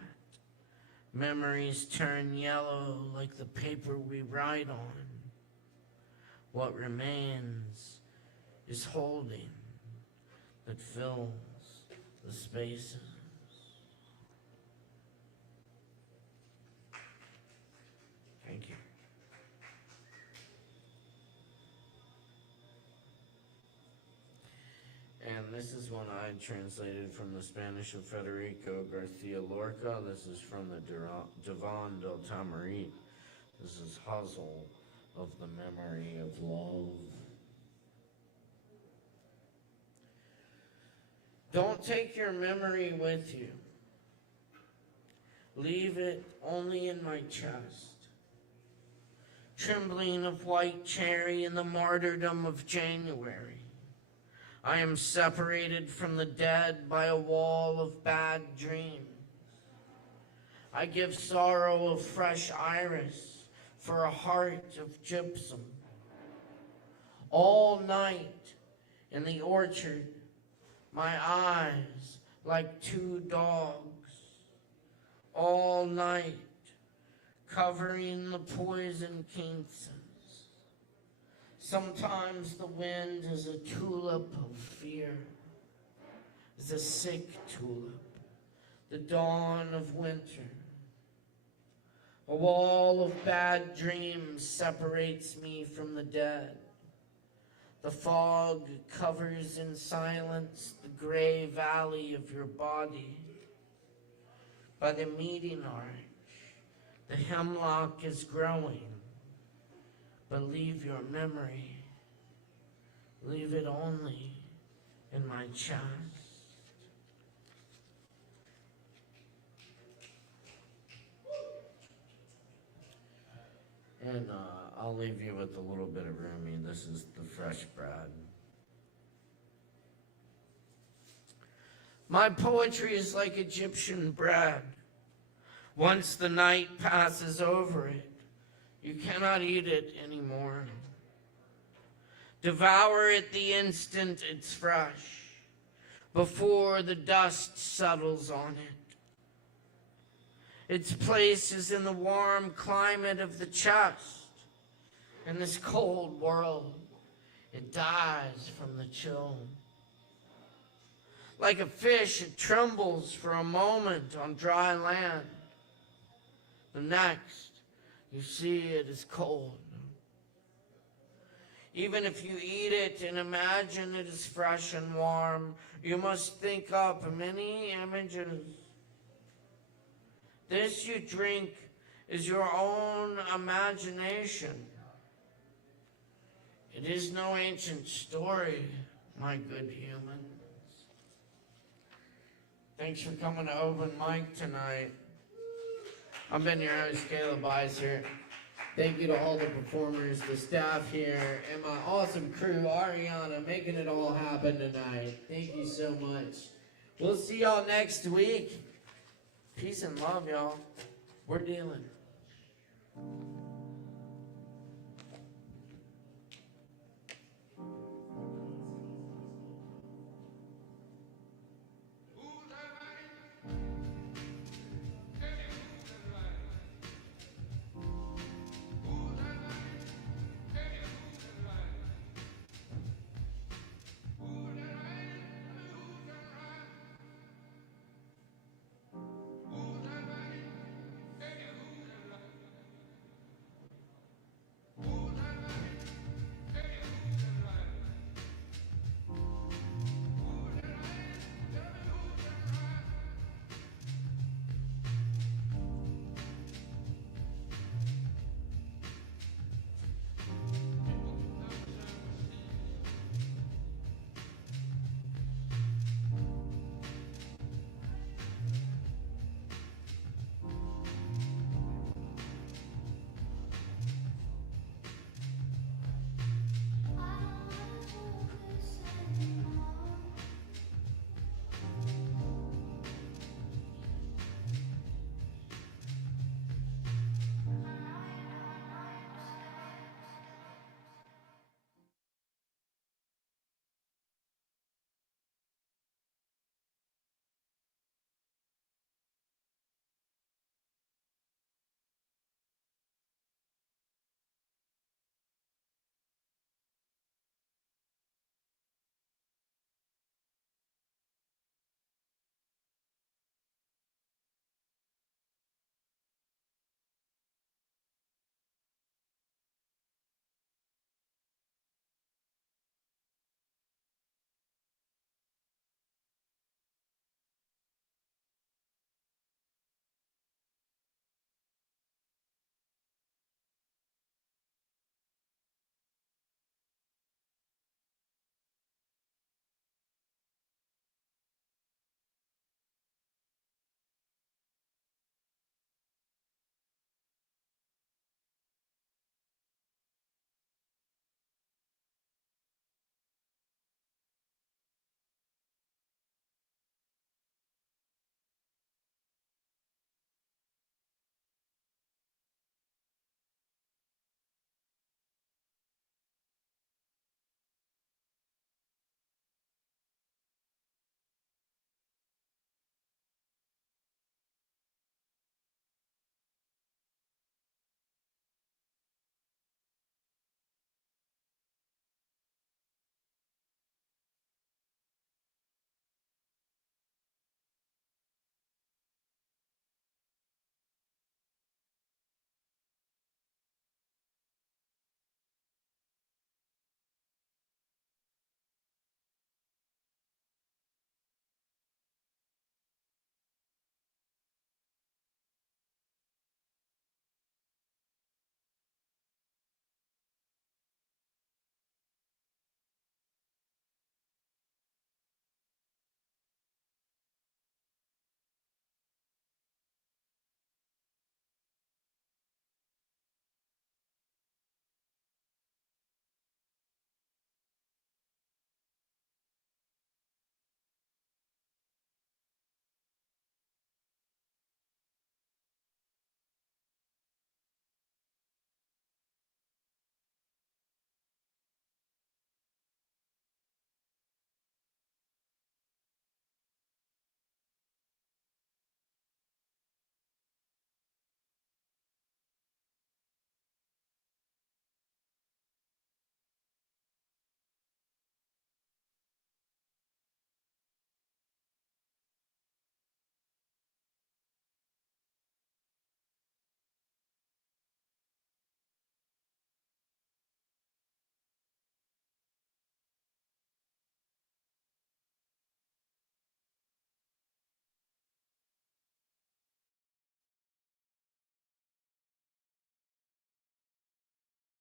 memories turn yellow like the paper we write on. What remains is holding that fills the spaces. Thank you. And this is one I translated from the Spanish of Federico Garcia Lorca. This is from the Divan del Tamarit. This is Hustle of the Memory of Love. Don't take your memory with you. Leave it only in my chest. Trembling of white cherry in the martyrdom of January. I am separated from the dead by a wall of bad dreams. I give sorrow of fresh iris for a heart of gypsum. All night in the orchard, my eyes like two dogs. All night, covering the poison quinces. Sometimes the wind is a tulip of fear, is a sick tulip, the dawn of winter. A wall of bad dreams separates me from the dead. The fog covers in silence the gray valley of your body. By the meeting arch, the hemlock is growing. But leave your memory, leave it only in my chest. And I'll leave you with a little bit of Rumi. This is the fresh bread. My poetry is like Egyptian bread. Once the night passes over it, you cannot eat it anymore. Devour it the instant it's fresh, before the dust settles on it. Its place is in the warm climate of the chest. In this cold world, it dies from the chill. Like a fish, it trembles for a moment on dry land. The next, you see it is cold. Even if you eat it and imagine it is fresh and warm, you must think up many images. This you drink is your own imagination. It is no ancient story, my good humans. Thanks for coming to open mic tonight. I've been your host, Caleb Beissert. Thank you to all the performers, the staff here, and my awesome crew, Arianna, making it all happen tonight. Thank you so much. We'll see y'all next week. Peace and love, y'all. We're dealing.